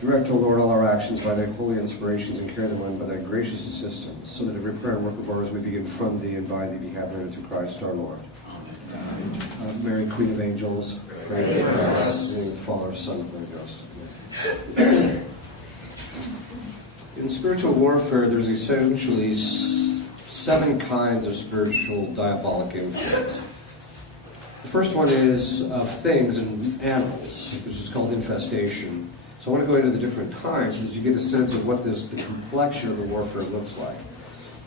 Direct, O Lord, all our actions by thy holy inspirations, and carry them on by thy gracious assistance, so that every prayer and work of ours may begin from thee and by thee be happening to Christ our Lord. Mary, Queen of Angels, pray for us. In the name of the Father, Son, and Holy Ghost. In spiritual warfare, there's essentially 7 kinds of spiritual diabolic influence. The first one is of things and animals, which is called infestation. So I want to go into the different kinds so that you get a sense of what the complexion of the warfare looks like.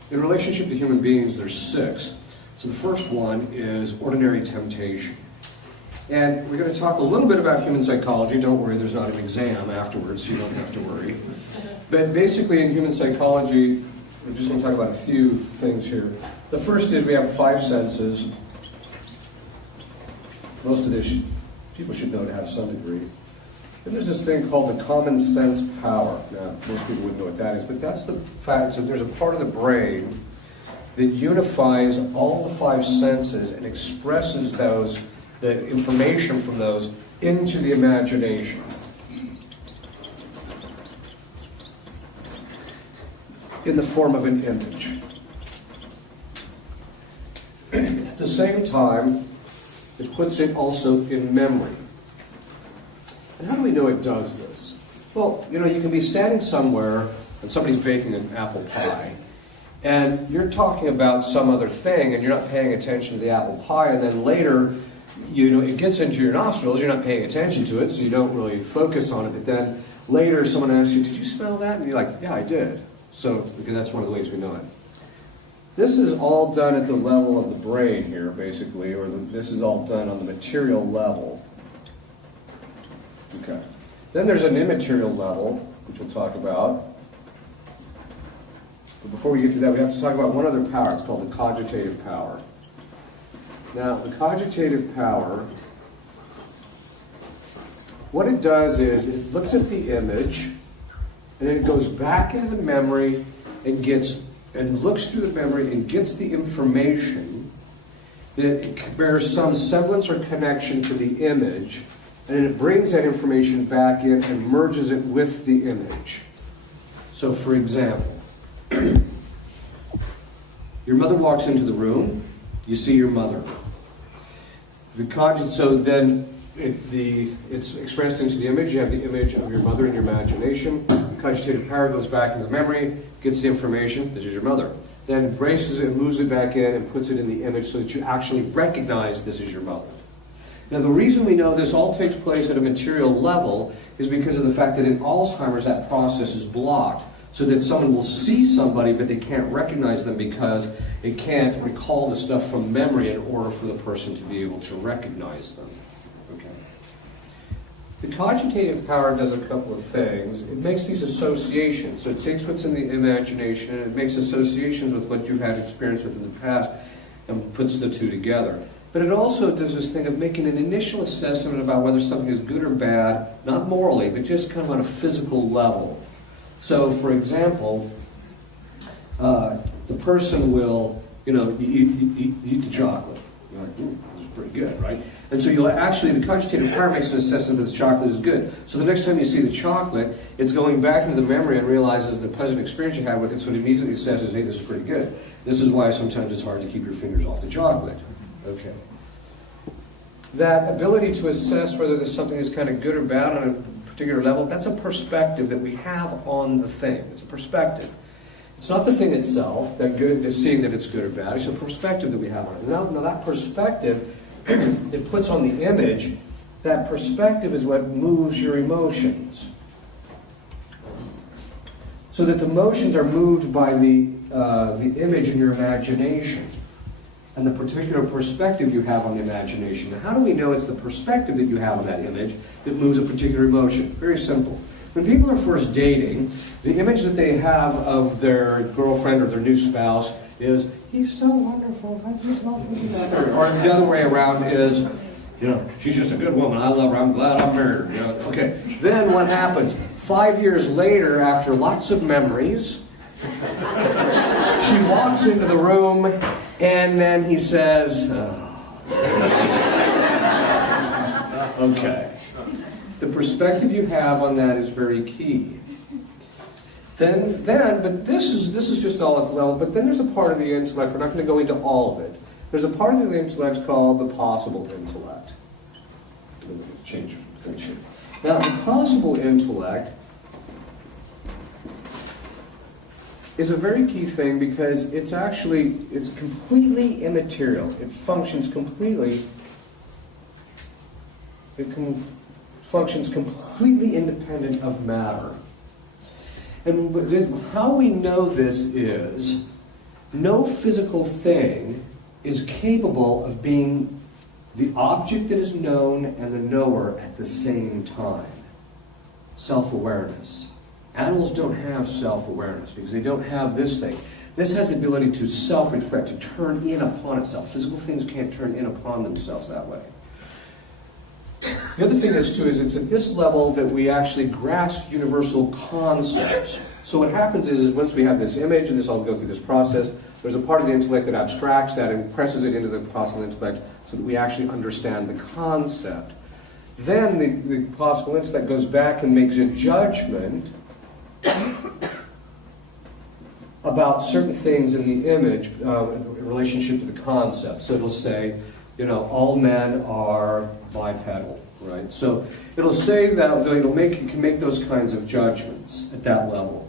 In relationship to human beings, there's 6. So the first one is ordinary temptation. And we're going to talk a little bit about human psychology. Don't worry, there's not an exam afterwards, so you don't have to worry. But basically in human psychology, we're just going to talk about a few things here. The first is we have 5 senses. Most of this people should know to have some degree. And there's this thing called the common sense power. Now, most people wouldn't know what that is, but that's the fact that there's a part of the brain that unifies all the 5 senses and expresses those, the information from those, into the imagination. In the form of an image. At the same time, it puts it also in memory. And how do we know it does this? Well, you can be standing somewhere and somebody's baking an apple pie, and you're talking about some other thing, and you're not paying attention to the apple pie, and then later, it gets into your nostrils, you're not paying attention to it, so you don't really focus on it, but then later someone asks you, did you smell that? And you're like, yeah, I did. So, because that's one of the ways we know it. This is all done at the level of the brain here, basically, or this is all done on the material level. Okay. Then there's an immaterial level, which we'll talk about. But before we get to that, we have to talk about one other power. It's called the cogitative power. Now, the cogitative power, what it does is it looks at the image, and then it goes back into the memory and looks through the memory and gets the information that bears some semblance or connection to the image, and then it brings that information back in and merges it with the image. So, for example, your mother walks into the room, you see your mother. So then it's expressed into the image. You have the image of your mother in your imagination. The cogitative power goes back into the memory, gets the information, this is your mother. Then embraces it and moves it back in and puts it in the image so that you actually recognize this is your mother. Now, the reason we know this all takes place at a material level is because of the fact that in Alzheimer's that process is blocked, so that someone will see somebody but they can't recognize them because it can't recall the stuff from memory in order for the person to be able to recognize them. Okay. The cogitative power does a couple of things. It makes these associations. So it takes what's in the imagination and it makes associations with what you've had experience with in the past and puts the two together. But it also does this thing of making an initial assessment about whether something is good or bad, not morally, but just kind of on a physical level. So, for example, the person will, you eat the chocolate. You're like, ooh, this is pretty good, right? And so the cogitative power makes an assessment that the chocolate is good. So the next time you see the chocolate, it's going back into the memory and realizes the pleasant experience you had with it, so it immediately assesses, hey, this is pretty good. This is why sometimes it's hard to keep your fingers off the chocolate. Okay. That ability to assess whether there's something that's kind of good or bad on a particular level, that's a perspective that we have on the thing. It's a perspective. It's not the thing itself, seeing that it's good or bad. It's a perspective that we have on it. Now that perspective, it puts on the image. That perspective is what moves your emotions. So that the emotions are moved by the image in your imagination and the particular perspective you have on the imagination. Now, how do we know it's the perspective that you have on that image that moves a particular emotion? Very simple. When people are first dating, the image that they have of their girlfriend or their new spouse is, he's so wonderful, I just love him. Or the other way around is, she's just a good woman, I love her, I'm glad I'm married her. Okay. Then what happens? 5 years later, after lots of memories, she walks into the room, and then he says, okay. The perspective you have on that is very key. But this is just all at the level, but then there's a part of the intellect, we're not going to go into all of it. There's a part of the intellect called the possible intellect. Change. Now, the possible intellect is a very key thing because it's completely immaterial. It functions completely, functions completely independent of matter. And how we know this is, no physical thing is capable of being the object that is known and the knower at the same time. Self-awareness. Animals don't have self-awareness because they don't have this thing. This has the ability to self-reflect, to turn in upon itself. Physical things can't turn in upon themselves that way. The other thing is, too, is it's at this level that we actually grasp universal concepts. So what happens is once we have this image, and this all go through this process, there's a part of the intellect that abstracts that and presses it into the possible intellect so that we actually understand the concept. Then the possible intellect goes back and makes a judgment about certain things in the image in relationship to the concept. So it'll say, all men are bipedal, right? So it'll say that it can make those kinds of judgments at that level.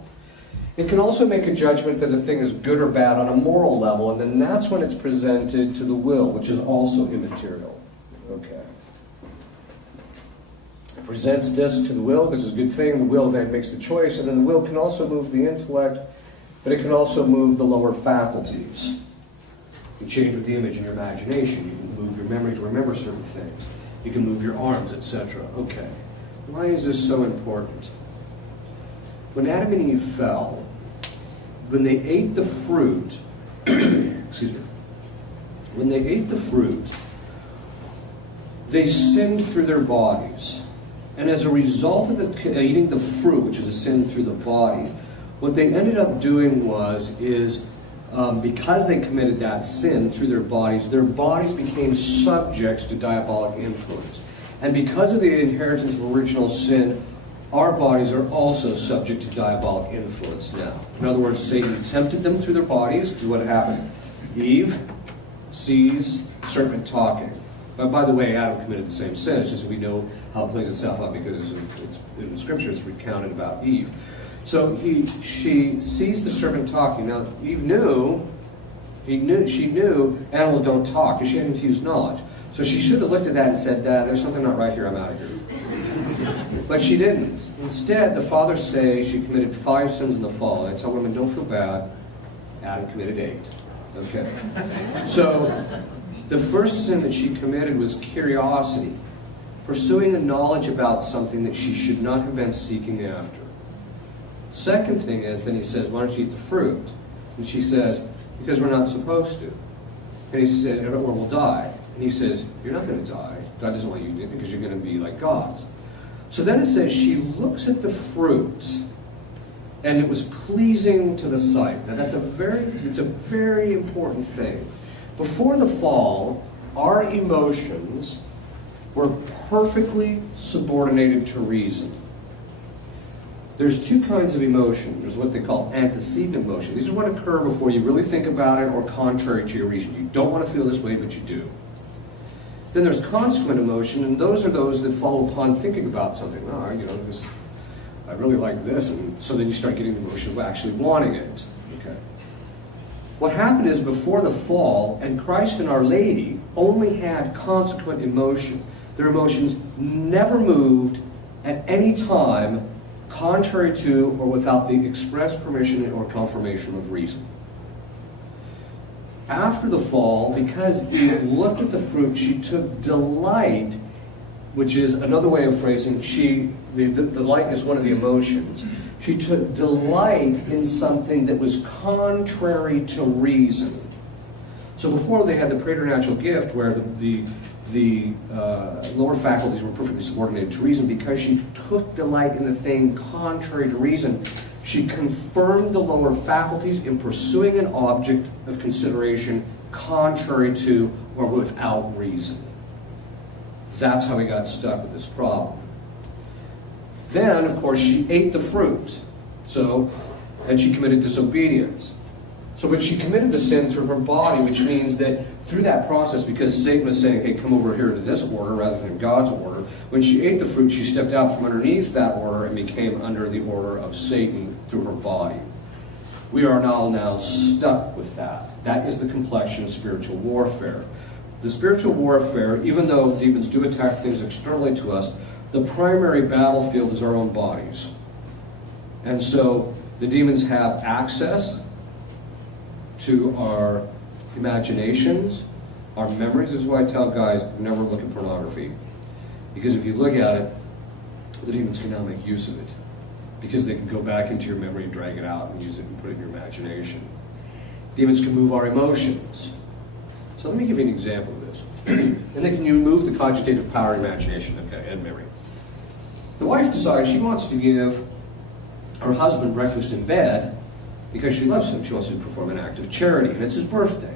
It can also make a judgment that a thing is good or bad on a moral level, and then that's when it's presented to the will, which is also immaterial. Okay. It presents this to the will, this is a good thing, the will then makes the choice, and then the will can also move the intellect, but it can also move the lower faculties. You change with the image in your imagination, you can move your memory to remember certain things, you can move your arms, etc. Okay. Why is this so important? When Adam and Eve fell, when they ate the fruit, excuse me, when they ate the fruit, they sinned through their bodies. And as a result of eating the fruit, which is a sin through the body, what they ended up doing because they committed that sin through their bodies became subject to diabolic influence. And because of the inheritance of original sin, our bodies are also subject to diabolic influence now. In other words, Satan tempted them through their bodies, because what happened? Eve sees the serpent talking. By the way, Adam committed the same sin. It's just we know how it plays itself out because in Scripture it's recounted about Eve. So she sees the serpent talking. Now, Eve she knew animals don't talk because she had infused knowledge. So she should have looked at that and said, Dad, there's something not right here, I'm out of here. But she didn't. Instead, the fathers say she committed 5 sins in the fall. And I tell women, don't feel bad. Adam committed 8. Okay. So the first sin that she committed was curiosity, pursuing a knowledge about something that she should not have been seeking after. Second thing is, then he says, why don't you eat the fruit? And she says, because we're not supposed to. And he says, or we'll die. And he says, you're not going to die. God doesn't want you to do it because you're going to be like gods. So then it says she looks at the fruit, and it was pleasing to the sight. Now it's a very important thing. Before the fall, our emotions were perfectly subordinated to reason. There's 2 kinds of emotion. There's what they call antecedent emotion. These are what occur before you really think about it or contrary to your reason. You don't want to feel this way, but you do. Then there's consequent emotion, and those are those that follow upon thinking about something. I really like this, and so then you start getting the emotion of actually wanting it. Okay. What happened is before the fall, and Christ and Our Lady only had consequent emotion. Their emotions never moved at any time contrary to or without the express permission or confirmation of reason. After the fall, because Eve looked at the fruit, she took delight, which is another way of phrasing, the delight is one of the emotions. She took delight in something that was contrary to reason. So before they had the preternatural gift where the lower faculties were perfectly subordinated to reason, because she took delight in the thing contrary to reason, she confirmed the lower faculties in pursuing an object of consideration contrary to or without reason. That's how we got stuck with this problem. Then, of course, she ate the fruit. And she committed disobedience. So, but she committed the sin through her body, which means that through that process, because Satan was saying, hey, come over here to this order rather than God's order, when she ate the fruit, she stepped out from underneath that order and became under the order of Satan through her body. We are now stuck with that. That is the complexion of spiritual warfare. The spiritual warfare, even though demons do attack things externally to us, the primary battlefield is our own bodies. And so the demons have access to our imaginations, our memories. This is why I tell guys, never look at pornography. Because if you look at it, the demons can now make use of it. Because they can go back into your memory and drag it out and use it and put it in your imagination. Demons can move our emotions. So let me give you an example of this. And they can move the cogitative power, imagination, and memory. The wife decides she wants to give her husband breakfast in bed because she loves him. She wants to perform an act of charity, and it's his birthday.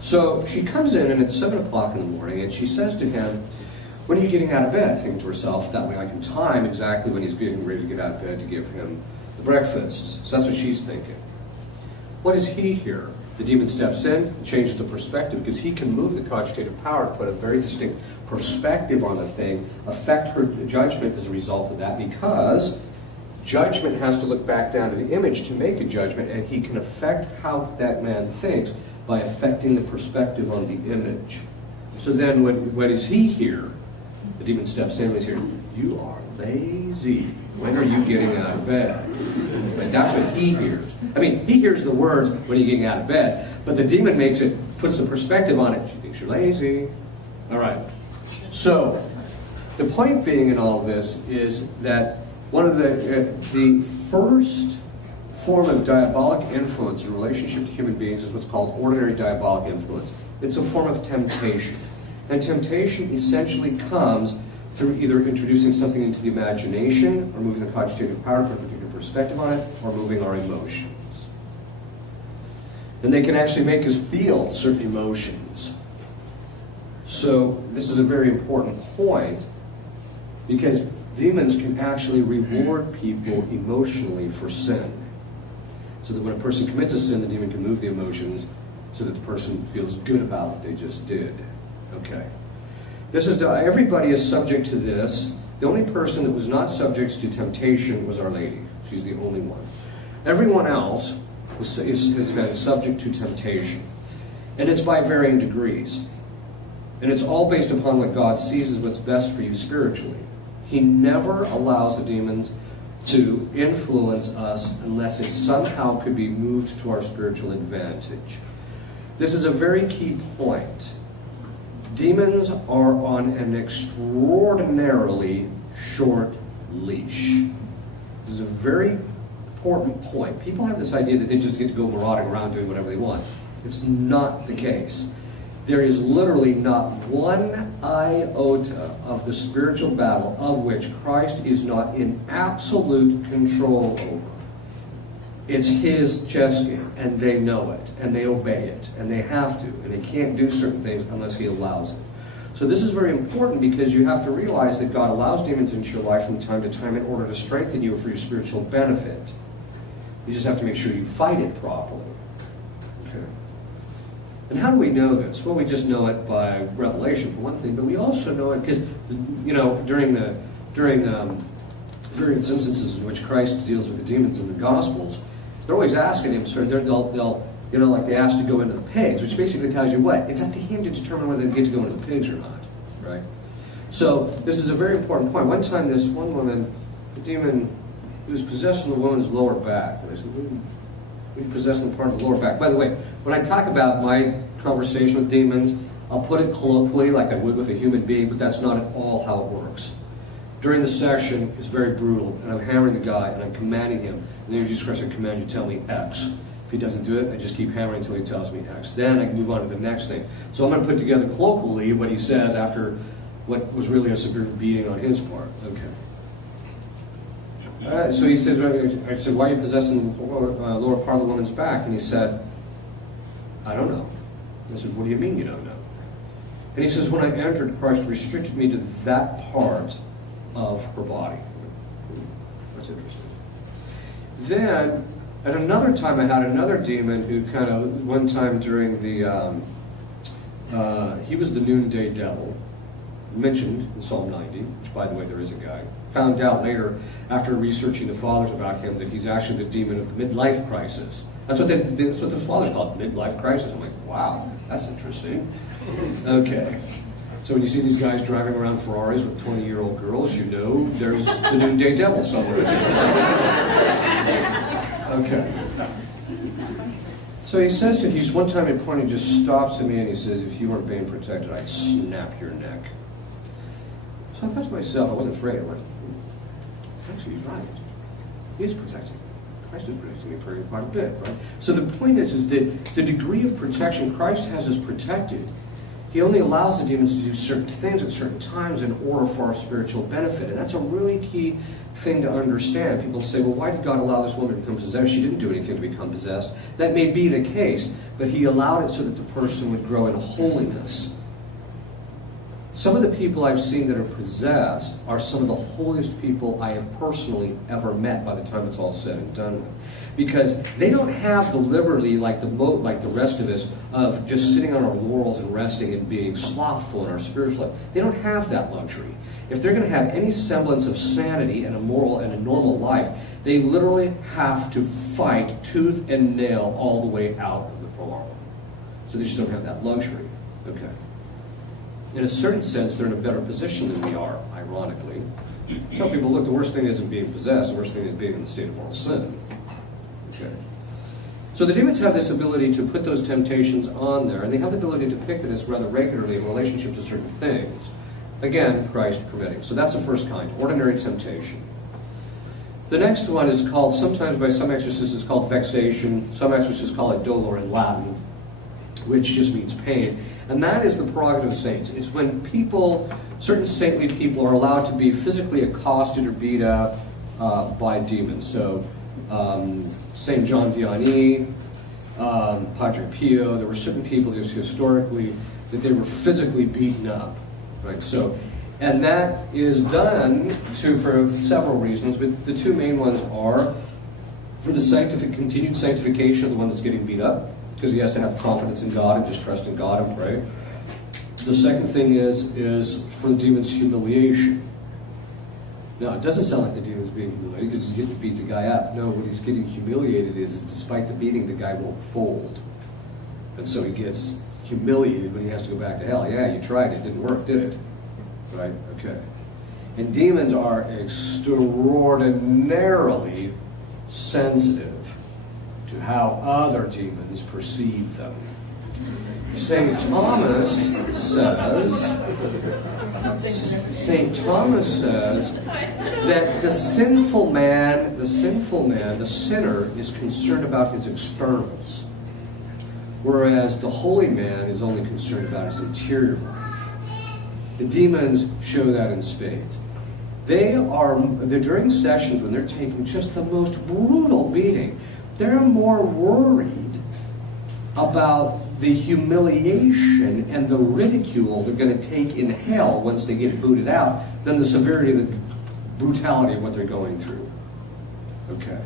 So she comes in, and it's 7 o'clock in the morning, and she says to him, when are you getting out of bed? Thinking to herself, that way I can time exactly when he's getting ready to get out of bed to give him the breakfast. So that's what she's thinking. What does he hear? The demon steps in, changes the perspective, because he can move the cogitative power to put a very distinct perspective on the thing, affect her judgment as a result of that, because judgment has to look back down to the image to make a judgment, and he can affect how that man thinks by affecting the perspective on the image. So then what does he hear? The demon steps in and he's here, you are lazy. When are you getting out of bed? And that's what he hears. I mean, he hears the words, when are you getting out of bed? But the demon puts the perspective on it. She thinks you're lazy. All right. So the point being in all of this is that one of the first form of diabolic influence in relationship to human beings is what's called ordinary diabolic influence. It's a form of temptation. And temptation essentially comes through either introducing something into the imagination, or moving the cogitative power to put a particular perspective on it, or moving our emotions. And they can actually make us feel certain emotions. So this is a very important point, because demons can actually reward people emotionally for sin. So that when a person commits a sin, the demon can move the emotions so that the person feels good about what they just did. Okay. Everybody is subject to this. The only person that was not subject to temptation was Our Lady. She's the only one. Everyone else has been subject to temptation. And it's by varying degrees. And it's all based upon what God sees as what's best for you spiritually. He never allows the demons to influence us unless it somehow could be moved to our spiritual advantage. This is a very key point. Demons are on an extraordinarily short leash. This is a very important point. People have this idea that they just get to go marauding around doing whatever they want. It's not the case. There is literally not one iota of the spiritual battle of which Christ is not in absolute control over. It's his chess game, and they know it, and they obey it, and they have to, and they can't do certain things unless he allows it. So this is very important, because you have to realize that God allows demons into your life from time to time in order to strengthen you for your spiritual benefit. You just have to make sure you fight it properly. Okay. And how do we know this? Well, we just know it by revelation, for one thing, but we also know it because, during various instances in which Christ deals with the demons in the Gospels, they're always asking him, like they ask to go into the pigs, which basically tells you what? It's up to him to determine whether they get to go into the pigs or not, right? So this is a very important point. One time, this one woman, the demon, he was possessing the woman's lower back. And I said, we possessing the part of the lower back. By the way, when I talk about my conversation with demons, I'll put it colloquially like I would with a human being, but that's not at all how it works. During the session, it's very brutal, and I'm hammering the guy, and I'm commanding him. In the name of Jesus Christ, I command you to tell me X. If he doesn't do it, I just keep hammering until he tells me X. Then I can move on to the next thing. So I'm going to put together colloquially what he says after what was really a severe beating on his part. Okay. So he says, I said, why are you possessing the lower part of the woman's back? And he said, I don't know. I said, what do you mean you don't know? And he says, when I entered, Christ restricted me to that part of her body. That's interesting. Then, at another time, I had another demon who kind of, one time during the, he was the Noonday Devil, mentioned in Psalm 90, which, by the way, there is a guy. Found out later, after researching the fathers about him, that he's actually the demon of the midlife crisis. That's what the fathers call it, midlife crisis. I'm like, wow, that's interesting. Okay. So when you see these guys driving around Ferraris with 20-year-old girls, you know there's the Noonday Devil somewhere. Okay. So he says to, he's one time at point, he just stops at me and he says, if you weren't being protected, I'd snap your neck. So I thought to myself, I wasn't afraid. I went, actually, he's right. He is protecting. Christ is protecting me for quite a bit, right? So the point is that the degree of protection Christ has us protected. He only allows the demons to do certain things at certain times in order for our spiritual benefit. And that's a really key thing to understand. People say, well, why did God allow this woman to become possessed? She didn't do anything to become possessed. That may be the case, but he allowed it so that the person would grow in holiness. Some of the people I've seen that are possessed are some of the holiest people I have personally ever met by the time it's all said and done with. Because they don't have the liberty like the rest of us of just sitting on our laurels and resting and being slothful in our spiritual life. They don't have that luxury. If they're going to have any semblance of sanity and a moral and a normal life, they literally have to fight tooth and nail all the way out of the barn. So they just don't have that luxury. Okay. In a certain sense, they're in a better position than we are, ironically. Some people, look, the worst thing isn't being possessed, the worst thing is being in the state of moral sin. Okay. So the demons have this ability to put those temptations on there, and they have the ability to pick at us rather regularly in relationship to certain things. Again, Christ permitting. So that's the first kind, ordinary temptation. The next one is called, sometimes by some exorcists, it's called vexation. Some exorcists call it dolor in Latin, which just means pain. And that is the prerogative of saints. It's when people, certain saintly people, are allowed to be physically accosted or beat up by demons. So, St. John Vianney, Padre Pio, there were certain people just historically that they were physically beaten up. Right? So, and that is done for several reasons, but the two main ones are for the continued sanctification of the one that's getting beat up, because he has to have confidence in God and just trust in God and pray. The second thing is for the demon's humiliation. Now, it doesn't sound like the demon's being humiliated because he's getting to beat the guy up. No, what he's getting humiliated is despite the beating, the guy won't fold. And so he gets humiliated when he has to go back to hell. Yeah, you tried, it didn't work, did it? Right? Okay. And demons are extraordinarily sensitive to how other demons perceive them. St. Thomas says that the sinner is concerned about his externals, whereas the holy man is only concerned about his interior life. The demons show that in spades. They're during sessions when they're taking just the most brutal beating, they're more worried about the humiliation and the ridicule they're going to take in hell once they get booted out than the severity of the brutality of what they're going through. Okay.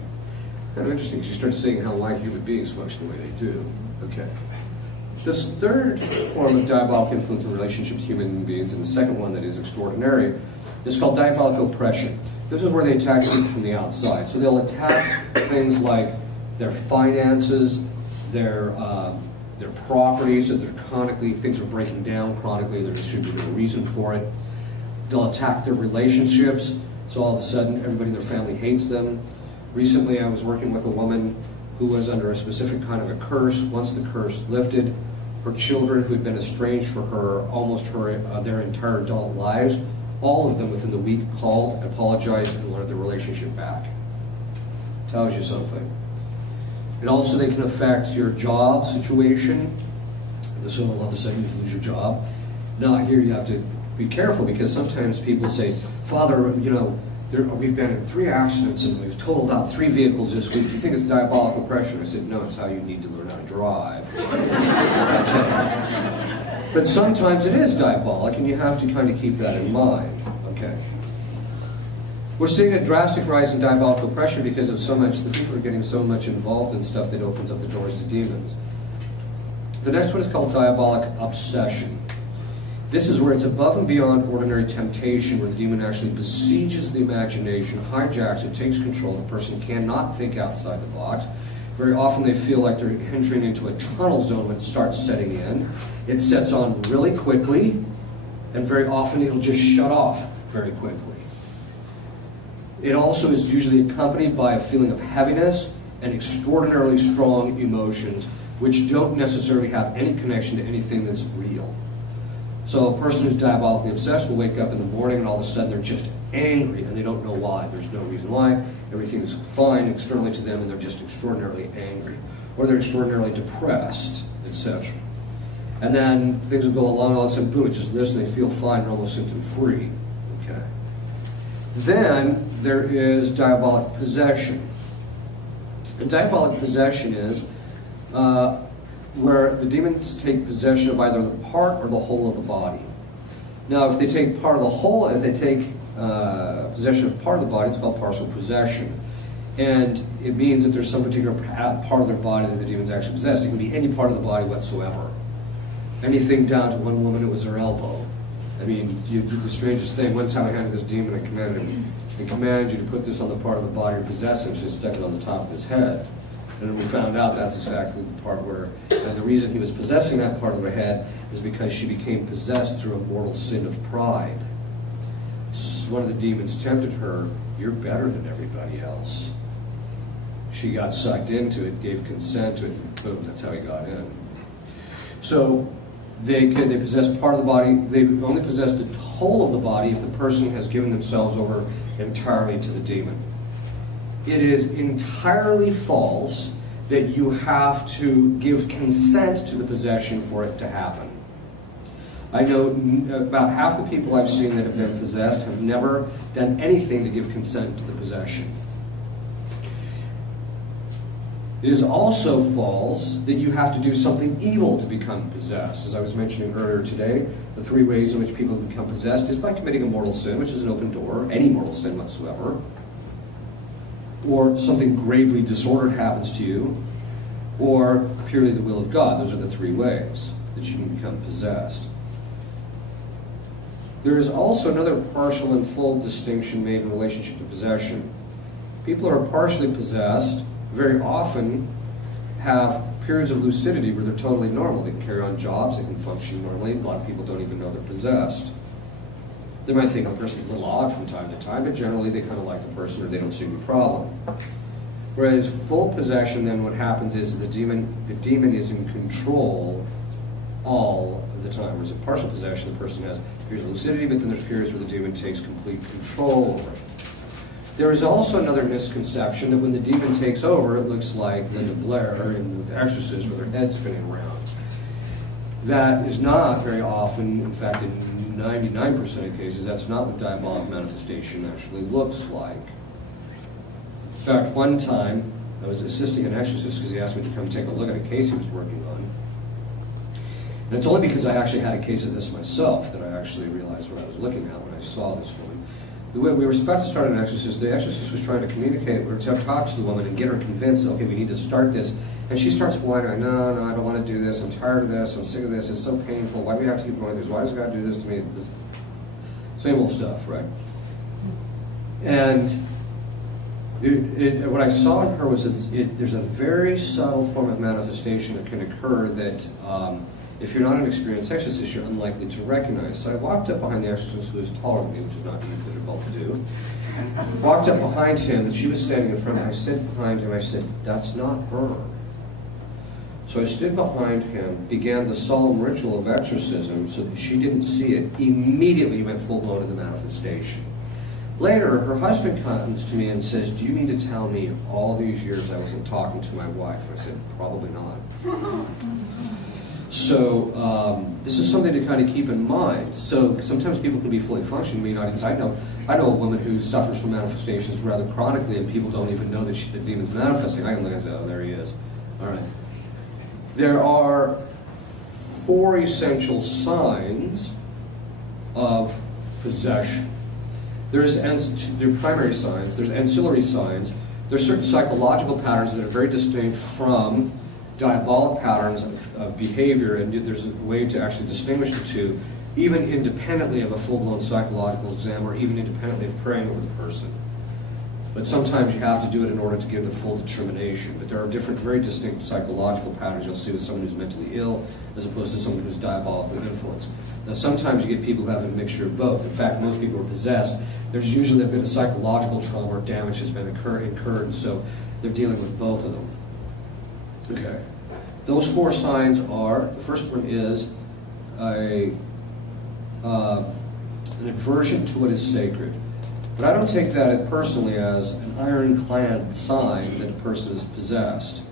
Kind of interesting. She starts seeing how why human beings function the way they do. Okay. This third form of diabolic influence in relationship to human beings, and the second one that is extraordinary, is called diabolical oppression. This is where they attack people from the outside. So they'll attack things like their finances, their property, so they're chronically, things are breaking down chronically, and there should be no reason for it. They'll attack their relationships, so all of a sudden everybody in their family hates them. Recently I was working with a woman who was under a specific kind of a curse. Once the curse lifted, her children who had been estranged for her almost their entire adult lives, all of them within the week called, apologized, and wanted the relationship back. Tells you something. And also they can affect your job situation. So all of a sudden you lose your job. Now here you have to be careful because sometimes people say, Father, you know, we've been in 3 accidents and we've totaled out 3 vehicles this week. Do you think it's diabolical oppression? I said, no, it's how you need to learn how to drive. But sometimes it is diabolic and you have to kind of keep that in mind. Okay. We're seeing a drastic rise in diabolical oppression because of so much, the people are getting so much involved in stuff that opens up the doors to demons. The next one is called Diabolic Obsession. This is where it's above and beyond ordinary temptation, where the demon actually besieges the imagination, hijacks it, takes control. The person cannot think outside the box. Very often they feel like they're entering into a tunnel zone when it starts setting in. It sets on really quickly, and very often it'll just shut off very quickly. It also is usually accompanied by a feeling of heaviness and extraordinarily strong emotions, which don't necessarily have any connection to anything that's real. So a person who's diabolically obsessed will wake up in the morning and all of a sudden they're just angry and they don't know why. There's no reason why. Everything is fine externally to them and they're just extraordinarily angry. Or they're extraordinarily depressed, etc. And then things will go along, all of a sudden, boom, it just lifts and they feel fine and almost symptom-free. Okay. Then there is diabolic possession. And diabolic possession is where the demons take possession of either the part or the whole of the body. Now, if they take part of the whole, if they take possession of part of the body, it's called partial possession. And it means that there's some particular part of their body that the demons actually possess. It can be any part of the body whatsoever. Anything down to one woman, it was her elbow. I mean, you do the strangest thing. One time I had this demon, I commanded you to put this on the part of the body you're possessing. She stuck it on the top of his head. And then we found out that's exactly the part where, and the reason he was possessing that part of her head is because she became possessed through a mortal sin of pride. One of the demons tempted her, you're better than everybody else. She got sucked into it, gave consent to it, and boom, that's how he got in. So they possess part of the body, they only possess the whole of the body if the person has given themselves over entirely to the demon. It is entirely false that you have to give consent to the possession for it to happen. I know about half the people I've seen that have been possessed have never done anything to give consent to the possession. It is also false that you have to do something evil to become possessed. As I was mentioning earlier today, the 3 ways in which people become possessed is by committing a mortal sin, which is an open door, any mortal sin whatsoever, or something gravely disordered happens to you, or purely the will of God. Those are the 3 ways that you can become possessed. There is also another partial and full distinction made in relationship to possession. People who are partially possessed very often have periods of lucidity where they're totally normal. They can carry on jobs, they can function normally. A lot of people don't even know they're possessed. They might think the person's a little odd from time to time, but generally they kind of like the person or they don't see any problem. Whereas full possession, then what happens is the demon is in control all of the time. Whereas a partial possession, the person has periods of lucidity, but then there's periods where the demon takes complete control over it. There is also another misconception that when the demon takes over, it looks like Linda Blair in The Exorcist with her head spinning around. That is not very often, in fact, in 99% of cases, that's not what diabolic manifestation actually looks like. In fact, one time, I was assisting an exorcist because he asked me to come take a look at a case he was working on. And it's only because I actually had a case of this myself that I actually realized what I was looking at when I saw this woman. We were about to start an exorcist. The exorcist was trying to communicate, or to talk to the woman and get her convinced, okay, we need to start this. And she starts whining, no, I don't want to do this. I'm tired of this. I'm sick of this. It's so painful. Why do we have to keep going through this? Why does God do this to me? This same old stuff, right? And what I saw in her was there's a very subtle form of manifestation that can occur that if you're not an experienced exorcist, you're unlikely to recognize. So I walked up behind the exorcist, who was taller than me, which is not difficult to do. Walked up behind him, and she was standing in front of him. I stood behind him, I said, that's not her. So I stood behind him, began the solemn ritual of exorcism so that she didn't see it. Immediately went full-blown into manifestation. Later, her husband comes to me and says, do you mean to tell me all these years I wasn't talking to my wife? I said, probably not. So this is something to kind of keep in mind. So sometimes people can be fully functioning, may not even. I know a woman who suffers from manifestations rather chronically, and people don't even know that the demon's manifesting. I can look and say, oh, there he is. All right. There are 4 essential signs of possession. There are primary signs, there's ancillary signs, there's certain psychological patterns that are very distinct from diabolic patterns of behavior, and there's a way to actually distinguish the two, even independently of a full-blown psychological exam, or even independently of praying over the person. But sometimes you have to do it in order to give the full determination. But there are different, very distinct psychological patterns you'll see with someone who's mentally ill as opposed to someone who's diabolically influenced. Now, sometimes you get people who have a mixture of both. In fact, most people who are possessed, there's usually a bit of psychological trauma or damage has been incurred, and so they're dealing with both of them. Okay. Those 4 signs are, the first one is an aversion to what is sacred. But I don't take that personally as an ironclad sign that a person is possessed.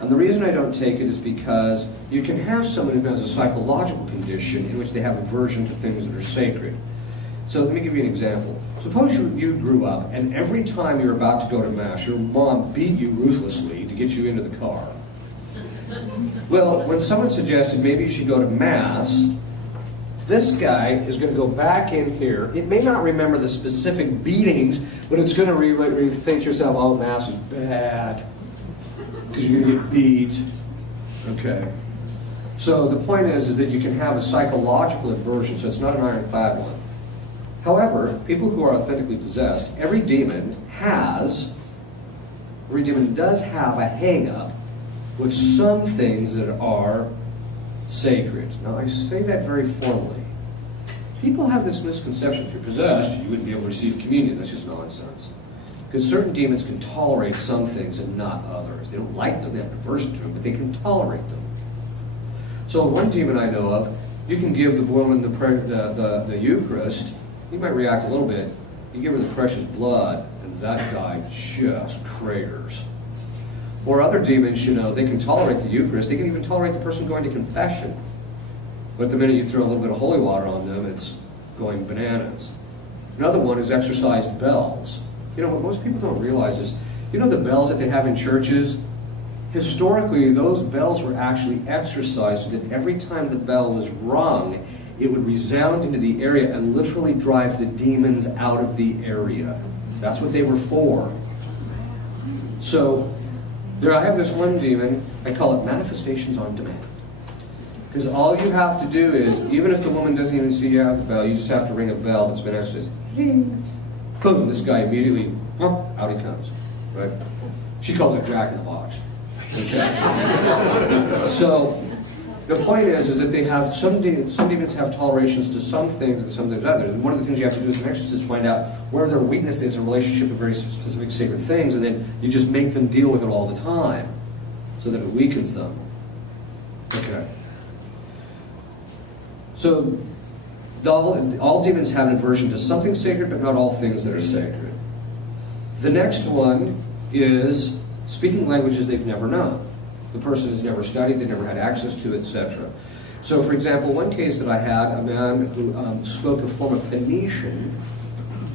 And the reason I don't take it is because you can have someone who has a psychological condition in which they have aversion to things that are sacred. So let me give you an example. Suppose you grew up and every time you're about to go to Mass, your mom beat you ruthlessly to get you into the car. Well, when someone suggested maybe you should go to Mass, this guy is going to go back in here. It may not remember the specific beatings, but it's going to think to yourself, oh, Mass is bad, because you're going to get beat. Okay. So the point is that you can have a psychological aversion, so it's not an ironclad one. However, people who are authentically possessed, every demon does have a hang-up with some things that are sacred. Now, I say that very formally. People have this misconception: if you're possessed, you wouldn't be able to receive communion. That's just nonsense. Because certain demons can tolerate some things and not others. They don't like them, they have aversion to them, but they can tolerate them. So one demon I know of, you can give the woman the Eucharist, he might react a little bit. You give her the precious blood, and that guy just craters. Or other demons, they can tolerate the Eucharist. They can even tolerate the person going to confession. But the minute you throw a little bit of holy water on them, it's going bananas. Another one is exorcised bells. What most people don't realize is, the bells that they have in churches? Historically, those bells were actually exorcised so that every time the bell was rung, it would resound into the area and literally drive the demons out of the area. That's what they were for. So, I have this one demon, I call it manifestations on demand. Because all you have to do is, even if the woman doesn't even see you have the bell, you just have to ring a bell that's been exorcised. Ding! Boom! This guy immediately, out he comes. Right? She calls it Jack in the Box. Okay? So, the point is that they have, some demons have tolerations to some things and some to others. And one of the things you have to do as an exorcist is find out where their weakness is in relationship to very specific sacred things, and then you just make them deal with it all the time so that it weakens them. Okay. So, all demons have an aversion to something sacred, but not all things that are sacred. The next one is speaking languages they've never known. The person has never studied, they've never had access to, etc. So, for example, one case that I had, a man who spoke a form of Phoenician.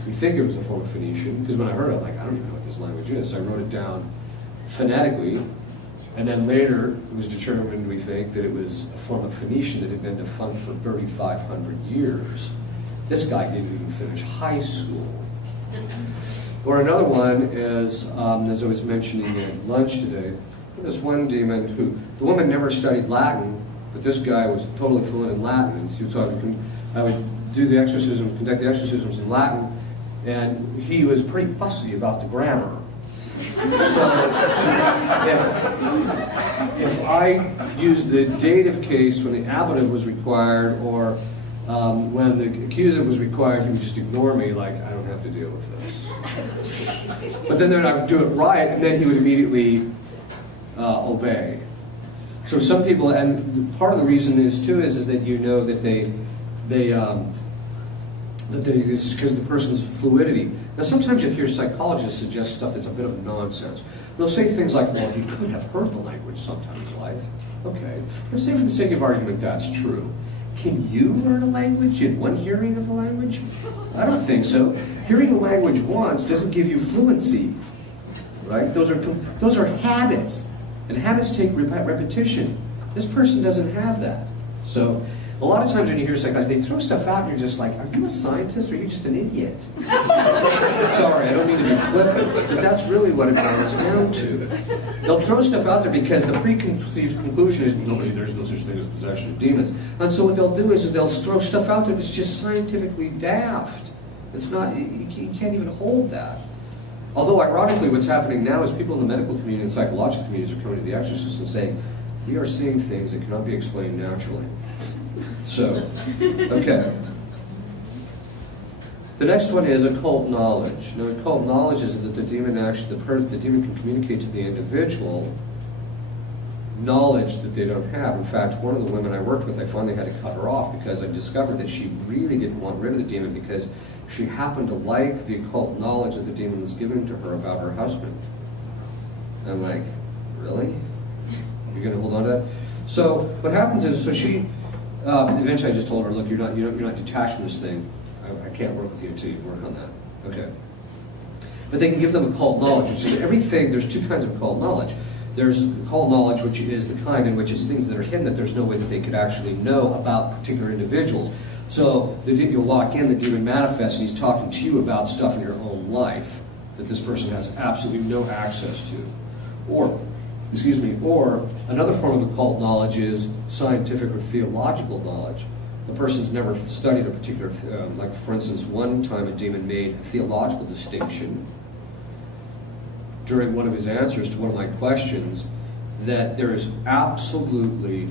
We think it was a form of Phoenician, because when I heard it, I'm like, I don't even know what this language is. So I wrote it down phonetically, and then later it was determined, we think, that it was a form of Phoenician that had been defunct for 3,500 years. This guy didn't even finish high school. Or another one is, as I was mentioning at lunch today, this one demon who, the woman never studied Latin, but this guy was totally fluent in Latin. And he was talking, I would do the exorcism, conduct the exorcisms in Latin, and he was pretty fussy about the grammar. So if I used the dative case when the ablative was required, or when the accusative was required, he would just ignore me like, I don't have to deal with this. But then I would do it right, and then he would immediately obey. So some people, and part of the reason is too is that it's because the person's fluidity. Now sometimes you hear psychologists suggest stuff that's a bit of nonsense. They'll say things like, well, he could have heard the language sometime in his life. Okay, let's say for the sake of argument that's true. Can you learn a language in one hearing of the language? I don't think so. Hearing a language once doesn't give you fluency, right? Those are habits, and habits take repetition. This person doesn't have that. So A lot of times when you hear psychologists, they throw stuff out and you're just like, are you a scientist or are you just an idiot? Sorry, I don't mean to be flippant, but that's really what it boils down to. They'll throw stuff out there because the preconceived conclusion is, there's no such thing as possession of demons. And so what they'll do is they'll throw stuff out there that's just scientifically daft. It's not, you can't even hold that. Although, ironically, what's happening now is people in the medical community and psychological communities are coming to the exorcists and saying, we are seeing things that cannot be explained naturally. So, okay. The next one is occult knowledge. Now, occult knowledge is that the demon can communicate to the individual knowledge that they don't have. In fact, one of the women I worked with, I finally had to cut her off because I discovered that she really didn't want rid of the demon because she happened to like the occult knowledge that the demon was giving to her about her husband. And I'm like, really? You're going to hold on to that? So what happens is, so she, eventually I just told her, look, you're not detached from this thing. I can't work with you until you work on that. Okay. But they can give them occult knowledge, which is everything. There's two kinds of occult knowledge. There's occult knowledge, which is the kind in which it's things that are hidden that there's no way that they could actually know about particular individuals. So you'll walk in, the demon manifests, and he's talking to you about stuff in your own life that this person has absolutely no access to. Or another form of occult knowledge is scientific or theological knowledge. The person's never studied a particular, like for instance, one time a demon made a theological distinction during one of his answers to one of my questions that there is absolutely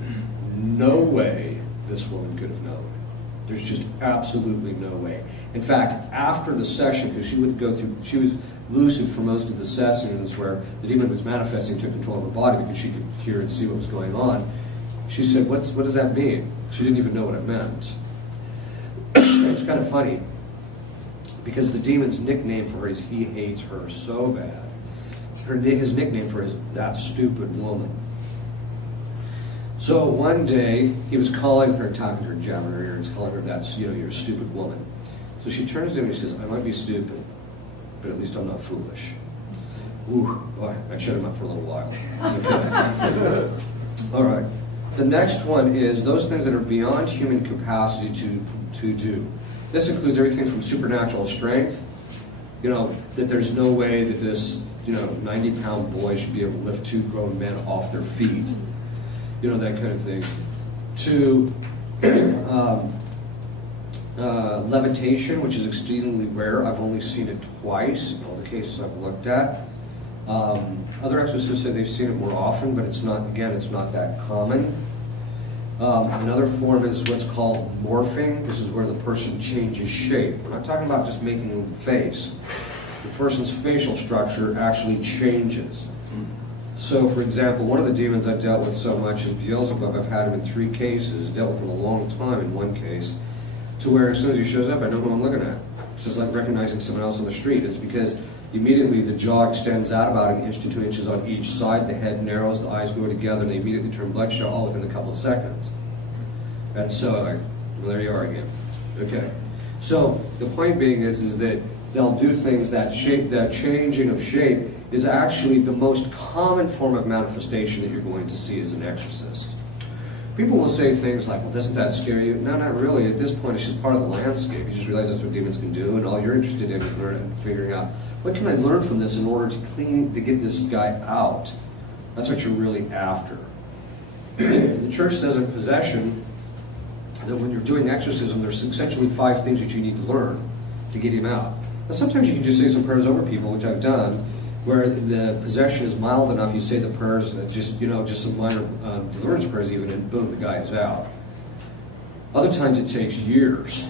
no way this woman could have known. There's just absolutely no way. In fact, after the session, because she would go through, she was lucid for most of the sessions where the demon was manifesting, took control of her body because she could hear and see what was going on. She said, what does that mean? She didn't even know what it meant. It's kind of funny because the demon's nickname for her is he hates her so bad. His nickname for her is that stupid woman. So one day he was calling her, talking to her, jabbing her ear, and calling her that's, you're a stupid woman. So she turns to him and she says, I might be stupid, but at least I'm not foolish. Ooh, boy, I shut him up for a little while. Okay. All right. The next one is those things that are beyond human capacity to do. This includes everything from supernatural strength, that there's no way that this, 90-pound boy should be able to lift two grown men off their feet, that kind of thing, to levitation, which is exceedingly rare. I've only seen it twice in all the cases I've looked at. Other exorcists say they've seen it more often, but it's not that common. Another form is what's called morphing. This is where the person changes shape. We're not talking about just making a face. The person's facial structure actually changes. So, for example, one of the demons I've dealt with so much is Beelzebub. I've had him in 3 cases, dealt with him a long time in one case, to where as soon as he shows up, I know who I'm looking at. It's just like recognizing someone else on the street. It's because immediately the jaw extends out about 1 inch to 2 inches on each side, the head narrows, the eyes go together, and they immediately turn bloodshot all within a couple of seconds. And so, well, there you are again. Okay. So, the point being is that they'll do things, that changing of shape is actually the most common form of manifestation that you're going to see as an exorcist. People will say things like, well, doesn't that scare you? No, not really. At this point, it's just part of the landscape. You just realize that's what demons can do, and all you're interested in is learning and figuring out, what can I learn from this in order to get this guy out? That's what you're really after. The church says in possession that when you're doing exorcism, there's essentially 5 things that you need to learn to get him out. Now, sometimes you can just say some prayers over people, which I've done, where the possession is mild enough, you say the prayers, just some minor deliverance prayers even, and boom, the guy is out. Other times it takes years.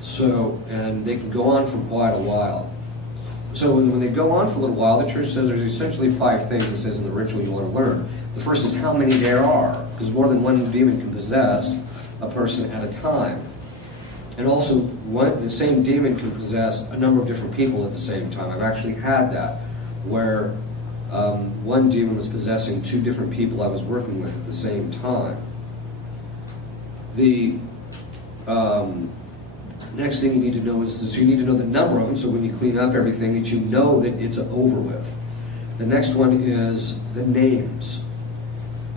So, and they can go on for quite a while. So when they go on for a little while, the church says there's essentially 5 things it says in the ritual you want to learn. The first is how many there are, because more than one demon can possess a person at a time. And also, the same demon can possess a number of different people at the same time. I've actually had that, where one demon was possessing 2 different people I was working with at the same time. The next thing you need to know is, so you need to know the number of them, so when you clean up everything, that you know that it's over with. The next one is the names.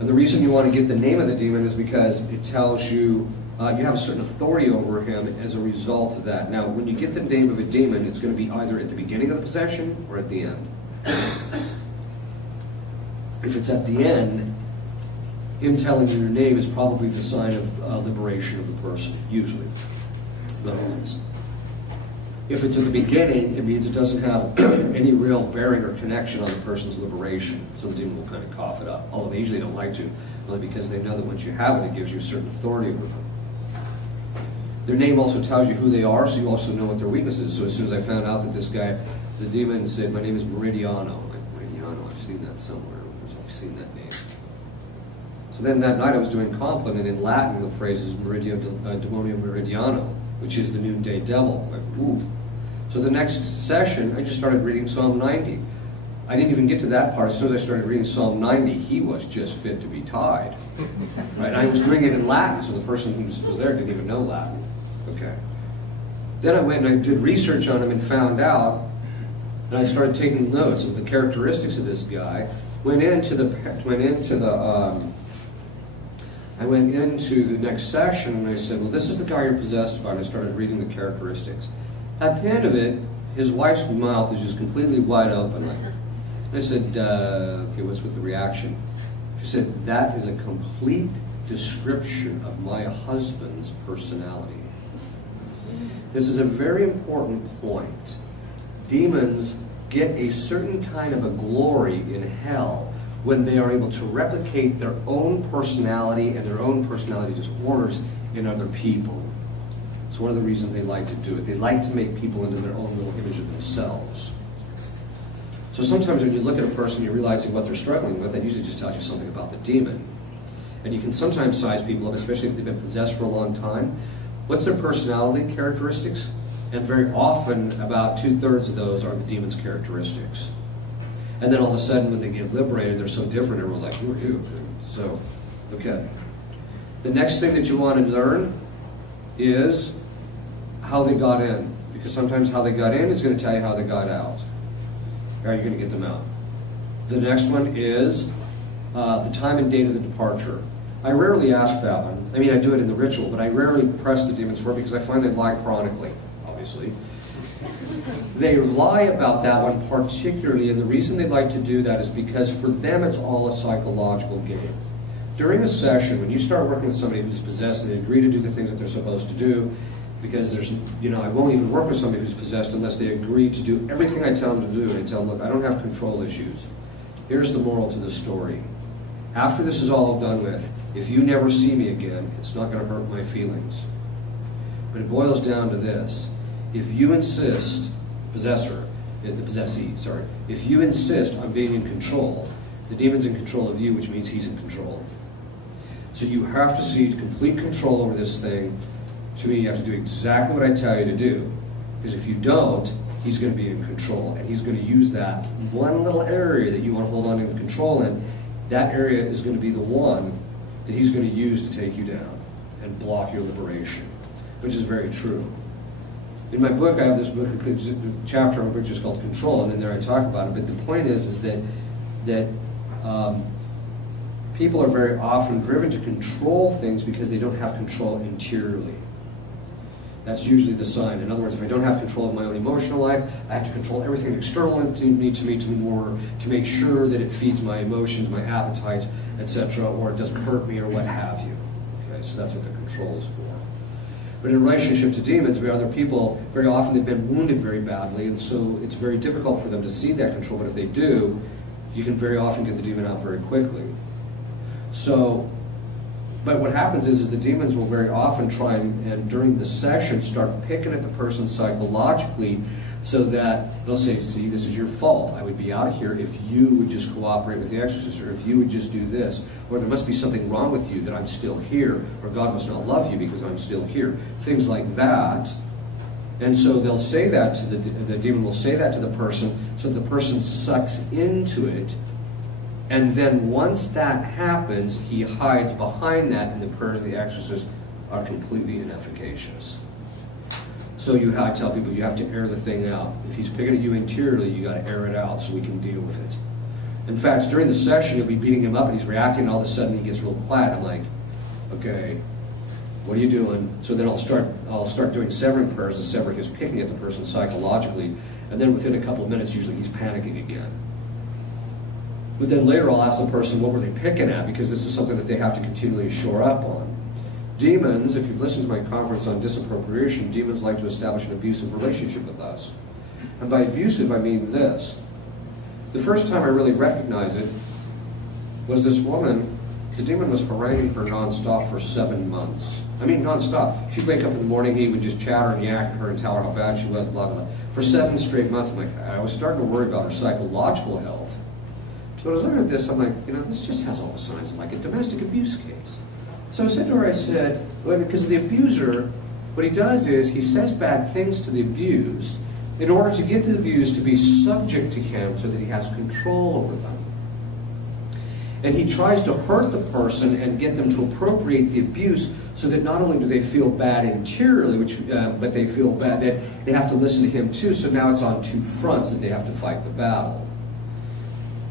And the reason you want to get the name of the demon is because it tells you you have a certain authority over him as a result of that. Now, when you get the name of a demon, it's going to be either at the beginning of the possession or at the end. If it's at the end, him telling you your name is probably the sign of liberation of the person, usually. Not always. If it's at the beginning, it means it doesn't have any real bearing or connection on the person's liberation. So the demon will kind of cough it up, although they usually don't like to, only because they know that once you have it, it gives you a certain authority over them. Their name also tells you who they are, so you also know what their weakness is. So as soon as I found out that this guy, the demon said, my name is Meridiano. I'm like, Meridiano, I've seen that somewhere. I've seen that name. So then that night I was doing compline, and in Latin the phrase is Demonio Meridiano, which is the Noonday Devil. I'm like, ooh. So the next session, I just started reading Psalm 90. I didn't even get to that part. As soon as I started reading Psalm 90, he was just fit to be tied. Right? I was doing it in Latin, so the person who was there didn't even know Latin. Okay. Then I went and I did research on him and found out, and I started taking notes of the characteristics of this guy. I went into the next session and I said, well, this is the guy you're possessed by, and I started reading the characteristics. At the end of it, his wife's mouth is just completely wide open. And I said, okay, what's with the reaction? She said, that is a complete description of my husband's personality. This is a very important point. Demons get a certain kind of a glory in hell when they are able to replicate their own personality and their own personality disorders in other people. It's one of the reasons they like to do it. They like to make people into their own little image of themselves. So sometimes when you look at a person, you're realizing what they're struggling with, that usually just tells you something about the demon. And you can sometimes size people up, especially if they've been possessed for a long time. What's their personality characteristics? And very often, about 2/3 of those are the demon's characteristics. And then all of a sudden, when they get liberated, they're so different, everyone's like, who are you? So, okay. The next thing that you want to learn is how they got in. Because sometimes how they got in is going to tell you how they got out. How are you going to get them out? The next one is the time and date of the departure. I rarely ask that one. I mean, I do it in the ritual, but I rarely press the demons for it because I find they lie chronically, obviously. They lie about that one particularly, and the reason they like to do that is because for them it's all a psychological game. During a session, when you start working with somebody who's possessed and they agree to do the things that they're supposed to do, because there's, I won't even work with somebody who's possessed unless they agree to do everything I tell them to do, and I tell them, look, I don't have control issues. Here's the moral to the story. After this is all done with, if you never see me again, it's not going to hurt my feelings. But it boils down to this. If you insist, the possessee, if you insist on being in control, the demon's in control of you, which means he's in control. So you have to see complete control over this thing. To me, you have to do exactly what I tell you to do. Because if you don't, he's going to be in control. And he's going to use that one little area that you want to hold on to control in. That area is going to be the one that he's going to use to take you down and block your liberation, which is very true. In my book, I have this book, a chapter in my book just called Control, and in there I talk about it. But the point is that people are very often driven to control things because they don't have control interiorly. That's usually the sign. In other words, if I don't have control of my own emotional life, I have to control everything external to me to make sure that it feeds my emotions, my appetites, etc., or it doesn't hurt me or what have you. Okay, so that's what the control is for. But in relationship to demons, other people, very often they've been wounded very badly, and so it's very difficult for them to see that control. But if they do, you can very often get the demon out very quickly. So, but what happens is the demons will very often try and during the session start picking at the person psychologically so that they'll say, see, this is your fault. I would be out of here if you would just cooperate with the exorcist, or if you would just do this. Or there must be something wrong with you that I'm still here, or God must not love you because I'm still here. Things like that. And so they'll say that to the demon will say that to the person, so the person sucks into it. And then once that happens, he hides behind that, and the prayers of the exorcist are completely inefficacious. So I tell people, you have to air the thing out. If he's picking at you interiorly, you got to air it out so we can deal with it. In fact, during the session, you'll be beating him up and he's reacting, and all of a sudden he gets real quiet. I'm like, okay, what are you doing? So then I'll start doing severing prayers to sever his picking at the person psychologically, and then within a couple of minutes, usually he's panicking again. But then later I'll ask the person, what were they picking at? Because this is something that they have to continually shore up on. Demons, if you've listened to my conference on disappropriation, demons like to establish an abusive relationship with us. And by abusive, I mean this. The first time I really recognized it was this woman. The demon was haranguing her nonstop for 7 months. I mean, nonstop. She'd wake up in the morning, he would just chatter and yak at her and tell her how bad she was, blah, blah, blah. For 7 straight months, I'm like, I was starting to worry about her psychological health. So I was looking at this, I'm like, you know, this just has all the signs of like a domestic abuse case. So I said to her, I said, well, because the abuser, what he does is he says bad things to the abused in order to get the abused to be subject to him so that he has control over them. And he tries to hurt the person and get them to appropriate the abuse so that not only do they feel bad interiorly, but they feel bad that they have to listen to him too. So now it's on 2 fronts that they have to fight the battle.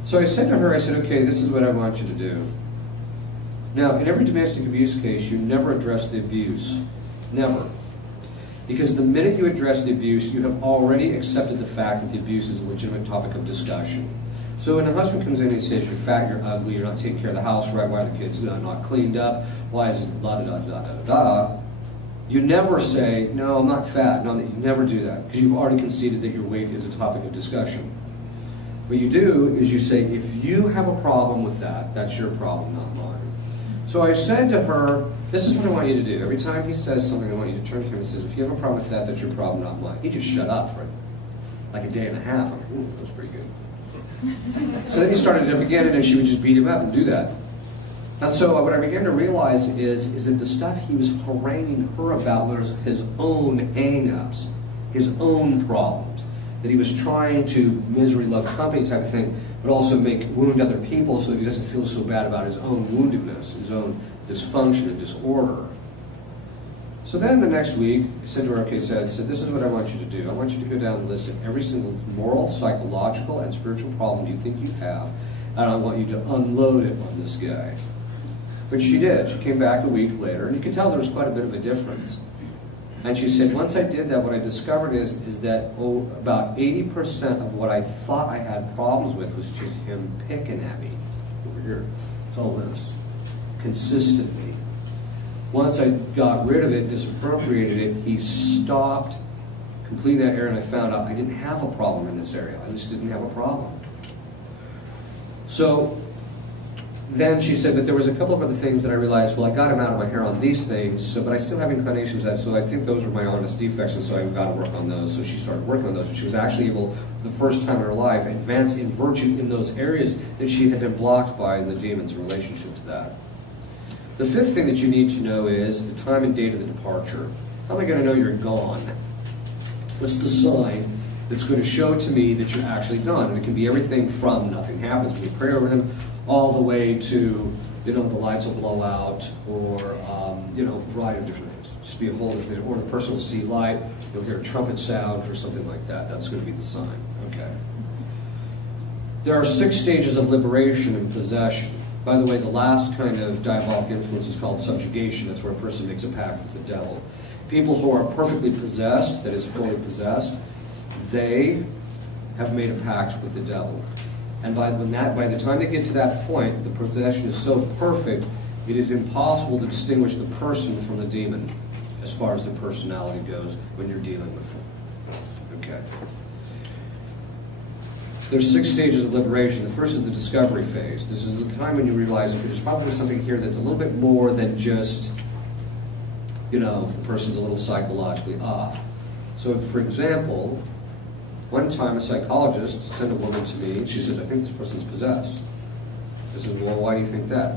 So I said to her, I said, okay, this is what I want you to do. Now, in every domestic abuse case, you never address the abuse. Never. Because the minute you address the abuse, you have already accepted the fact that the abuse is a legitimate topic of discussion. So when a husband comes in and he says, you're fat, you're ugly, you're not taking care of the house right, why are the kids not cleaned up, why is it blah, da, da, da, da, da, you never say, no, I'm not fat. No, you never do that, because you've already conceded that your weight is a topic of discussion. What you do is you say, if you have a problem with that, that's your problem, not mine. So I said to her, this is what I want you to do. Every time he says something, I want you to turn to him and say, if you have a problem with that, that's your problem, not mine. He just shut up for like a day and a half. I'm like, ooh, that was pretty good. So then he started it up again, and then she would just beat him up and do that. And so what I began to realize is that the stuff he was haranguing her about was his own hang-ups, his own problems, that he was trying to misery, love company type of thing, but also wound other people so that he doesn't feel so bad about his own woundedness, his own dysfunction and disorder. So then the next week, I said to her, okay, so I said, this is what I want you to do. I want you to go down the list of every single moral, psychological, and spiritual problem you think you have, and I want you to unload it on this guy. Which she did. She came back a week later, and you could tell there was quite a bit of a difference. And she said, once I did that, what I discovered is that about 80% of what I thought I had problems with was just him picking at me. Over here. It's all this. Consistently. Once I got rid of it, disappropriated it, he stopped completely that area, and I found out I didn't have a problem in this area. I just didn't have a problem. So then she said, but there was a couple of other things that I realized, well, I got him out of my hair on these things, but I still have inclinations that, so I think those are my honest defects, and so I've got to work on those. So she started working on those, and she was actually able, the first time in her life, advance in virtue in those areas that she had been blocked by in the demons in relationship to that. The 5th thing that you need to know is the time and date of the departure. How am I going to know you're gone? What's the sign that's going to show to me that you're actually gone? And it can be everything from nothing happens when you pray over them, all the way to, the lights will blow out, or, a variety of different things. Just be a whole different thing. Or the person will see light, you'll hear a trumpet sound, or something like that. That's going to be the sign. Okay. There are 6 stages of liberation and possession. By the way, the last kind of diabolic influence is called subjugation. That's where a person makes a pact with the devil. People who are perfectly possessed, that is fully possessed, they have made a pact with the devil. And by the time they get to that point, the possession is so perfect, it is impossible to distinguish the person from the demon as far as the personality goes when you're dealing with them. Okay. There's 6 stages of liberation. The first is the discovery phase. This is the time when you realize, okay, there's probably something here that's a little bit more than just, the person's a little psychologically off. So, for example, one time a psychologist sent a woman to me, and she said, I think this person's possessed. I said, well, why do you think that?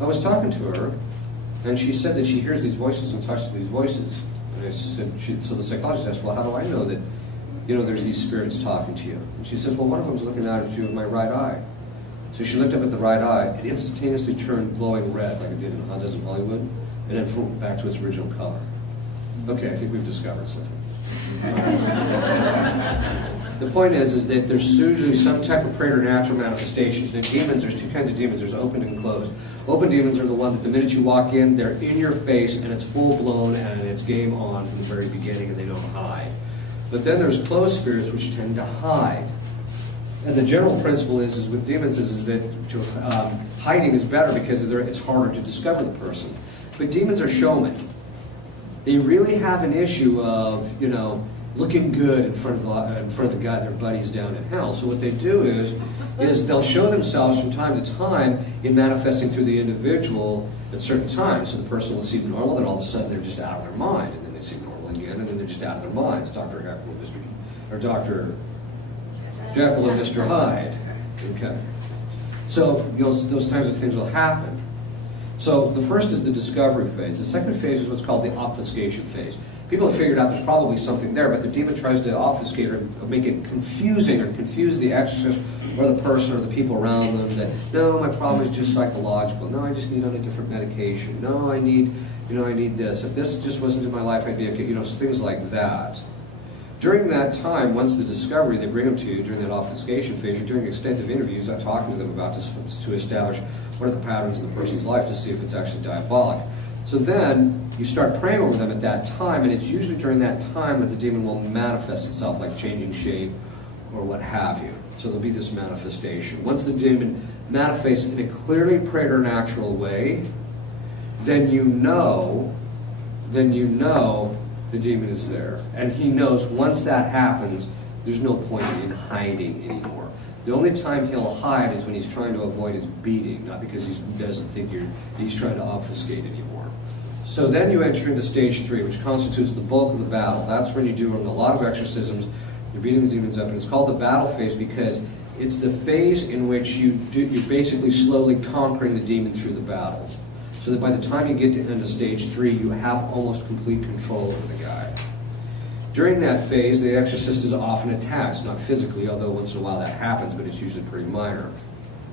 I was talking to her, and she said that she hears these voices and talks to these voices. And I said, so the psychologist asked, well, how do I know that, there's these spirits talking to you? And she says, well, one of them's looking out at you with my right eye. So she looked up at the right eye, and instantaneously turned glowing red, like it did in Hot Does in Hollywood, and then flew back to its original color. Okay, I think we've discovered something. The point is that there's usually some type of preternatural manifestations. In demons, there's two kinds of demons. There's open and closed. Open demons are the ones that the minute you walk in, they're in your face, and it's full-blown, and it's game on from the very beginning, and they don't hide. But then there's closed spirits, which tend to hide. And the general principle is with demons is that hiding is better because it's harder to discover the person. But demons are showmen. They really have an issue of, looking good in front of the guy, their buddies down in hell. So what they do is they'll show themselves from time to time in manifesting through the individual at certain times. So the person will see normal, then all of a sudden they're just out of their mind, and then they see normal again, and then they're just out of their minds. Dr. Jekyll and Mr. Hyde. Okay. So those kinds of things will happen. So the first is the discovery phase. The second phase is what's called the obfuscation phase. People have figured out there's probably something there, but the demon tries to obfuscate or make it confusing or confuse the exorcist or the person or the people around them that, no, my problem is just psychological. No, I just need on a different medication. No, I need this. If this just wasn't in my life, I'd be okay. Things like that. During that time, once the discovery, they bring them to you during that obfuscation phase, or during extensive interviews, I'm talking to them about this to establish what are the patterns in the person's life to see if it's actually diabolic. So then you start praying over them at that time, and it's usually during that time that the demon will manifest itself, like changing shape or what have you. So there'll be this manifestation. Once the demon manifests in a clearly preternatural way, then you know the demon is there. And he knows once that happens, there's no point in hiding anymore. The only time he'll hide is when he's trying to avoid his beating, not because he doesn't think he's trying to obfuscate anymore. So then you enter into stage 3, which constitutes the bulk of the battle. That's when you do a lot of exorcisms. You're beating the demons up, and it's called the battle phase because it's the phase in which you're basically slowly conquering the demon through the battle. So that by the time you get to end of stage 3, you have almost complete control over the guy. During that phase, the exorcist is often attacked, not physically, although once in a while that happens, but it's usually pretty minor.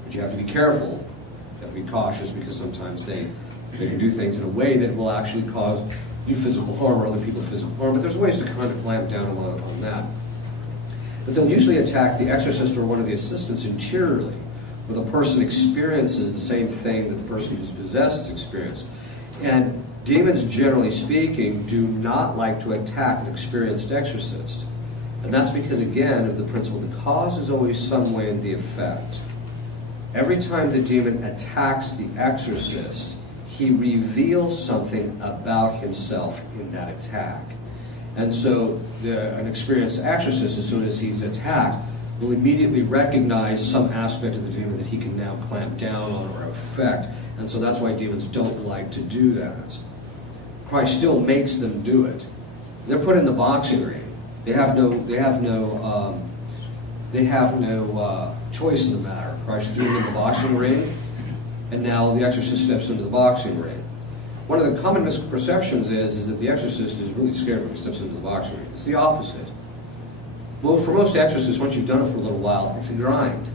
But you have to be careful, you have to be cautious, because sometimes they can do things in a way that will actually cause you physical harm or other people physical harm, but there's ways to kind of clamp down on that. But they'll usually attack the exorcist or one of the assistants interiorly, where the person experiences the same thing that the person who's possessed has experienced. And demons, generally speaking, do not like to attack an experienced exorcist. And that's because, again, of the principle, the cause is always some way in the effect. Every time the demon attacks the exorcist, he reveals something about himself in that attack. And so an experienced exorcist, as soon as he's attacked, will immediately recognize some aspect of the demon that he can now clamp down on or affect. And so that's why demons don't like to do that. Christ still makes them do it. They're put in the boxing ring. They have no choice in the matter. Christ threw them in the boxing ring, and now the exorcist steps into the boxing ring. One of the common misperceptions is that the exorcist is really scared when he steps into the boxing ring. It's the opposite. Well, for most exorcists, once you've done it for a little while, it's a grind.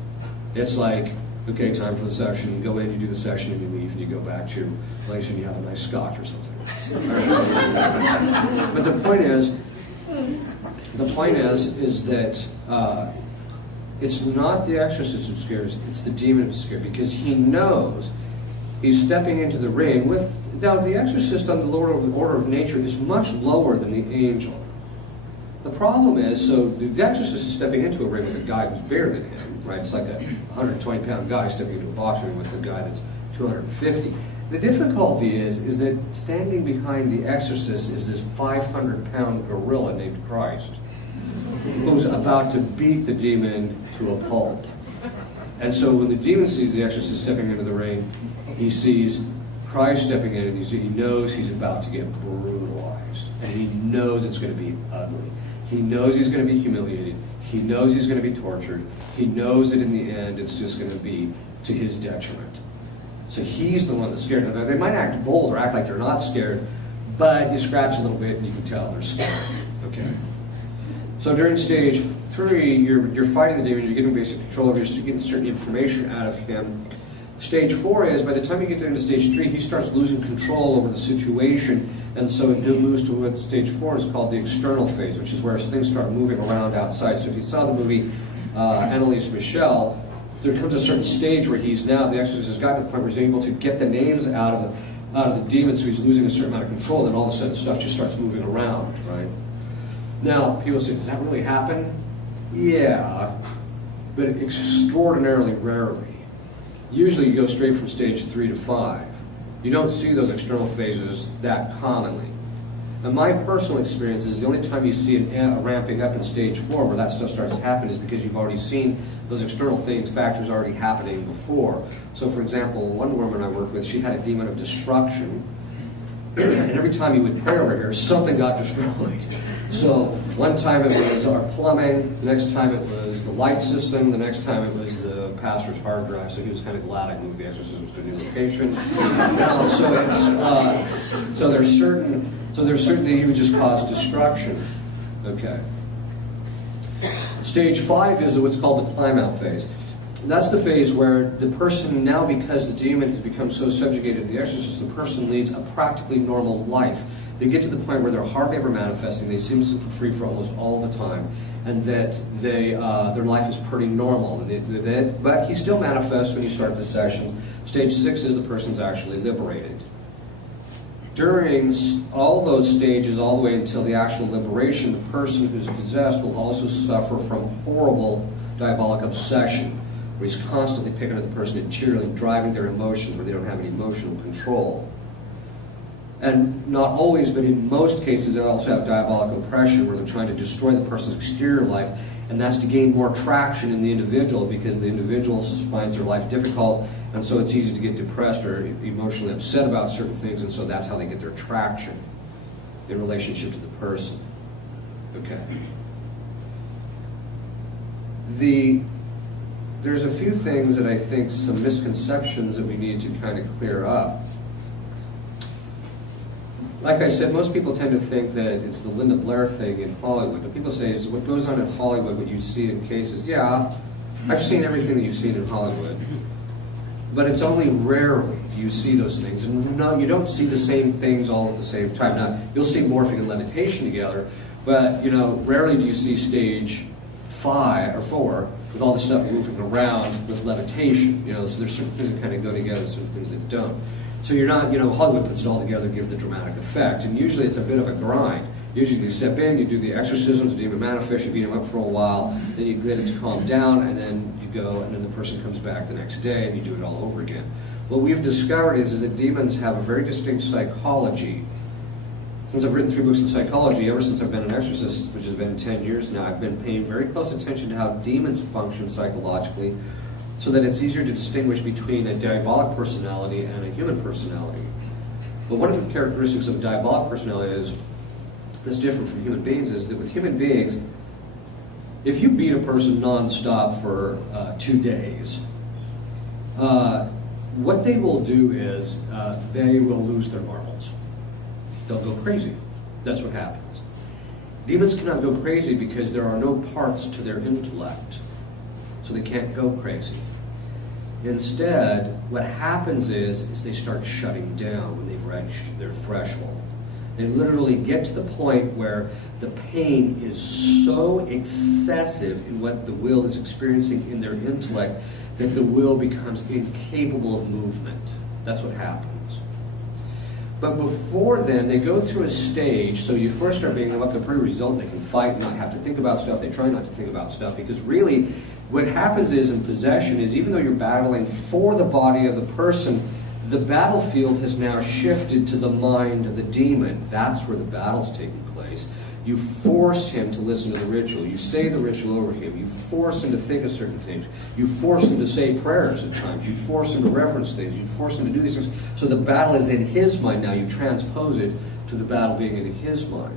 It's like, okay, time for the session. You go in, you do the session, and you leave, and you go back to your place, and you have a nice scotch or something. But the point is that it's not the exorcist who's scared, it's the demon who's scared, because he knows he's stepping into the ring with. Now, the exorcist on the lower order of nature is much lower than the angel. The problem is, so the exorcist is stepping into a ring with a guy who's bigger than him, right? It's like a 120-pound guy stepping into a boxing ring with a guy that's 250. The difficulty is that standing behind the exorcist is this 500-pound gorilla named Christ, who's about to beat the demon to a pulp. And so when the demon sees the exorcist stepping into the ring, he sees Christ stepping in, and he knows he's about to get brutalized. And he knows it's going to be ugly. He knows he's going to be humiliated. He knows he's going to be tortured. He knows that in the end it's just going to be to his detriment. So he's the one that's scared. Now, they might act bold or act like they're not scared, but you scratch a little bit and you can tell they're scared. Okay. So during stage 3, you're fighting the demon, you're getting basic control over, you're getting certain information out of him. Stage 4 is, by the time you get into stage 3, he starts losing control over the situation, And so it moves to what stage 4 is called the external phase, which is where things start moving around outside. So if you saw the movie Annalise Michel, there comes a certain stage where the exorcist has gotten to the point where he's able to get the names out of the demon, so he's losing a certain amount of control, and all of a sudden stuff just starts moving around, right? Now, people say, does that really happen? Yeah, but extraordinarily rarely. Usually you go straight from stage 3 to 5. You don't see those external phases that commonly. And my personal experience is the only time you see it ramping up in stage 4 where that stuff starts happening is because you've already seen those external factors already happening before. So for example, one woman I worked with, she had a demon of destruction, and every time you would pray over here, something got destroyed. So one time it was our plumbing, the next time it was the light system, the next time it was the pastor's hard drive, so he was kind of glad I moved the exorcisms to a new location. So there's certain that he would just cause destruction. Okay. Stage 5 is what's called the climb-out phase. And that's the phase where the person now, because the demon has become so subjugated to the exorcist, the person leads a practically normal life. They get to the point where they're hardly ever manifesting, they seem free for almost all the time, and that their life is pretty normal. But he still manifests when you start the sessions. Stage 6 is the person's actually liberated. During all those stages, all the way until the actual liberation, the person who's possessed will also suffer from horrible diabolic obsession, where he's constantly picking at the person interiorly, driving their emotions where they don't have any emotional control. And not always, but in most cases, they also have diabolic oppression, where they're trying to destroy the person's exterior life, and that's to gain more traction in the individual, because the individual finds their life difficult, and so it's easy to get depressed or emotionally upset about certain things, and so that's how they get their traction in relationship to the person. Okay. There's a few things that I think, some misconceptions that we need to kind of clear up. Like I said, most people tend to think that it's the Linda Blair thing in Hollywood. What people say is what goes on in Hollywood, what you see in cases. Yeah, I've seen everything that you've seen in Hollywood. But it's only rarely you see those things. And no, you don't see the same things all at the same time. Now, you'll see morphing and levitation together, but rarely do you see stage 5 or 4 with all the stuff moving around with levitation. So there's certain things that kind of go together, certain things that don't. So you're not, Hollywood puts it all together to give the dramatic effect. And usually it's a bit of a grind. Usually you step in, you do the exorcisms, the demon manifest, you beat him up for a while, then you get it to calm down, and then you go, and then the person comes back the next day, and you do it all over again. What we've discovered is that demons have a very distinct psychology. Since I've written 3 books on psychology, ever since I've been an exorcist, which has been 10 years now, I've been paying very close attention to how demons function psychologically, so that it's easier to distinguish between a diabolic personality and a human personality. But one of the characteristics of a diabolic personality that's different from human beings is that with human beings, if you beat a person non-stop for 2 days, what they will do is they will lose their marbles. They'll go crazy. That's what happens. Demons cannot go crazy because there are no parts to their intellect, so they can't go crazy. Instead, what happens is they start shutting down when they've reached their threshold. They literally get to the point where the pain is so excessive in what the will is experiencing in their intellect that the will becomes incapable of movement. That's what happens. But before then, they go through a stage, so you first start being up to pretty resilient. They can fight and not have to think about stuff. They try not to think about stuff, because really what happens is in possession is, even though you're battling for the body of the person, the battlefield has now shifted to the mind of the demon. That's where the battle's taking place. You force him to listen to the ritual. You say the ritual over him. You force him to think of certain things. You force him to say prayers at times. You force him to reference things. You force him to do these things. So the battle is in his mind now. You transpose it to the battle being in his mind.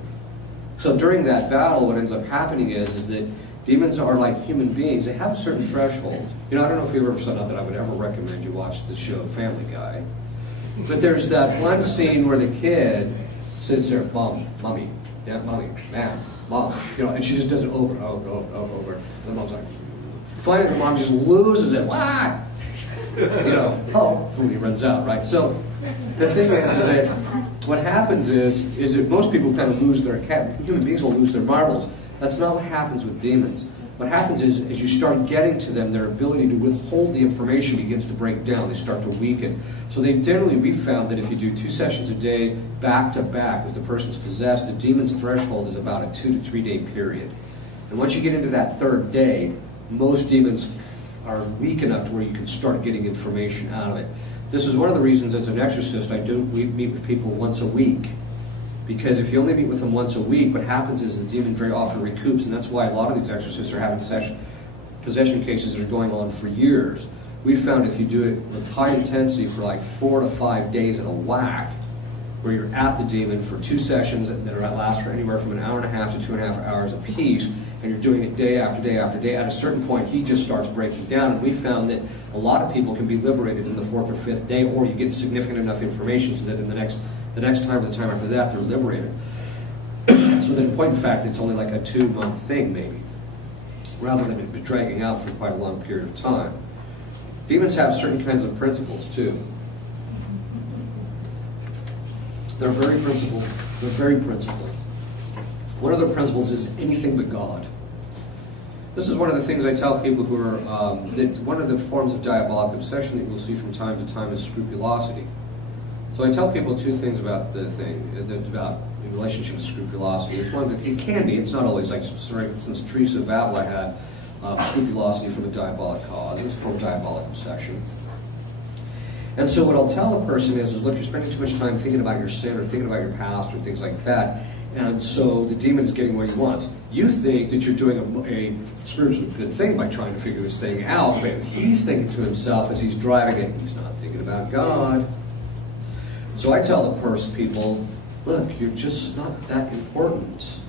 So during that battle, what ends up happening is that demons are like human beings. They have a certain threshold. I don't know if you've ever saw, not that I would ever recommend you watch the show Family Guy, but there's that one scene where the kid sits there, Mom, Mommy, Dad, Mommy, Ma'am, Mom, and she just does it over and over. And the mom's like, finally the mom just loses it. Why? He runs out, right? So the thing is that what happens is that most people kind of lose their, human beings will lose their marbles. That's not what happens with demons. What happens is, as you start getting to them, their ability to withhold the information begins to break down. They start to weaken. So we've found that if you do 2 sessions a day, back to back, if the person's possessed, the demon's threshold is about a 2 to 3 day period. And once you get into that 3rd day, most demons are weak enough to where you can start getting information out of it. This is one of the reasons as an exorcist we meet with people once a week. Because if you only meet with them once a week, what happens is the demon very often recoups, and that's why a lot of these exorcists are having possession cases that are going on for years. We found if you do it with high intensity for like 4 to 5 days in a whack, where you're at the demon for 2 sessions that last for anywhere from 1.5 hours to 2.5 hours apiece, and you're doing it day after day after day, at a certain point he just starts breaking down. And we found that a lot of people can be liberated in the 4th or 5th day, or you get significant enough information so that in the next time or the time after that, they're liberated. So then, in point in fact, it's only like a 2-month thing, maybe, rather than it dragging out for quite a long period of time. Demons have certain kinds of principles, too. They're very principled. One of their principles is anything but God. This is one of the things I tell people who are, that one of the forms of diabolic obsession that you'll see from time to time is scrupulosity. So I tell people 2 things about the thing, about the relationship with scrupulosity. There's one that it can be, it's not always like, for instance, Teresa of Avila had scrupulosity from a diabolic cause, it was from diabolic obsession. And so what I'll tell a person is look, you're spending too much time thinking about your sin or thinking about your past or things like that, and so the demon's getting what he wants. You think that you're doing a spiritually good thing by trying to figure this thing out, but he's thinking to himself as he's driving it, he's not thinking about God. So I tell the people, look, you're just not that important.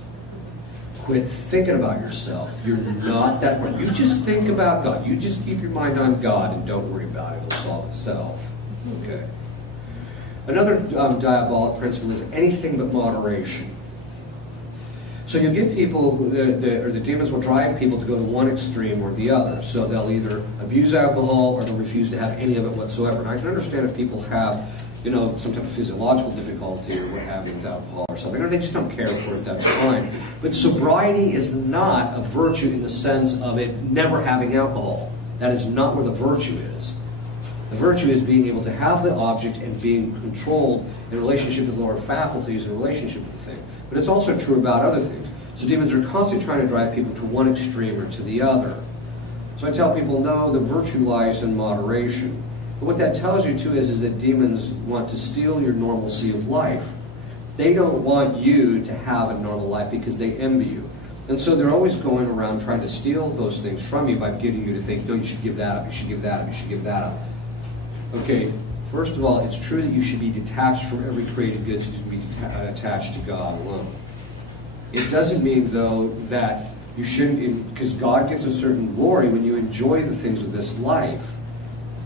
Quit thinking about yourself. You're not that important. You just think about God. You just keep your mind on God and don't worry about it. It'll solve itself. Okay. Another diabolic principle is anything but moderation. So you get people, or the demons will drive people to go to one extreme or the other. So they'll either abuse alcohol or they'll refuse to have any of it whatsoever. And I can understand if people have, some type of physiological difficulty or what have you with alcohol or something, or they just don't care for it, that's fine. But sobriety is not a virtue in the sense of it never having alcohol. That is not where the virtue is. The virtue is being able to have the object and being controlled in relationship with lower faculties in relationship with the thing. But it's also true about other things. So demons are constantly trying to drive people to one extreme or to the other. So I tell people, no, the virtue lies in moderation. But what that tells you, too, is that demons want to steal your normalcy of life. They don't want you to have a normal life because they envy you. And so they're always going around trying to steal those things from you by getting you to think, no, you should give that up, you should give that up, you should give that up. Okay, first of all, it's true that you should be detached from every created good, so you should be attached to God alone. It doesn't mean, though, that you shouldn't, because God gets a certain glory when you enjoy the things of this life.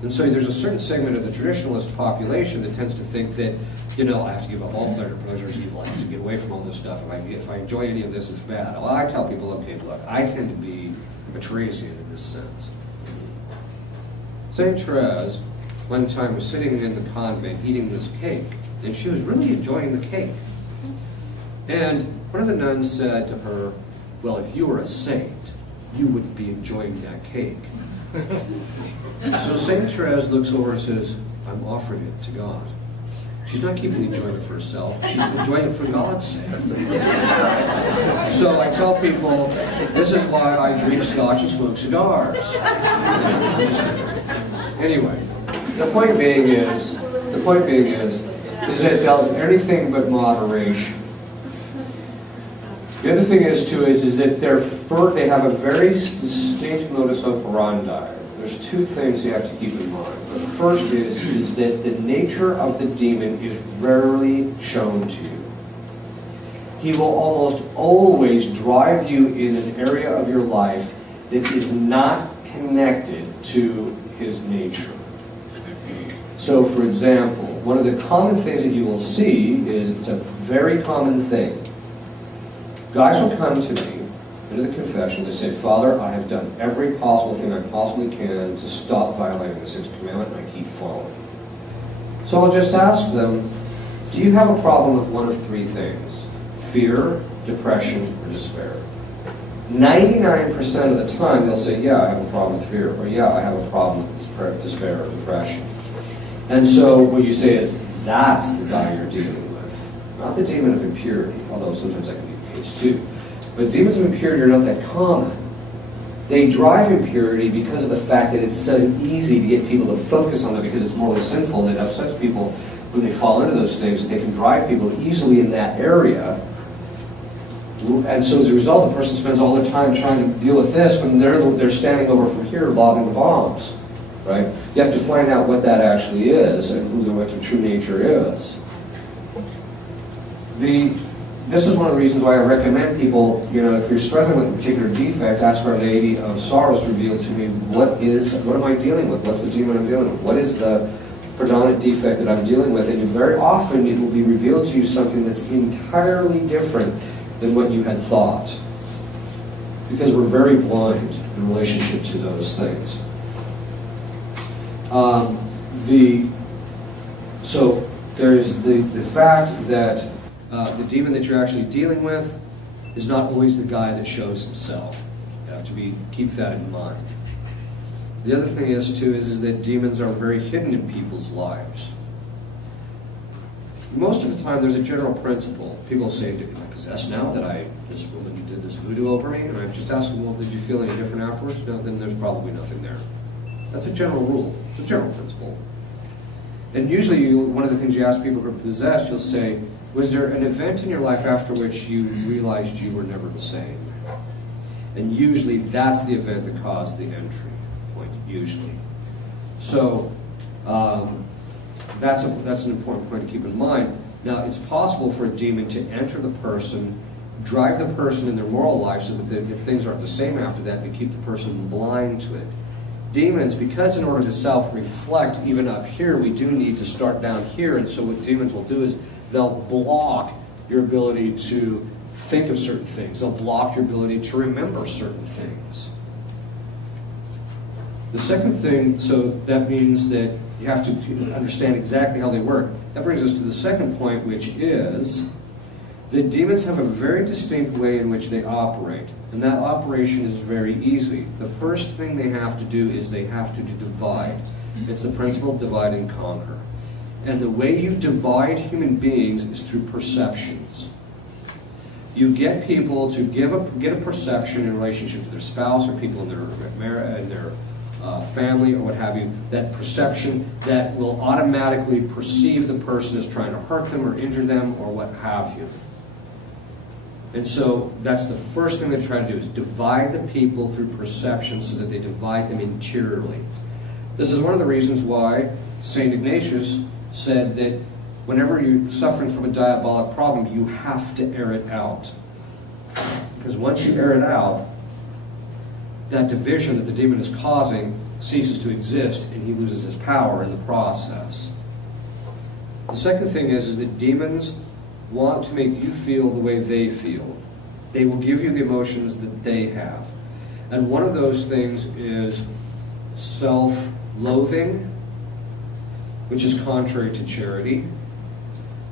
And so there's a certain segment of the traditionalist population that tends to think that, I have to give up all pleasure. Pleasure is evil. I have to get away from all this stuff. If I enjoy any of this, it's bad. Well, I tell people, okay, look, I tend to be a Teresian in this sense. St. Therese, one time, was sitting in the convent eating this cake, and she was really enjoying the cake. And one of the nuns said to her, well, if you were a saint, you wouldn't be enjoying that cake. So St. Therese looks over and says, I'm offering it to God. She's not keeping the enjoyment for herself. She's enjoying it for God's sake. So I tell people, this is why I drink scotch and smoke cigars. Anyway, the point being is that anything but moderation. The other thing is that they have a very distinct modus operandi. There's 2 things you have to keep in mind. The first is that the nature of the demon is rarely shown to you. He will almost always drive you in an area of your life that is not connected to his nature. So, for example, one of the common things that you will see is, it's a very common thing. Guys will come to me into the confession, they say, Father, I have done every possible thing I possibly can to stop violating the 6th commandment, and I keep falling. So I'll just ask them, do you have a problem with one of three things? Fear, depression, or despair? 99% of the time they'll say, yeah, I have a problem with fear, or yeah, I have a problem with despair or depression. And so what you say is, that's the guy you're dealing with. Not the demon of impurity, although sometimes that can be the case too. But demons of impurity are not that common. They drive impurity because of the fact that it's so easy to get people to focus on it because it's morally sinful, and it upsets people when they fall into those things, that they can drive people easily in that area. And so as a result, the person spends all their time trying to deal with this when they're standing over from here lobbing the bombs, right? You have to find out what that actually is and what their true nature is. This is one of the reasons why I recommend people, if you're struggling with a particular defect, ask Our Lady of Sorrows to reveal to me what am I dealing with? What's the demon I'm dealing with? What is the predominant defect that I'm dealing with? And very often it will be revealed to you something that's entirely different than what you had thought. Because we're very blind in relationship to those things. So there's the fact that the demon that you're actually dealing with is not always the guy that shows himself. You have to keep that in mind. The other thing is that demons are very hidden in people's lives. Most of the time, there's a general principle. People say, am I possessed now that this woman did this voodoo over me? And I just ask them, well, did you feel any different afterwards? No, then there's probably nothing there. That's a general rule. It's a general principle. And usually, one of the things you ask people who are possessed, you'll say, was there an event in your life after which you realized you were never the same? And usually, that's the event that caused the entry point, usually. So, that's an important point to keep in mind. Now, it's possible for a demon to enter the person, drive the person in their moral life so that if things aren't the same after that, to keep the person blind to it. Demons, because in order to self-reflect, even up here, we do need to start down here, and so what demons will do is they'll block your ability to think of certain things. They'll block your ability to remember certain things. The second thing, so that means that you have to understand exactly how they work. That brings us to the second point, which is that demons have a very distinct way in which they operate. And that operation is very easy. The first thing they have to do is they have to divide. It's the principle of divide and conquer. And the way you divide human beings is through perceptions. You get people to get a perception in relationship to their spouse or people in their family or what have you, that perception that will automatically perceive the person as trying to hurt them or injure them or what have you. And so that's the first thing they try to do, is divide the people through perception so that they divide them interiorly. This is one of the reasons why St. Ignatius said that whenever you're suffering from a diabolic problem, you have to air it out. Because once you air it out, that division that the demon is causing ceases to exist, and he loses his power in the process. The second thing is that demons want to make you feel the way they feel. They will give you the emotions that they have. And one of those things is self-loathing, which is contrary to charity.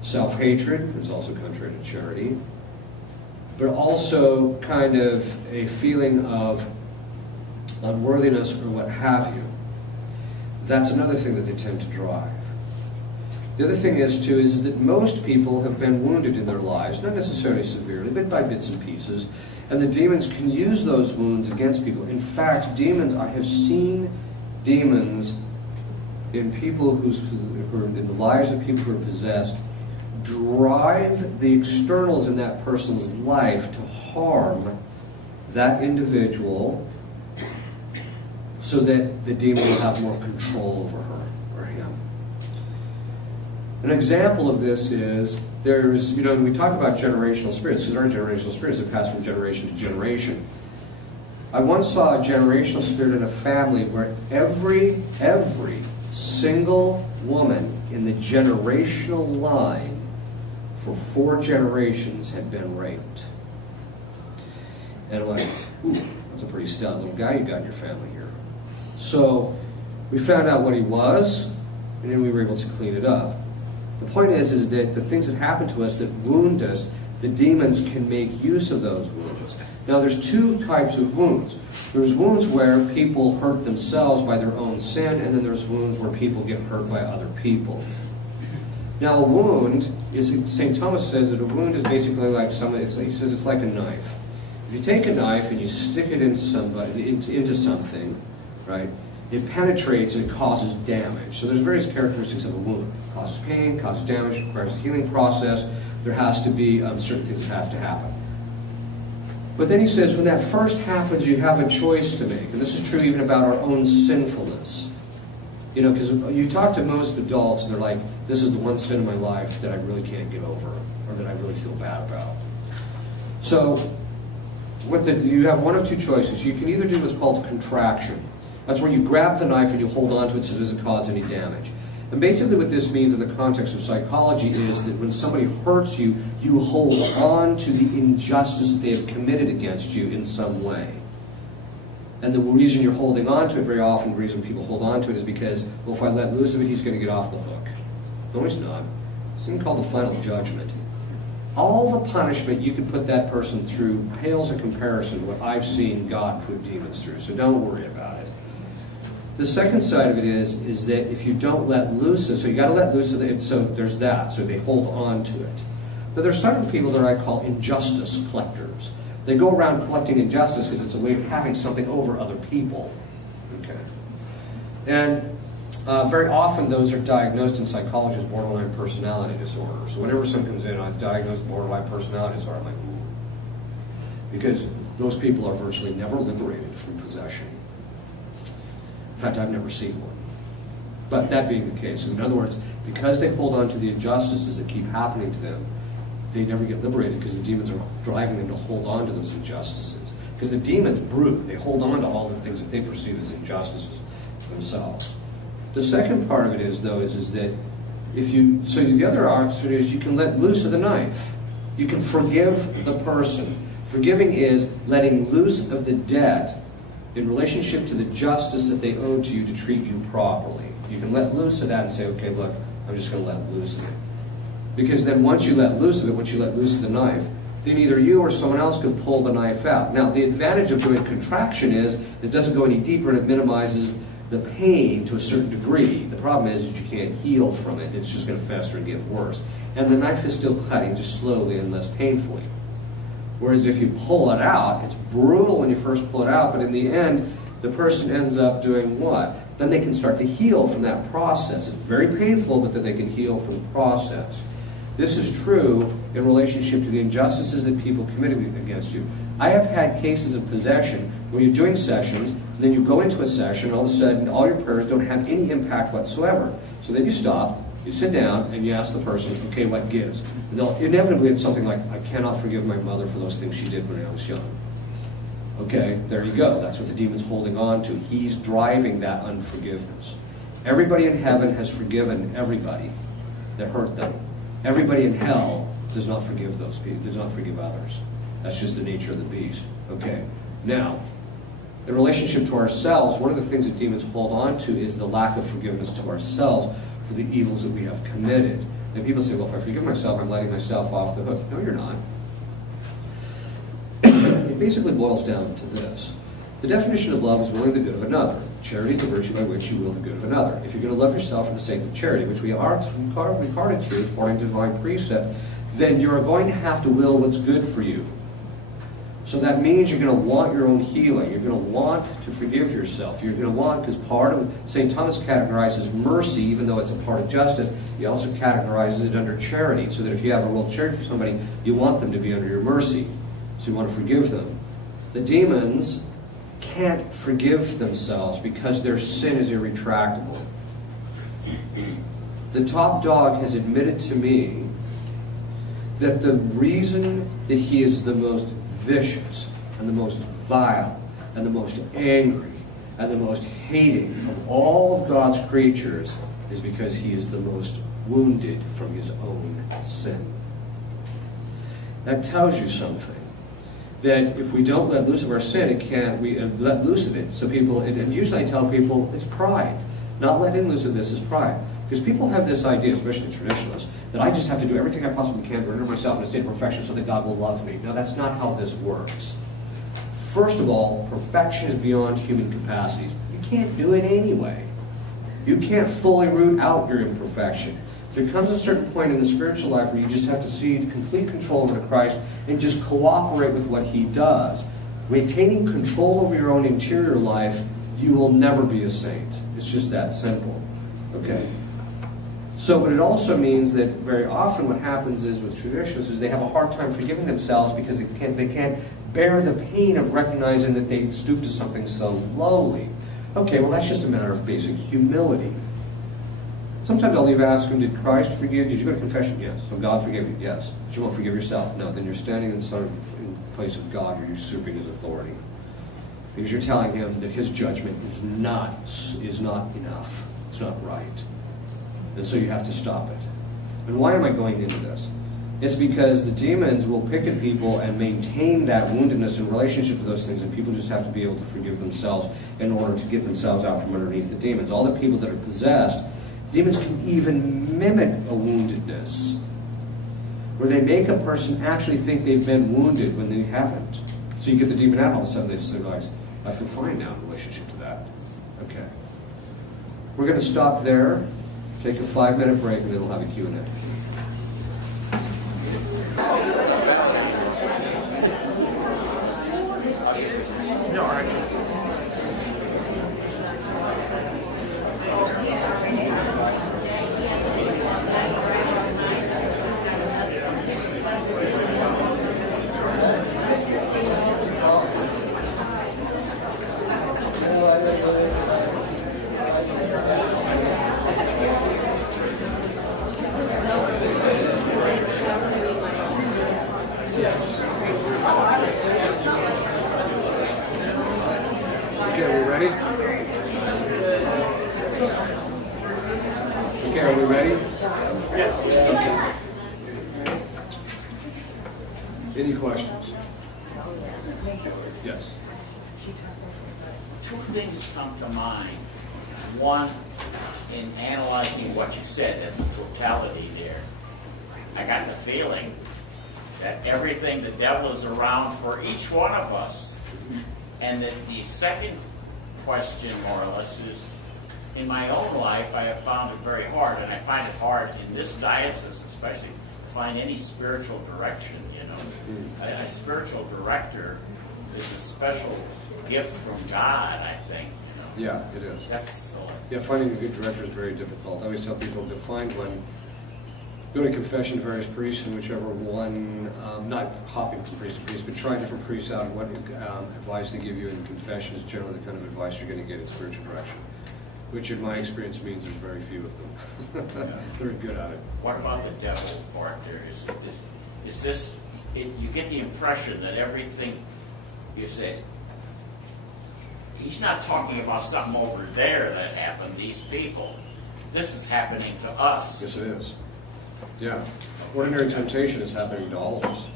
Self-hatred is also contrary to charity. But also kind of a feeling of unworthiness or what have you. That's another thing that they tend to drive. The other thing is that most people have been wounded in their lives, not necessarily severely, but by bits and pieces, and the demons can use those wounds against people. In fact, I have seen demons in people who are in the lives of people who are possessed, drive the externals in that person's life to harm that individual so that the demon will have more control over her or him. An example of this is, we talk about generational spirits, because there are generational spirits that pass from generation to generation. I once saw a generational spirit in a family where every single woman in the generational line for 4 generations had been raped. And I'm like, ooh, that's a pretty stout little guy you got in your family here. So we found out what he was, and then we were able to clean it up. The point is that the things that happen to us that wound us, the demons can make use of those wounds. Now there's two types of wounds. There's wounds where people hurt themselves by their own sin, and then there's wounds where people get hurt by other people. Now a wound is, St. Thomas says that a wound is basically like he says it's like a knife. If you take a knife and you stick it into something, right, it penetrates and it causes damage. So there's various characteristics of a wound. It causes pain, causes damage, requires a healing process. There has to be certain things that have to happen. But then he says when that first happens, you have a choice to make. And this is true even about our own sinfulness. You know, because you talk to most adults and they're like, this is the one sin in my life that I really can't get over, or that I really feel bad about. So you have one of two choices. You can either do what's called contraction. That's where you grab the knife and you hold on to it so it doesn't cause any damage. And basically what this means in the context of psychology is that when somebody hurts you, you hold on to the injustice that they have committed against you in some way. And the reason you're holding on to it very often, the reason people hold on to it is because, well, if I let loose of it, he's going to get off the hook. No, he's not. It's something called the final judgment. All the punishment you could put that person through pales in comparison to what I've seen God put demons through, so don't worry about it. The second side of it is that if you don't let loose of it, so you got to let loose of it, so there's that, so they hold on to it. But there's certain people that I call injustice collectors. They go around collecting injustice because it's a way of having something over other people. Okay. And very often those are diagnosed in psychology as borderline personality disorder. So whenever someone comes in, I was diagnosed with borderline personality disorder, I'm like, ooh. Because those people are virtually never liberated from possession. In fact, I've never seen one. But that being the case, in other words, because they hold on to the injustices that keep happening to them, they never get liberated because the demons are driving them to hold on to those injustices. Because the demons brute, they hold on to all the things that they perceive as injustices themselves. The second part of it is, though, is that so the other option is you can let loose of the knife. You can forgive the person. Forgiving is letting loose of the debt in relationship to the justice that they owe to you to treat you properly. You can let loose of that and say, okay, look, I'm just going to let loose of it. Because then once you let loose of it, once you let loose of the knife, then either you or someone else can pull the knife out. Now, the advantage of doing contraction is it doesn't go any deeper and it minimizes the pain to a certain degree. The problem is that you can't heal from it. It's just going to fester and get worse. And the knife is still cutting, just slowly and less painfully. Whereas if you pull it out, it's brutal when you first pull it out, but in the end, the person ends up doing what? Then they can start to heal from that process. It's very painful, but then they can heal from the process. This is true in relationship to the injustices that people committed against you. I have had cases of possession where you're doing sessions, and then you go into a session, and all of a sudden, all your prayers don't have any impact whatsoever. So then you stop, you sit down, and you ask the person, okay, what gives? And they'll inevitably it's something like, I cannot forgive my mother for those things she did when I was young. Okay, there you go. That's what the demon's holding on to. He's driving that unforgiveness. Everybody in heaven has forgiven everybody that hurt them. Everybody in hell does not forgive those people, does not forgive others. That's just the nature of the beast. Okay, now, in relationship to ourselves, one of the things that demons hold on to is the lack of forgiveness to ourselves for the evils that we have committed. And people say, well, if I forgive myself, I'm letting myself off the hook. No, you're not. It basically boils down to this. The definition of love is willing the good of another. Charity is the virtue by which you will the good of another. If you're going to love yourself for the sake of charity, which we are regarded to according to divine precept, then you're going to have to will what's good for you. So that means you're going to want your own healing. You're going to want to forgive yourself. You're going to want, because part of St. Thomas categorizes mercy, even though it's a part of justice, he also categorizes it under charity. So that if you have a real charity for somebody, you want them to be under your mercy. So you want to forgive them. The demons can't forgive themselves because their sin is irretractable. The top dog has admitted to me that the reason that he is the most vicious and the most vile and the most angry and the most hating of all of God's creatures is because he is the most wounded from his own sin. That tells you something. That if we don't let loose of our sin, we let loose of it. So people, and usually I tell people, it's pride. Not letting loose of this is pride. Because people have this idea, especially traditionalists, that I just have to do everything I possibly can to render myself in a state of perfection so that God will love me. No, that's not how this works. First of all, perfection is beyond human capacities. You can't do it anyway. You can't fully root out your imperfection. There comes a certain point in the spiritual life where you just have to cede complete control over to Christ and just cooperate with what He does. Maintaining control over your own interior life, you will never be a saint. It's just that simple. Okay? So, but it also means that very often what happens is with traditionalists is they have a hard time forgiving themselves because they can't bear the pain of recognizing that they stoop to something so lowly. Okay, well that's just a matter of basic humility. Sometimes I'll even ask them, did Christ forgive? Did you go to confession? Yes. So God forgive you? Yes. But you won't forgive yourself? No. Then you're standing in place of God. You're usurping His authority. Because you're telling Him that His judgment is not enough. It's not right. And so you have to stop it. And why am I going into this? It's because the demons will pick at people and maintain that woundedness in relationship to those things, and people just have to be able to forgive themselves in order to get themselves out from underneath the demons. All the people that are possessed, demons can even mimic a woundedness, where they make a person actually think they've been wounded when they haven't. So you get the demon out, all of a sudden they just say, guys, I feel fine now in relationship to that. Okay. We're going to stop there, take a 5-minute break, and then we'll have a Q&A. No, all right. Any questions? Yes. Two things come to mind. One, in analyzing what you said, as a totality there, I got the feeling that everything, the devil is around for each one of us. And that the second question, more or less, is, in my own life, I have found it very hard, and I find it hard in this diocese especially, to find any spiritual direction, you know. A spiritual director is a special gift from God, I think. You know? Yeah, it is. That's so. Yeah, finding a good director is very difficult. I always tell people to find one. Go to confession to various priests, and whichever one, not hopping from priest to priest, but try different priests out, and what advice they give you in confession is generally the kind of advice you're going to get in spiritual direction. Which, in my experience, means there's very few of them. They're good at it. What about the devil part there? Is this, you get the impression that everything you said, he's not talking about something over there that happened, these people. This is happening to us. Yes, it is. Yeah. Ordinary temptation is happening to all of us.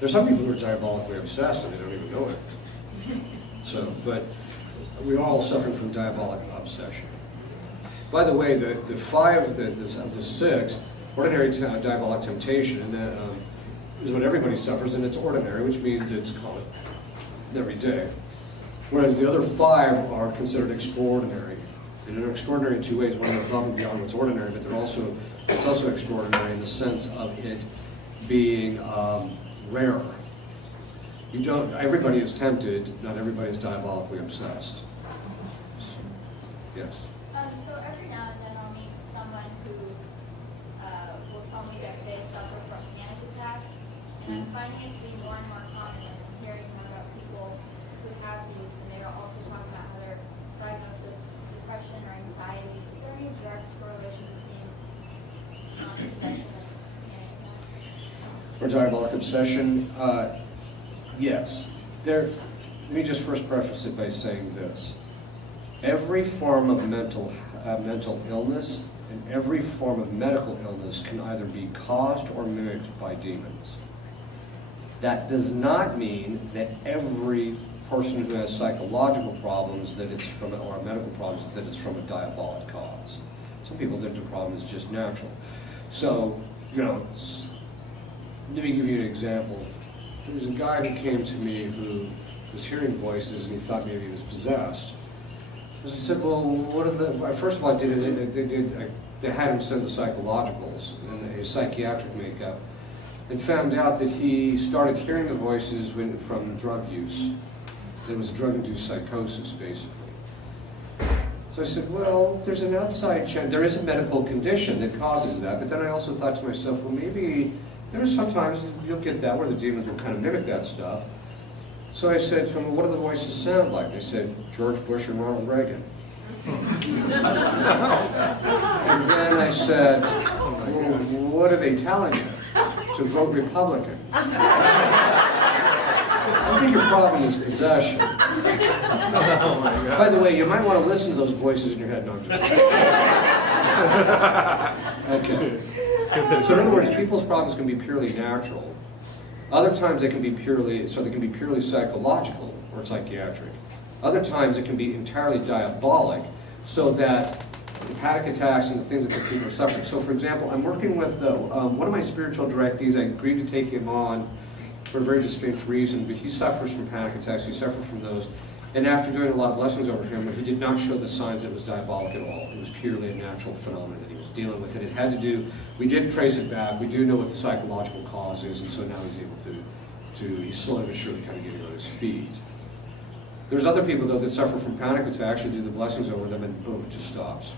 There's some people who are diabolically obsessed and they don't even know it. So, but we're all suffering from diabolic obsession. By the way, the five of the six, ordinary diabolic temptation, and that is what everybody suffers, and it's ordinary, which means it's common every day. Whereas the other five are considered extraordinary. And they're extraordinary in two ways. One, they're above and beyond what's ordinary, but it's also extraordinary in the sense of it being rare. Everybody is tempted, not everybody is diabolically obsessed. So, yes? So every now and then I'll meet someone who will tell me that they suffer from panic attacks, and I'm finding it to be more and more common, and I'm hearing more about people who have these, and they're also talking about how they're diagnosed with depression or anxiety. Is there any direct correlation between depression and panic attacks? Or diabolic obsession? Yes. Let me just first preface it by saying this. Every form of mental illness and every form of medical illness can either be caused or mimicked by demons. That does not mean that every person who has psychological problems or medical problems that it's from a diabolic cause. Some people think the problem is just natural. So, you know, let me give you an example. There was a guy who came to me who was hearing voices and he thought maybe he was possessed. So I said, well, what are the... First of all, they had him send the psychologicals and a psychiatric makeup, and found out that he started hearing the voices from drug use. It was drug-induced psychosis, basically. So I said, well, there's an outside chance. There is a medical condition that causes that, but then I also thought to myself, well, maybe there are sometimes you'll get that where the demons will kind of mimic that stuff. So I said to him, well, what do the voices sound like? They said, George Bush and Ronald Reagan. And then I said, well, what are they telling you? To vote Republican. I think your problem is possession. Oh my God. By the way, you might want to listen to those voices in your head. No, I'm just kidding. Okay. So in other words, people's problems can be purely natural. Other times they can be purely psychological or psychiatric. Other times it can be entirely diabolic, so that the panic attacks and the things that the people are suffering. So for example, I'm working with one of my spiritual directees. I agreed to take him on for a very distinct reason, but he suffers from panic attacks. He suffers from those. And after doing a lot of blessings over him, he did not show the signs that it was diabolic at all. It was purely a natural phenomenon that he was dealing with. And it had to do, we did trace it back. We do know what the psychological cause is, and so now he's able he's slowly but surely kind of getting on his feet. There's other people, though, that suffer from panic attacks. You do the blessings over them, and boom, it just stops.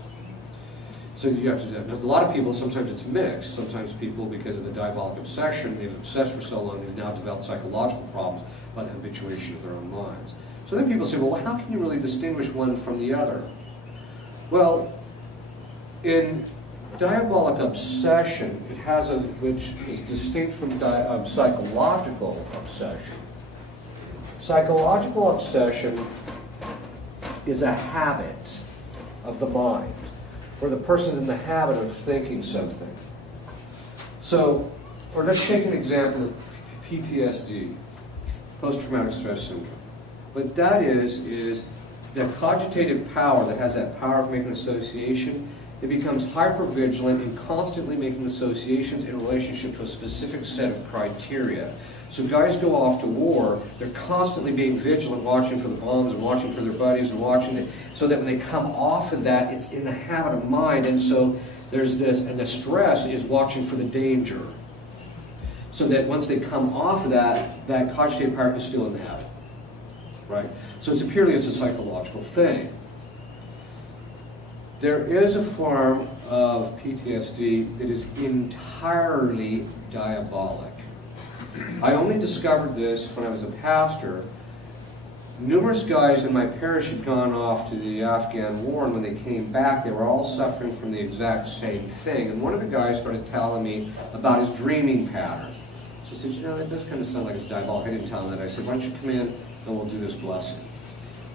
So you have to do that. Now, a lot of people, sometimes it's mixed. Sometimes people, because of the diabolic obsession, they've obsessed for so long, they've now developed psychological problems by the habituation of their own minds. So then people say, well, how can you really distinguish one from the other? Well, in diabolic obsession, it has which is distinct from psychological obsession. Psychological obsession is a habit of the mind, where the person's in the habit of thinking something. So, or let's take an example of PTSD, post-traumatic stress syndrome. What that is that cogitative power that has that power of making association. It becomes hypervigilant in constantly making associations in relationship to a specific set of criteria. So guys go off to war, they're constantly being vigilant, watching for the bombs and watching for their buddies and watching it, so that when they come off of that, it's in the habit of mind. And so there's this, and the stress is watching for the danger. So that once they come off of that, that cogitative power is still in the habit. Right? So it's a psychological thing. There is a form of PTSD that is entirely diabolic. I only discovered this when I was a pastor. Numerous guys in my parish had gone off to the Afghan war, and when they came back, they were all suffering from the exact same thing. And one of the guys started telling me about his dreaming pattern. So I said, you know, that does kind of sound like it's diabolic. I didn't tell him that. I said, why don't you come in and we'll do this blessing.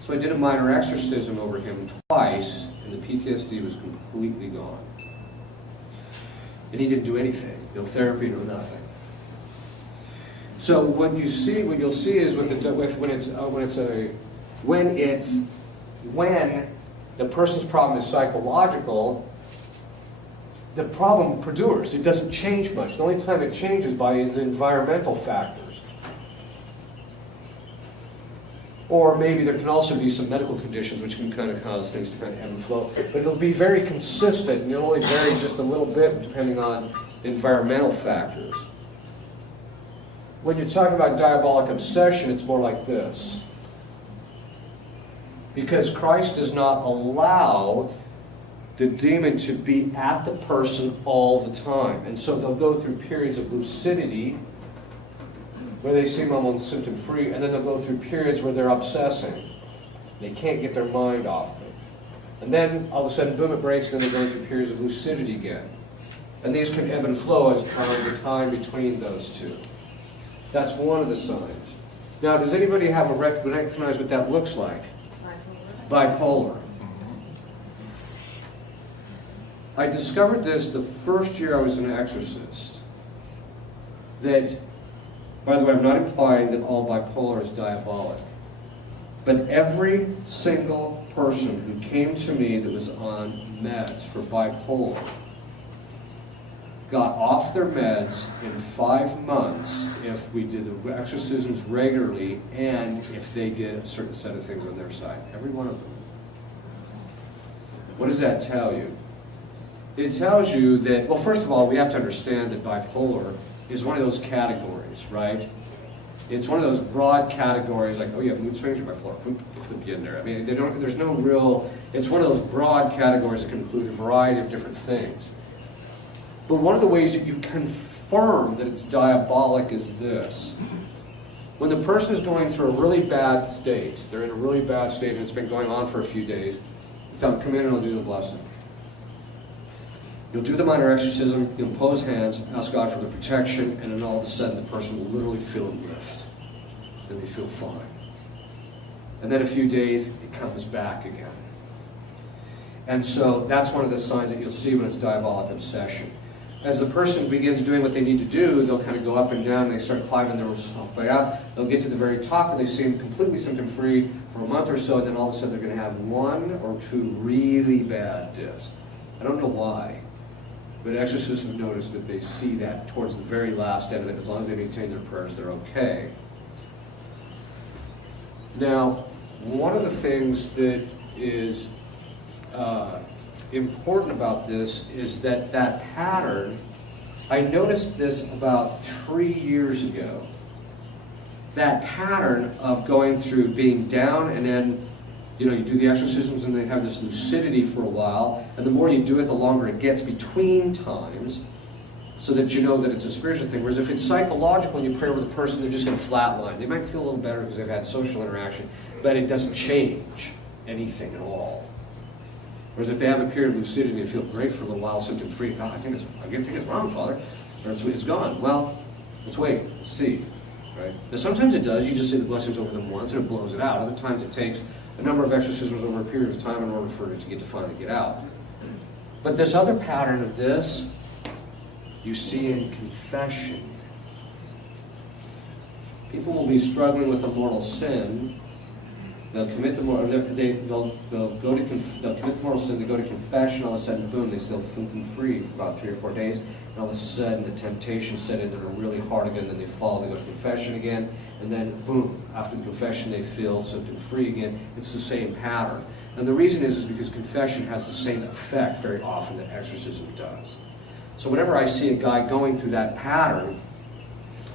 So I did a minor exorcism over him twice, and the PTSD was completely gone. And he didn't do anything, no therapy, no nothing. So what you'll see is when the person's problem is psychological, the problem perdures. It doesn't change much. The only time it changes by is environmental factors. Or maybe there can also be some medical conditions which can kind of cause things to kind of ebb and flow. But it'll be very consistent, and it'll only vary just a little bit depending on environmental factors. When you're talking about diabolic obsession, it's more like this. Because Christ does not allow the demon to be at the person all the time. And so they'll go through periods of lucidity where they seem almost symptom-free, and then they'll go through periods where they're obsessing. They can't get their mind off of it. And then, all of a sudden, boom, it breaks, and then they're going through periods of lucidity again. And these can ebb and flow as the time between those two. That's one of the signs. Now, does anybody have recognize what that looks like? Bipolar. I discovered this the first year I was an exorcist. That, by the way, I'm not implying that all bipolar is diabolic. But every single person who came to me that was on meds for bipolar got off their meds in 5 months if we did the exorcisms regularly and if they did a certain set of things on their side. Every one of them. What does that tell you? It tells you that, well, first of all, we have to understand that bipolar is one of those categories, right? It's one of those broad categories, like, oh, you have mood swings, you're bipolar, flip you in there. I mean, there's no real, it's one of those broad categories that can include a variety of different things. But one of the ways that you confirm that it's diabolic is this. When the person is going through a really bad state, they're in a really bad state and it's been going on for a few days, you tell them, come in and I'll do the blessing. You'll do the minor exorcism, you'll impose hands, ask God for the protection, and then all of a sudden the person will literally feel a lift. And they feel fine. And then a few days, it comes back again. And so that's one of the signs that you'll see when it's diabolic obsession. As the person begins doing what they need to do, they'll kind of go up and down, and they start climbing their way up. They'll get to the very top, and they seem completely symptom-free for a month or so, and then all of a sudden they're going to have 1 or 2 really bad dips. I don't know why. But exorcists have noticed that they see that towards the very last end of it. As long as they maintain their prayers, they're okay. Now, one of the things that is important about this is that pattern, I noticed this about 3 years ago. That pattern of going through being down and then, you know, you do the exorcisms and they have this lucidity for a while, and the more you do it, the longer it gets between times, so that you know that it's a spiritual thing. Whereas if it's psychological and you pray over the person, they're just going to flatline. They might feel a little better because they've had social interaction, but it doesn't change anything at all. Whereas if they have a period of lucidity and feel great for a little while, symptom-free, I think it's wrong, Father, or it's gone. Well, let's wait, let's see. Right? Now sometimes it does. You just say the blessings over them once and it blows it out. Other times it takes a number of exorcisms over a period of time in order for it to finally get out. But this other pattern of this, you see in confession. People will be struggling with a mortal sin. They'll commit the mortal sin. They go to confession. All of a sudden, boom! They still feel free for about 3 or 4 days. And all of a sudden, the temptation set in. They're really hard again. Then they fall. They go to confession again. And then, boom, after the confession, they feel symptom-free again. It's the same pattern. And the reason is because confession has the same effect very often that exorcism does. So whenever I see a guy going through that pattern,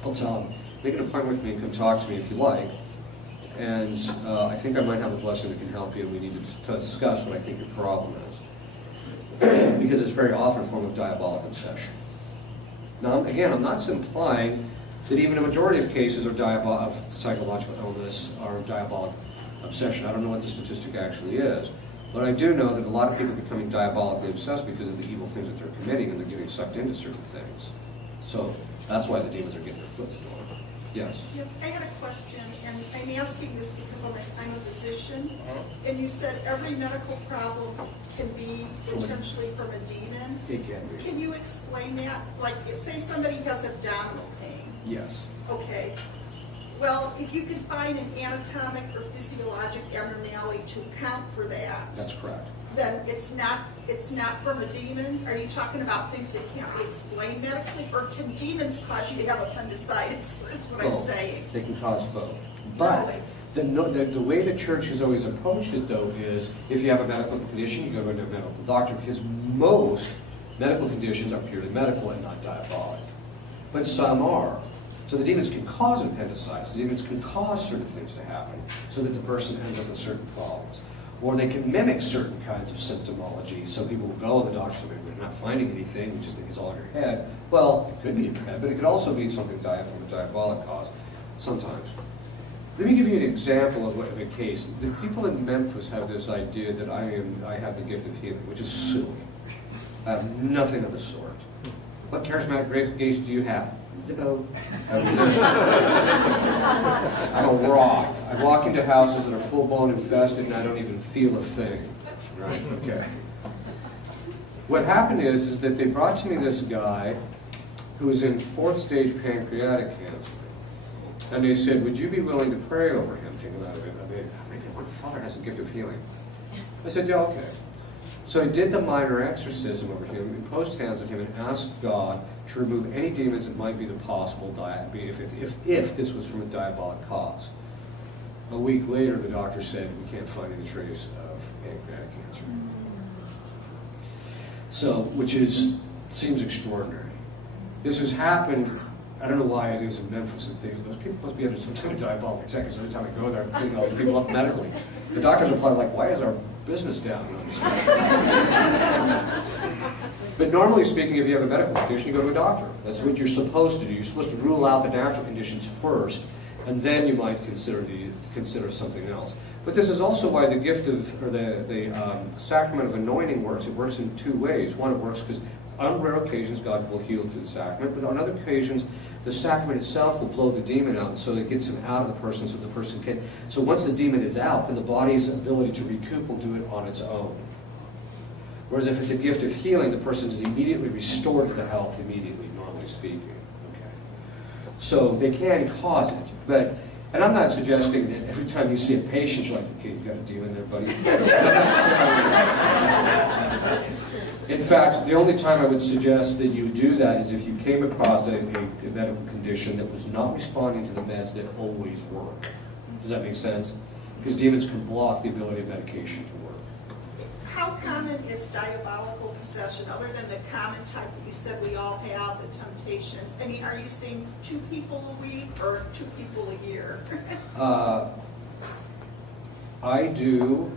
I'll tell him, make an appointment with me and come talk to me if you like. And I think I might have a blessing that can help you, and we need to discuss what I think your problem is. Because it's very often a form of diabolic obsession. Now, again, I'm not implying that even a majority of cases of psychological illness are diabolic obsession. I don't know what the statistic actually is. But I do know that a lot of people are becoming diabolically obsessed because of the evil things that they're committing, and they're getting sucked into certain things. So that's why the demons are getting their foot in the door. Yes? Yes, I had a question, and I'm asking this because I'm a physician, and you said every medical problem can be potentially from a demon. It can be. Can you explain that? Like, say somebody has abdominal pain. Yes. Okay. Well, if you can find an anatomic or physiologic abnormality to account for that, That's correct. then it's not from a demon? Are you talking about things that can't be explained medically? Or can demons cause you to have appendicitis, is what I'm saying? They can cause both. But the way the church has always approached it, though, is if you have a medical condition, you go to a medical doctor, because most medical conditions are purely medical and not diabolic. But some are. So the demons can cause appendicitis. The demons can cause certain things to happen so that the person ends up with certain problems. Or they can mimic certain kinds of symptomology. So people will go, and the doctor says, we're not finding anything, we just think it's all in your head. Well, it could be in your head, but it could also be something from a diabolic cause, sometimes. Let me give you an example of a case. The people in Memphis have this idea that I have the gift of healing, which is silly. I have nothing of the sort. What charismatic grace do you have? Zippo. I'm a rock. I walk into houses that are full-blown infested and I don't even feel a thing. Right? Okay. What happened is that they brought to me this guy who was in 4th stage pancreatic cancer. And they said, would you be willing to pray over him? Thinking about it. I mean, what father has a gift of healing? I said, yeah, okay. So I did the minor exorcism over him, imposed hands on him, and asked God to remove any demons that might be the possible if this was from a diabolic cause. A week later, the doctor said, we can't find any trace of pancreatic cancer. So, seems extraordinary. This has happened, I don't know why it is in Memphis that those people must be under some kind of diabolic attack, because every time I go there, I'm cleaning all these people up medically. The doctors are probably like, why is our business down? But normally speaking, if you have a medical condition, you go to a doctor. That's what you're supposed to do. You're supposed to rule out the natural conditions first, and then you might consider something else. But this is also why the gift of, or the sacrament of anointing works. It works in two ways. One, it works because on rare occasions God will heal through the sacrament, but on other occasions the sacrament itself will blow the demon out, so it gets him out of the person, so the person can. So once the demon is out, then the body's ability to recoup will do it on its own. Whereas if it's a gift of healing, the person is immediately restored to the health immediately, normally speaking. Okay. So they can cause it, but, and I'm not suggesting that every time you see a patient, you're like, okay, you got a demon there, buddy. In fact, the only time I would suggest that you do that is if you came across a medical condition that was not responding to the meds that always work. Does that make sense? Because demons can block the ability of medication to work. How common is diabolical possession, other than the common type that you said we all have, the temptations? I mean, are you seeing 2 people a week or 2 people a year? I do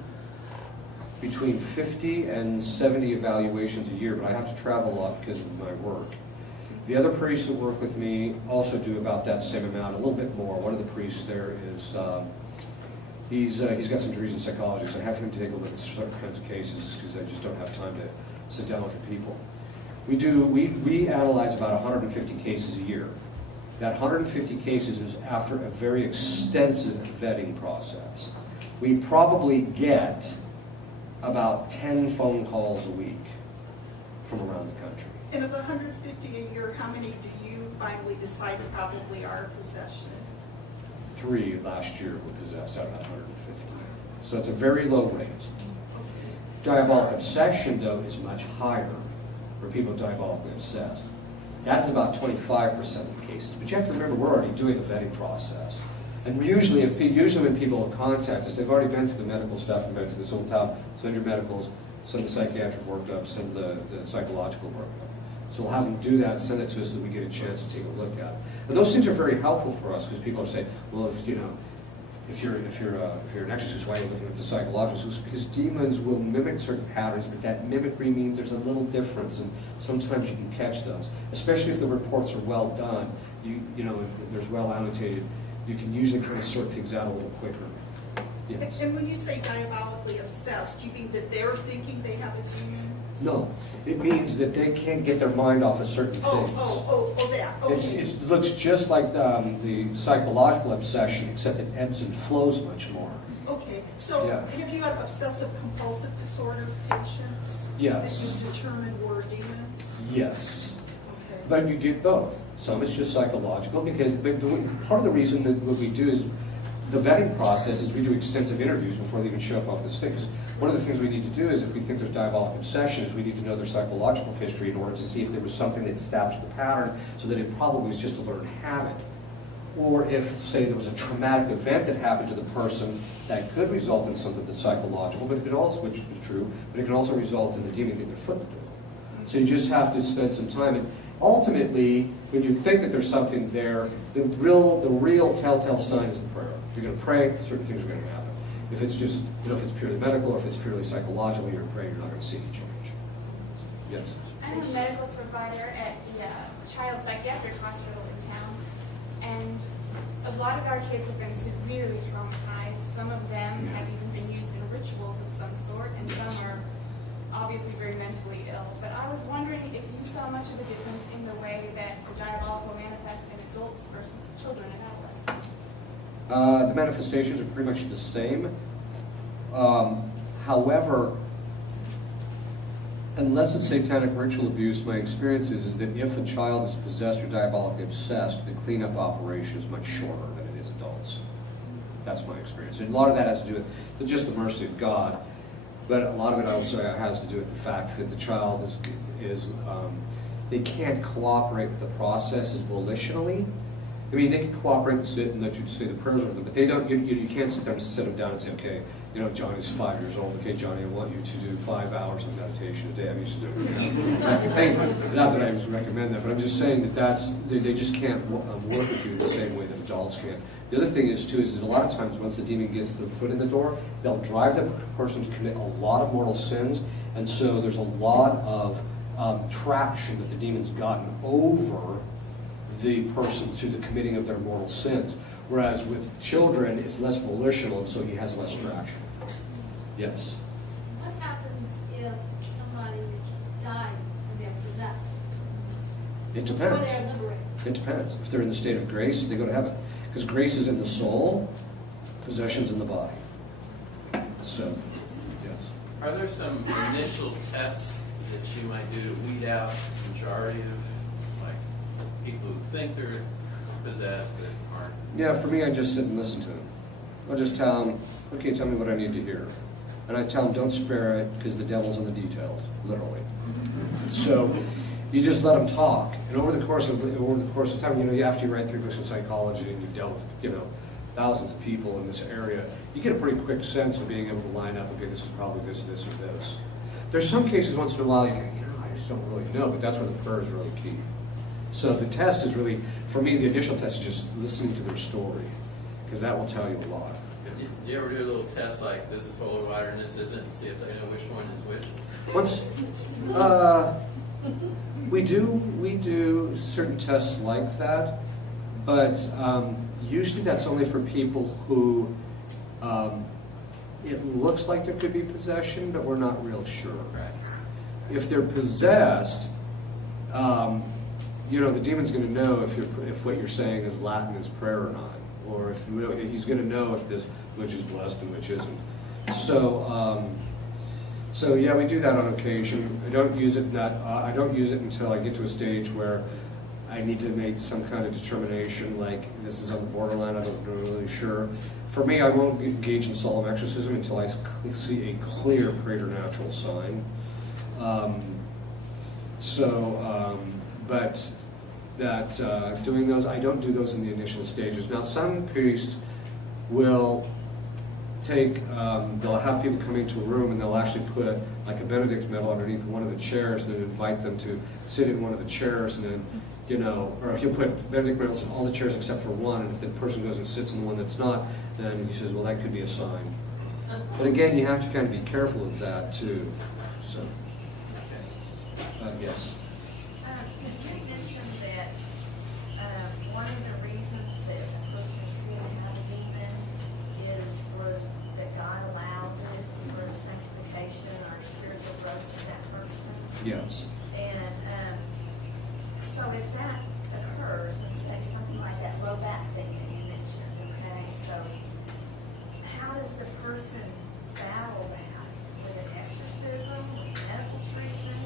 between 50 and 70 evaluations a year, but I have to travel a lot because of my work. The other priests that work with me also do about that same amount, a little bit more. One of the priests there is, he's got some degrees in psychology, so I have him take a look at certain kinds of cases because I just don't have time to sit down with the people. We analyze about 150 cases a year. That 150 cases is after a very extensive vetting process. We probably get about 10 phone calls a week from around the country. And of the 150 a year, how many do you finally decide to probably are possession? 3 last year were possessed out of that 150. So it's a very low rate. Diabolic obsession, though, is much higher for people diabolically obsessed. That's about 25% of the cases. But you have to remember, we're already doing the vetting process. And usually when people contact us, they've already been through the medical stuff and been through this whole time. Send your medicals, send the psychiatric workup, send the psychological workup. So we'll have them do that, send it to us so that we get a chance to take a look at it. But those things are very helpful for us because people are saying, well, if you're an exorcist, why are you looking at the psychological? Because demons will mimic certain patterns, but that mimicry means there's a little difference, and sometimes you can catch those. Especially if the reports are well done, if there's well annotated, you can usually kind of sort things out a little quicker. Yes. And when you say diabolically obsessed, do you mean that they're thinking they have a demon? No, it means that they can't get their mind off of certain things. That. Okay. It looks just like the psychological obsession, except it ebbs and flows much more. Okay, so Yeah. have you had obsessive compulsive disorder patients? Yes. That you determined were demons? Yes. Okay. But you get both. Some it's just psychological, because part of the reason that what we do is the vetting process is we do extensive interviews before they even show up off the stick. One of the things we need to do is if we think there's diabolic obsession, is we need to know their psychological history in order to see if there was something that established the pattern so that it probably was just a learned habit. Or if, say, there was a traumatic event that happened to the person that could result in something that's psychological, but it could also, which is true, but it can also result in the demon getting their foot in the door. So you just have to spend some time. And ultimately, when you think that there's something there, the real telltale sign is the prayer. You're going to pray, certain things are going to happen. If it's just, if it's purely medical or if it's purely psychological, you're going to pray, you're not going to see any change. Yes? I'm a medical provider at the Child Psychiatric Hospital in town, and a lot of our kids have been severely traumatized. Some of them have even been used in rituals of some sort, and some are obviously very mentally ill. But I was wondering if you saw much of a difference in the way that the diabolical manifests in adults versus children and adolescents. The manifestations are pretty much the same. However, Unless it's satanic ritual abuse, my experience is that if a child is possessed or diabolically obsessed, the cleanup operation is much shorter than it is adults. That's my experience. And a lot of that has to do with just the mercy of God, but a lot of it also has to do with the fact that the child they can't cooperate with the processes volitionally. I mean, they can cooperate and sit and let you say the prayers with them, but they don't. You can't sit them down and say, okay, you know, Johnny's 5 years old. Okay, Johnny, I want you to do 5 hours of meditation a day. I used to do it. Not that I would recommend that, but I'm just saying that they just can't work with you the same way that adults can. The other thing is, too, is that a lot of times once the demon gets their foot in the door, they'll drive the person to commit a lot of mortal sins, and so there's a lot of traction that the demon's gotten over the person to the committing of their mortal sins. Whereas with children, it's less volitional, and so he has less traction. Yes? What happens if somebody dies and they're possessed? It Before depends. they're liberated? It depends. If they're in the state of grace, they go to heaven. Because grace is in the soul, possession's in the body. So, yes. Are there some initial tests that you might do to weed out the majority of, like, people who think they're possessed but aren't? Yeah, for me, I just sit and listen to them. I'll just tell them, okay, tell me what I need to hear. And I tell them, don't spare it, because the devil's in the details, literally. So you just let them talk. And over the course of time, you know, after you write 3 books in psychology and you've dealt with, you know, thousands of people in this area, you get a pretty quick sense of being able to line up, okay, this is probably this, or this. There's some cases once in a while you go, you know, I just don't really know, but that's where the prayer is really key. So the test is really, for me, the initial test is just listening to their story, because that will tell you a lot. Do you ever do a little test like this is holy water and this isn't, and see if they know which one is which? Once, we do certain tests like that, but usually that's only for people who it looks like there could be possession, but we're not real sure. Right. If they're possessed, you know, the demon's going to know if what you're saying is Latin is prayer or not, or if he's going to know if this which is blessed and which isn't. So, so yeah, we do that on occasion. I don't use it until I get to a stage where I need to make some kind of determination, like this is on the borderline. I'm not really sure. For me, I won't engage in solemn exorcism until I see a clear preternatural sign. But that doing those, I don't do those in the initial stages. Now, some priests will take, they'll have people come into a room and they'll actually put like a Benedict medal underneath one of the chairs and then invite them to sit in one of the chairs, and then, you know, or he'll put Benedict medals in all the chairs except for one, and if the person goes and sits in the one that's not, then he says, well, that could be a sign. But again, you have to kind of be careful of that too. So, yes. You mentioned that one of the reasons that a person can have a demon is that God allowed it for sanctification or spiritual growth in that person. Yes. And so if that occurs, and say something like that low back thing that you mentioned, okay, so how does the person battle that? With an exorcism, with medical treatment?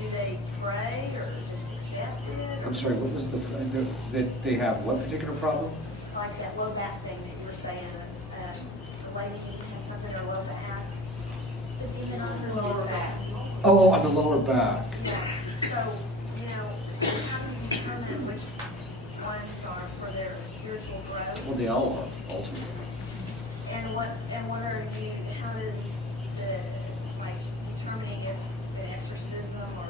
Do they pray or just accept it? I'm sorry, what was that they have what particular problem? Like that low back thing that you were saying, the lady has something in her low back. The demon on her Lower back. Oh, on the lower back. Yeah. So, you know, so how do you determine which ones are for their spiritual growth? Well, they all are, ultimately. And what are you, how does the, like, determining if an exorcism or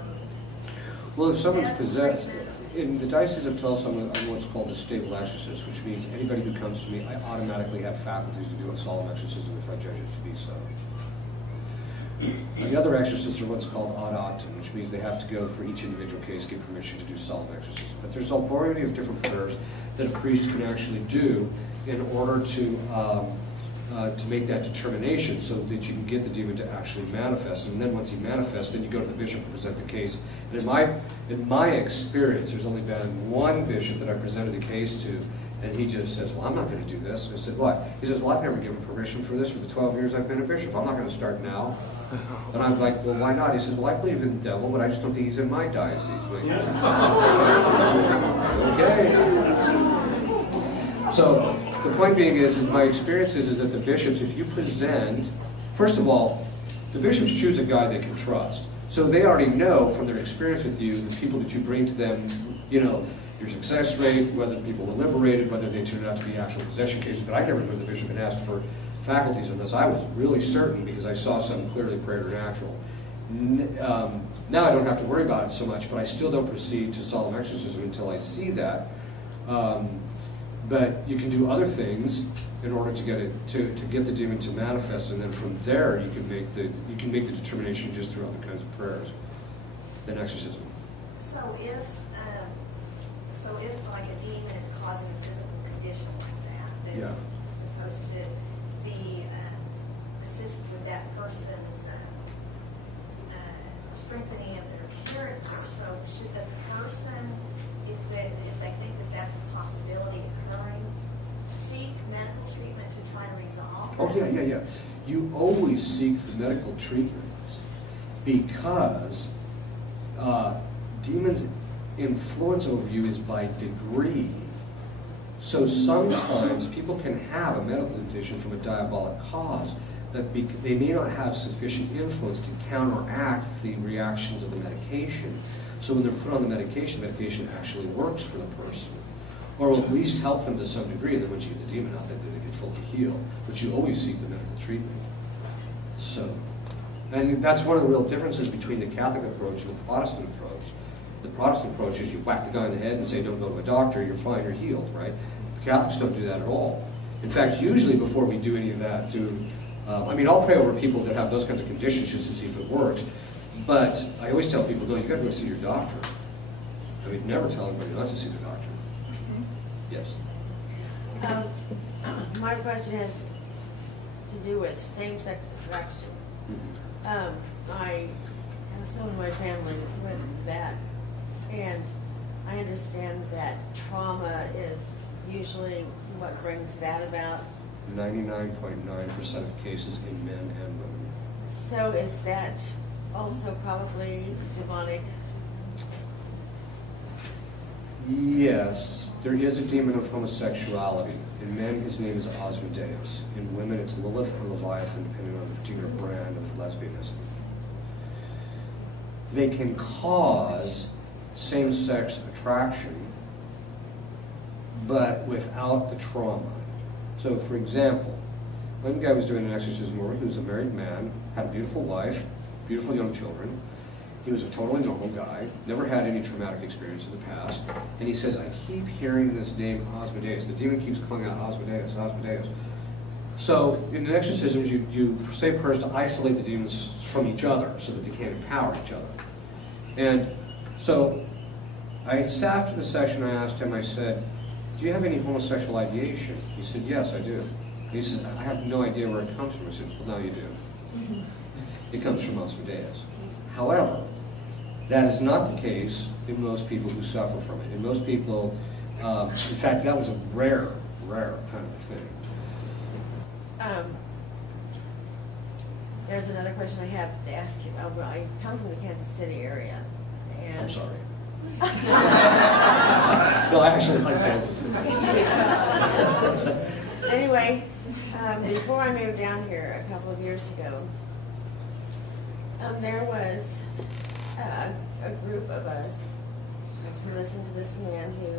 Well, if someone's medical possessed, treatment- in the Diocese of Tulsa, I'm what's called a stable exorcist, which means anybody who comes to me, I automatically have faculties to do a solemn exorcism if I judge it to be so. The other exorcists are what's called ad actum, which means they have to go for each individual case, give permission to do solemn exorcism. But there's a variety of different prayers that a priest can actually do in order to make that determination so that you can get the demon to actually manifest. And then once he manifests, then you go to the bishop and present the case. And in my experience, there's only been one bishop that I presented a case to, And he just says, well, I'm not going to do this. I said, what? He says, well, I've never given permission for this for the 12 years I've been a bishop. I'm not going to start now. And I'm like, well, why not? He says, well, I believe in the devil, but I just don't think he's in my diocese. Okay. So the point being is my experience is that the bishops, if you present, first of all, the bishops choose a guy they can trust. So they already know from their experience with you, the people that you bring to them, you know, your success rate, whether people were liberated, whether they turned out to be actual possession cases. But I never knew the bishop had asked for faculties on this. I was really certain because I saw some clearly preternatural. Now I don't have to worry about it so much, but I still don't proceed to solemn exorcism until I see that. But you can do other things in order to get it to get the demon to manifest, and then from there you can make the determination just through other kinds of prayers than exorcism. So if like a demon is causing a physical condition like that, that's supposed to be assisted with that person's strengthening of their character. So should the person, if they think that that's a possibility occurring, seek medical treatment to try to resolve? Oh yeah. You always seek the medical treatment because demons' influence over you is by degree. So sometimes people can have a medical condition from a diabolic cause, but they may not have sufficient influence to counteract the reactions of the medication. So when they're put on the medication actually works for the person, or will at least help them to some degree. And then once you get the demon out, they get fully healed. But you always seek the medical treatment. So, and that's one of the real differences between the Catholic approach and the Protestant approach. The Protestant approach is you whack the guy in the head and say, don't go to a doctor, you're fine, you're healed, right? The Catholics don't do that at all. In fact, usually before we do any of that, I'll pray over people that have those kinds of conditions just to see if it works. But I always tell people, no, you got to go see your doctor. I mean, never tell anybody not to see the doctor. Yes. My question has to do with same-sex attraction. I have someone in my family with that, and I understand that trauma is usually what brings that about. 99.9% of cases in men and women. So is that also probably demonic? Yes, there is a demon of homosexuality. In men, his name is Asmodeus. In women, it's Lilith or Leviathan, depending on the particular brand of lesbianism. They can cause same-sex attraction, but without the trauma. So, for example, one guy was doing an exorcism where he was a married man, had a beautiful wife, beautiful young children. He was a totally normal guy, never had any traumatic experience in the past. And he says, I keep hearing this name Asmodeus. The demon keeps calling out Asmodeus, Asmodeus. So in the exorcisms, you say prayers to isolate the demons from each other so that they can't empower each other. And so after the session, I asked him, I said, do you have any homosexual ideation? He said, yes, I do. And he said, I have no idea where it comes from. I said, well, now you do. It comes from Asmodeus. However, that is not the case in most people who suffer from it. In most people, in fact, that was a rare kind of a thing. There's another question I have to ask you. I come from the Kansas City area. And I'm sorry. No, I actually like Kansas. Anyway, before I moved down here a couple of years ago, there was a group of us who listened to this man who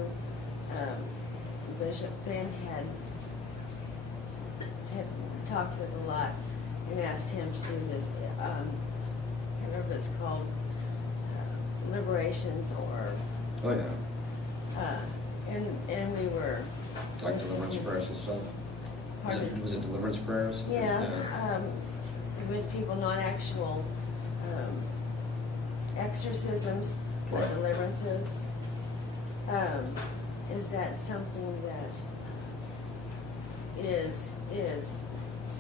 Bishop Finn had talked with a lot and asked him to do his, I can't remember if it's called liberations or... Oh, yeah. And we were... Like deliverance prayers and stuff? Was it deliverance prayers? Yeah. With people, not actual exorcisms, but Right. deliverances. Is that something that is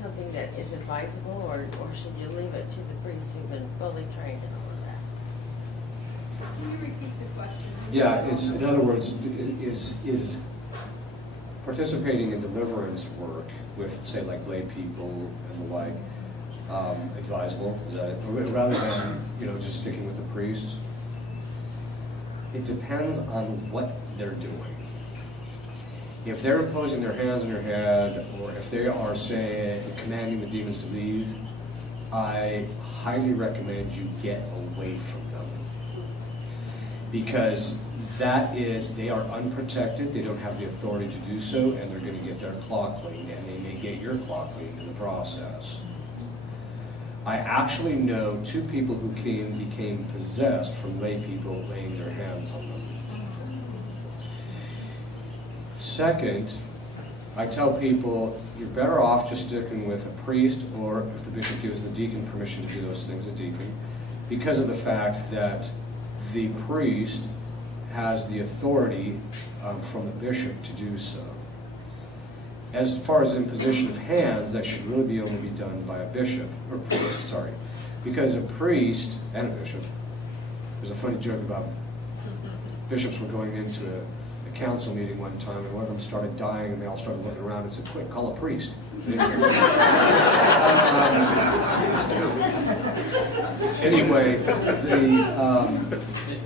something that is advisable, or should you leave it to the priests who've been fully trained in all of that? Can you repeat the question? Yeah, it's, in other words, participating in deliverance work with, say, like lay people and the like, advisable? Is that it? Rather than, just sticking with the priest? It depends on what they're doing. If they're imposing their hands on your head, or if they are, say, commanding the demons to leave, I highly recommend you get away from them. Because they are unprotected, they don't have the authority to do so, and they're going to get their claw cleaned, and they may get your claw cleaned in the process. I actually know 2 people who became possessed from lay people laying their hands on them. Second, I tell people you're better off just sticking with a priest, or if the bishop gives the deacon permission to do those things, a deacon, because of the fact that the priest has the authority from the bishop to do so. As far as imposition of hands, that should really only be done by a bishop, or priest, sorry. Because a priest and a bishop, there's a funny joke about bishops were going into a council meeting one time, and one of them started dying, and they all started looking around and said, quick, call a priest. Anyway,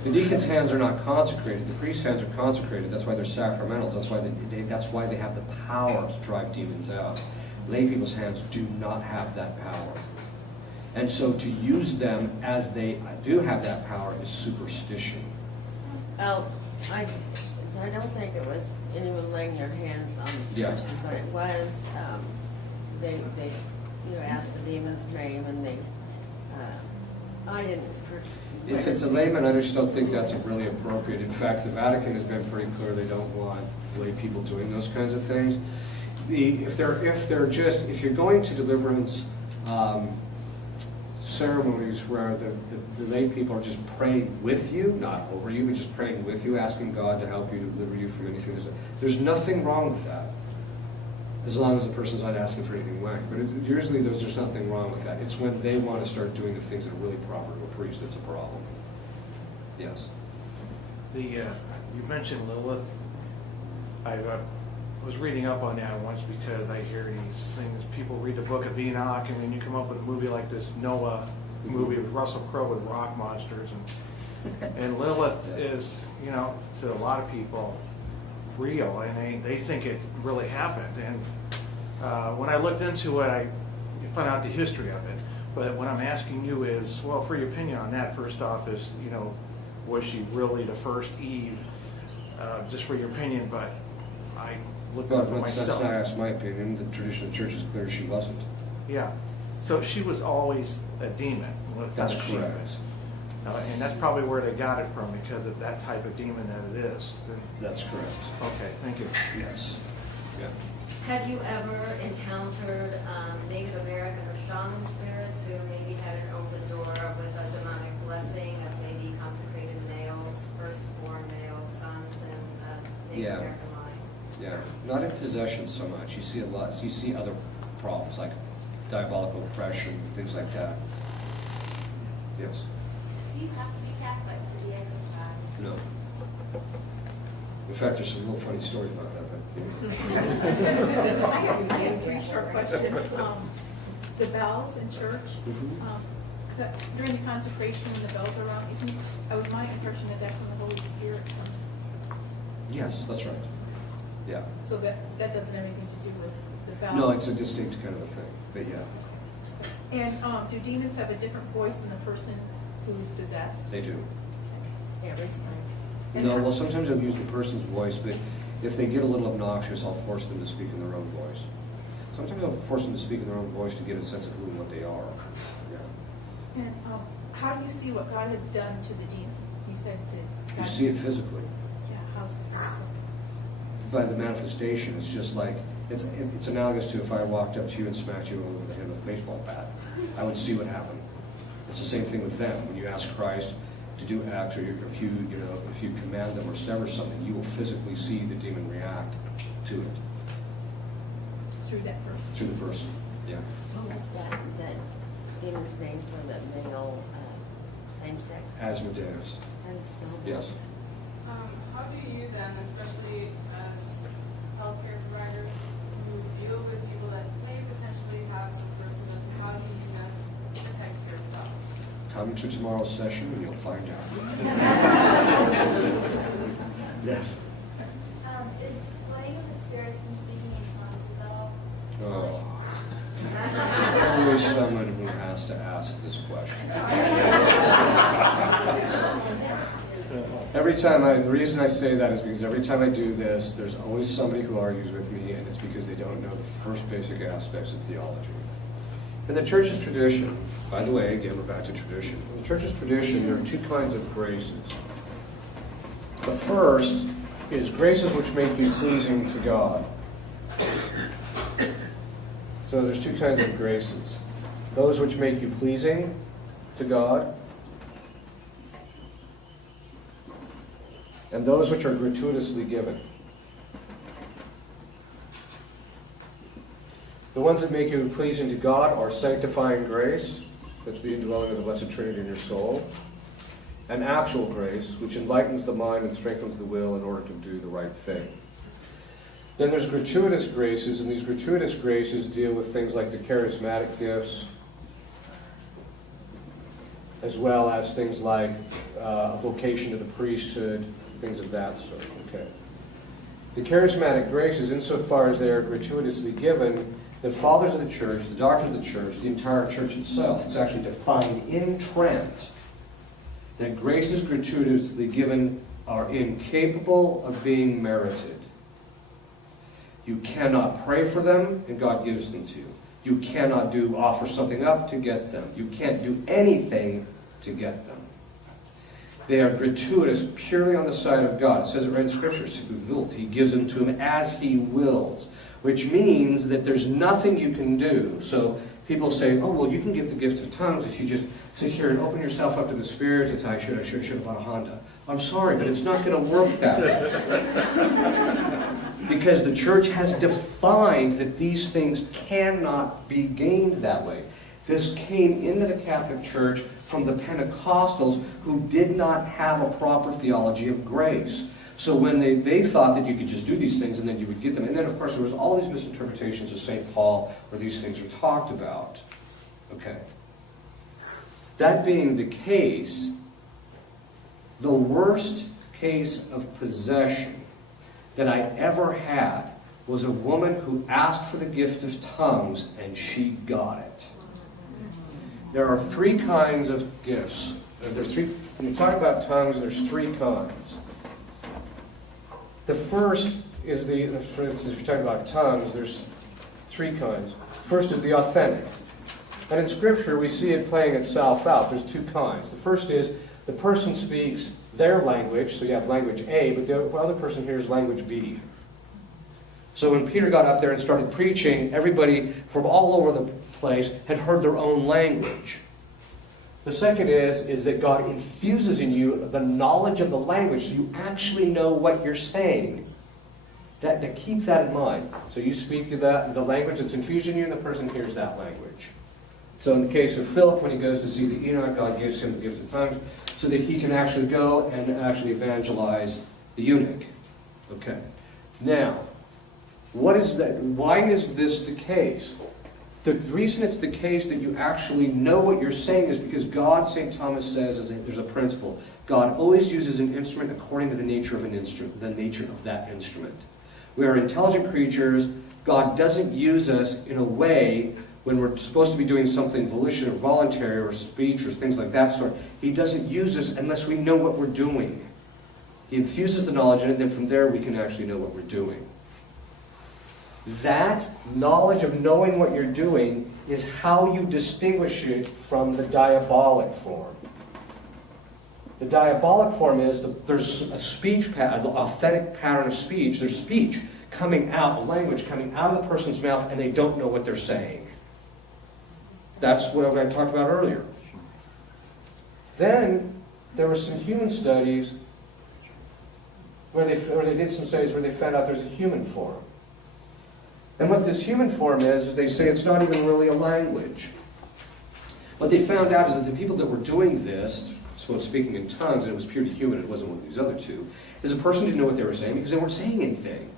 the deacon's hands are not consecrated. The priest's hands are consecrated. That's why they're sacramentals. That's why they have the power to drive demons out. Lay people's hands do not have that power. And so to use them as they do have that power is superstition. Well, I don't think it was anyone laying their hands on this person, but it was, they asked the demon's name, and I didn't. If it's a layman, I just don't think that's really appropriate. In fact, the Vatican has been pretty clear they don't want lay people doing those kinds of things. If you're going to deliverance ceremonies where the lay people are just praying with you, not over you, but just praying with you, asking God to help you, to deliver you from anything, there's nothing wrong with that, as long as the person's not asking for anything whack. But usually there's nothing wrong with that. It's when they want to start doing the things that are really proper to a priest that's a problem. Yes? You mentioned Lilith. I was reading up on that once because I hear these things. People read the book of Enoch, and then you come up with a movie like this Noah movie with Russell Crowe with rock monsters. And Lilith is, to a lot of people, real, and they think it really happened. And when I looked into it, I found out the history of it. But what I'm asking you is, well, for your opinion on that, first off, is, was she really the first Eve? Just for your opinion, but I looked up for myself. That's my opinion. The traditional church is clear she wasn't. Yeah. So she was always a demon. That's correct. And that's probably where they got it from, because of that type of demon that it is. That's correct. Okay, thank you. Yes. Yeah. Have you ever encountered Native American or shaman spirits who maybe had an open door with a demonic blessing of maybe consecrated males, firstborn male sons in Native American line? Yeah, not in possession so much. You see a lot. So you see other problems like diabolical oppression, things like that. Yes. Do you have to be Catholic to be exorcised? No. In fact, there's some real funny stories about that. I have 3 short questions. The bells in church, during the consecration when the bells are rung, it was my impression that that's when the Holy Spirit comes. Yes, that's right. Yeah. So that doesn't have anything to do with the bells? No, it's a distinct kind of a thing, but yeah. And do demons have a different voice than the person who's possessed? They do. Every time. No, well, sometimes they'll use the person's voice, but if they get a little obnoxious, I'll force them to speak in their own voice. Sometimes I'll force them to speak in their own voice to get a sense of who and what they are. Yeah. And how do you see what God has done to the demons? You said that God... You see it physically. Yeah, how's it? By the manifestation. It's just like, it's analogous to if I walked up to you and smacked you over the head with a baseball bat. I would see what happened. It's the same thing with them. When you ask Christ to do acts, or if you command them or sever something, you will physically see the demon react to it. Through that person? Through the person, yeah. What was that demon's name for the male same-sex? Asmodeus. How do you spell that? Yes. How do you then, especially as healthcare Come to tomorrow's session and you'll find out. Yes. Is slaying of the spirits and speaking in tongues, is that all? Oh. Always someone who has to ask this question. Every time the reason I say that is because every time I do this, there's always somebody who argues with me, and it's because they don't know the first basic aspects of theology. In the church's tradition, by the way, again, we're back to tradition. In the church's tradition, there are two kinds of graces. The first is graces which make you pleasing to God. So there's two kinds of graces. Those which make you pleasing to God, and those which are gratuitously given. The ones that make you pleasing to God are sanctifying grace, that's the indwelling of the Blessed Trinity in your soul, and actual grace, which enlightens the mind and strengthens the will in order to do the right thing. Then there's gratuitous graces, and these gratuitous graces deal with things like the charismatic gifts, as well as things like a vocation to the priesthood, things of that sort. Okay. The charismatic graces, insofar as they are gratuitously given, the fathers of the church, the doctors of the church, the entire church itself, it's actually defined in Trent that graces gratuitously given are incapable of being merited. You cannot pray for them, and God gives them to you. You cannot offer something up to get them. You can't do anything to get them. They are gratuitous purely on the side of God. It says it right in Scripture, He gives them to him as he wills, which means that there's nothing you can do. So people say, oh, well, you can give the gift of tongues if you just sit here and open yourself up to the Spirit. It's, I should have bought a Honda. I'm sorry, but it's not going to work that way. Because the church has defined that these things cannot be gained that way. This came into the Catholic Church from the Pentecostals, who did not have a proper theology of grace. So when they thought that you could just do these things and then you would get them. And then, of course, there was all these misinterpretations of St. Paul where these things are talked about. Okay. That being the case, the worst case of possession that I ever had was a woman who asked for the gift of tongues and she got it. There are three kinds of gifts. When you talk about tongues, there's three kinds. The first is for instance, if you're talking about tongues, there's three kinds. First is the authentic. And in Scripture, we see it playing itself out. There's two kinds. The first is the person speaks their language, so you have language A, but the other person hears language B. So when Peter got up there and started preaching, everybody from all over the place had heard their own language. The second is that God infuses in you the knowledge of the language, so you actually know what you're saying. To keep that in mind. So you speak the language that's infused in you, and the person hears that language. So in the case of Philip, when he goes to see the Enoch, God gives him the gift of tongues so that he can actually go and actually evangelize the eunuch. Okay. Now, what is that? Why is this the case? The reason it's the case that you actually know what you're saying is because God, St. Thomas says, there's a principle. God always uses an instrument according to the nature of an instrument, the nature of that instrument. We are intelligent creatures. God doesn't use us in a way when we're supposed to be doing something volition or voluntary or speech or things like that sort. He doesn't use us unless we know what we're doing. He infuses the knowledge in it, and then from there we can actually know what we're doing. That knowledge of knowing what you're doing is how you distinguish it from the diabolic form. The diabolic form is there's a speech pattern, an authentic pattern of speech. There's speech coming out, a language coming out of the person's mouth, and they don't know what they're saying. That's what I talked about earlier. Then there were some human studies where they did some studies where they found out there's a human form. And what this human form is they say it's not even really a language. What they found out is that the people that were doing this, so speaking in tongues, and it was purely human, it wasn't one of these other two, is a person didn't know what they were saying because they weren't saying anything.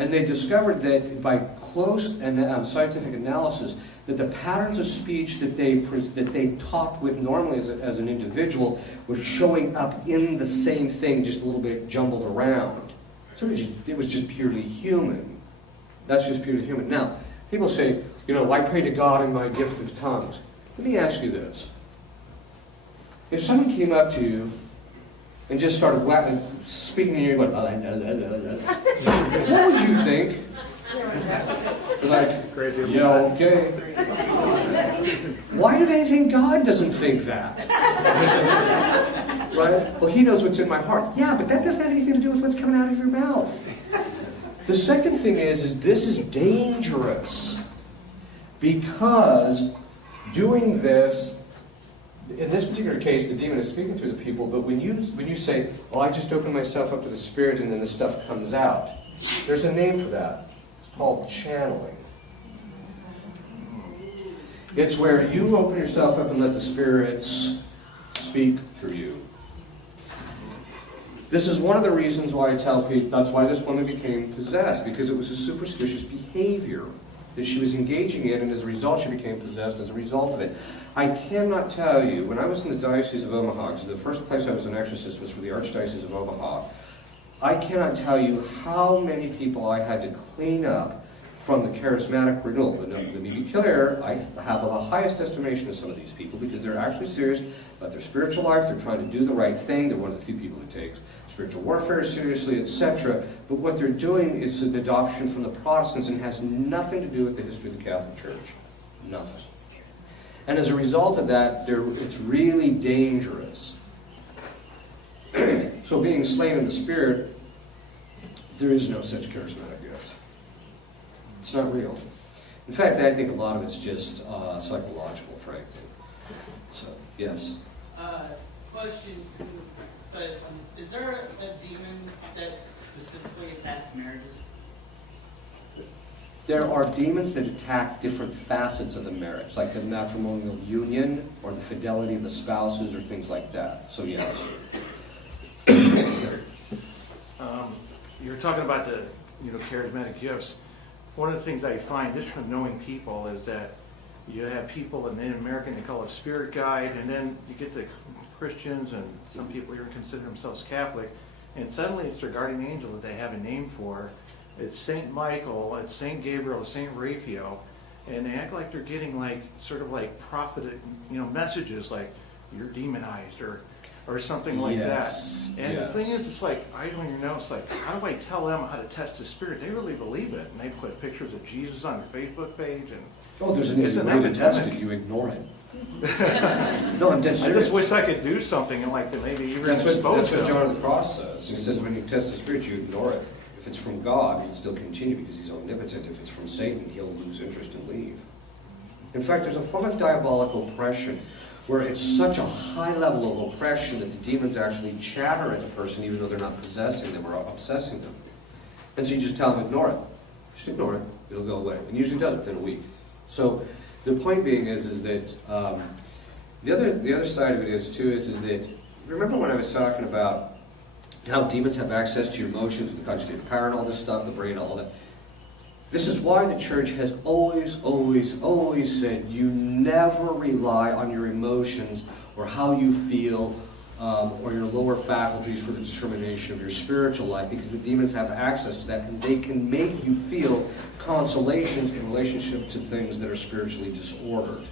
And they discovered that by close and scientific analysis, that the patterns of speech that they talked with normally as an individual were showing up in the same thing, just a little bit jumbled around. So it was just purely human. That's just purely human. Now, people say, I pray to God in my gift of tongues. Let me ask you this. If someone came up to you and just started speaking in your ear, what would you think? Like, yeah, okay. Why do they think God doesn't think that? Right? Well, he knows what's in my heart. Yeah, but that doesn't have anything to do with what's coming out of your mouth. The second thing is this is dangerous. Because doing this, in this particular case, the demon is speaking through the people, but when you say, I just open myself up to the Spirit and then the stuff comes out, there's a name for that. It's called channeling. It's where you open yourself up and let the spirits speak through you. This is one of the reasons why I tell people, that's why this woman became possessed, because it was a superstitious behavior that she was engaging in, and as a result she became possessed as a result of it. I cannot tell you, when I was in the Diocese of Omaha, because the first place I was an exorcist was for the Archdiocese of Omaha, I cannot tell you how many people I had to clean up from the charismatic renewal. Let me be clear, I have the highest estimation of some of these people because they're actually serious about their spiritual life, they're trying to do the right thing, they're one of the few people who takes spiritual warfare seriously, etc. But what they're doing is an adoption from the Protestants and has nothing to do with the history of the Catholic Church. Nothing. And as a result of that, it's really dangerous. So being slain in the Spirit, there is no such charismatic gift. It's not real. In fact, I think a lot of it's just psychological, frankly. So, yes? Question, but is there a demon that specifically attacks marriages? There are demons that attack different facets of the marriage, like the matrimonial union or the fidelity of the spouses or things like that. So, yes. You're talking about the charismatic gifts. One of the things I find just from knowing people is that you have people in American, they call it spirit guide, and then you get the Christians and some people even consider themselves Catholic, and suddenly it's their guardian angel that they have a name for. It's Saint Michael, it's Saint Gabriel, Saint Raphael, and they act like they're getting sort of prophetic, messages like you're demonized or something like that. And the thing is, it's like, I don't even know, it's like, how do I tell them how to test the Spirit? They really believe it, and they put pictures of Jesus on their Facebook page. And there's an easy way to test it. You ignore it. No, I'm dead serious. I just wish I could do something and maybe even that's what John of the Cross says. He says when you test the Spirit, you ignore it. If it's from God, he'll still continue because he's omnipotent. If it's from Satan, he'll lose interest and leave. In fact, there's a form of diabolical oppression where it's such a high level of oppression that the demons actually chatter at the person even though they're not possessing them or obsessing them. And so you just tell them, ignore it. Just ignore it. It'll go away. And usually does within a week. So the point being is that the other side of it is that, remember when I was talking about how demons have access to your emotions, the cogitative power and all this stuff, the brain, all that. This is why the church has always said you never rely on your emotions or how you feel or your lower faculties for the determination of your spiritual life, because the demons have access to that and they can make you feel consolations in relationship to things that are spiritually disordered.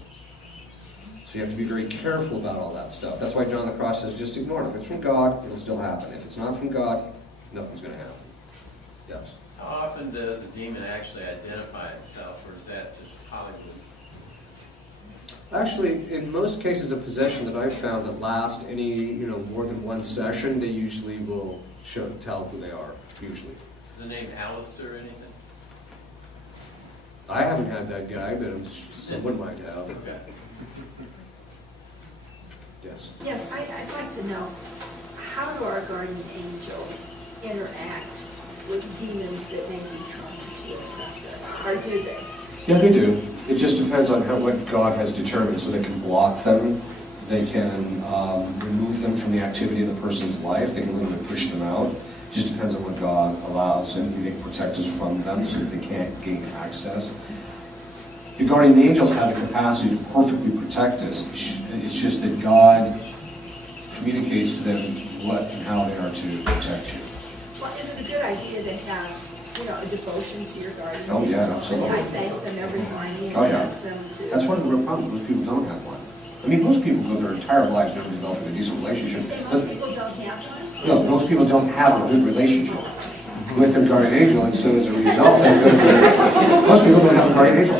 So you have to be very careful about all that stuff. That's why John the Cross says just ignore it. If it's from God, it'll still happen. If it's not from God, nothing's going to happen. Yes? How often does a demon actually identify itself, or is that just Hollywood? Actually, in most cases of possession that I've found that last any more than one session, they usually will tell who they are. Usually. Is the name Alistair or anything? I haven't had that guy, but someone might have. Okay. Yes. Yes, I'd like to know, how do our guardian angels interact with demons that may be trying to oppress us? Or do they? Yeah, they do. It just depends on what God has determined. So they can block them, they can remove them from the activity of the person's life, they can literally push them out. It just depends on what God allows, and He can protect us from them so that they can't gain access. The guardian angels have the capacity to perfectly protect us. It's just that God communicates to them what and how they are to protect you. Well, is it a good idea to have, a devotion to your guardian? Oh, yeah, absolutely. I thank them every morning and Oh, yeah. ask them to. That's one of the real problems. Most people don't have one. I mean, most people go their entire life never developing a decent relationship. You say most people don't have one? No, most people don't have a good relationship with their guardian angel, and so as a result, most people don't have a guardian angel.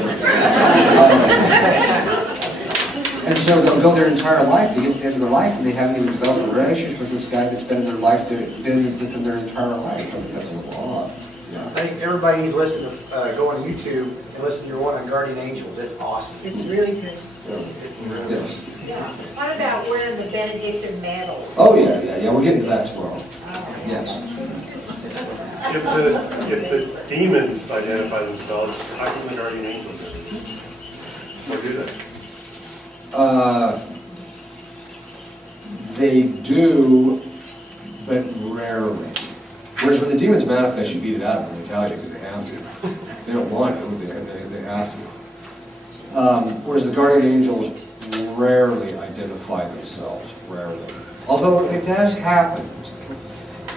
And so they'll go their entire life, they get to the end of their life, and they haven't even developed a relationship with this guy that's been in their life, been with them their entire life. I think that's a little odd. Yeah. I think everybody needs to listen to, go on YouTube and listen to your one on guardian angels. It's awesome. It's really good. Yes. Yeah. What about wearing the Benedictine medals? Oh, yeah, we'll get into that tomorrow. Yes. If the demons identify themselves, how can the guardian angels do it? Or do they? They do, but rarely. Whereas when the demons manifest, you beat it out of them. They tell you because they have to. They don't want to, they have to. Whereas the guardian angels rarely identify themselves, rarely. Although it has happened,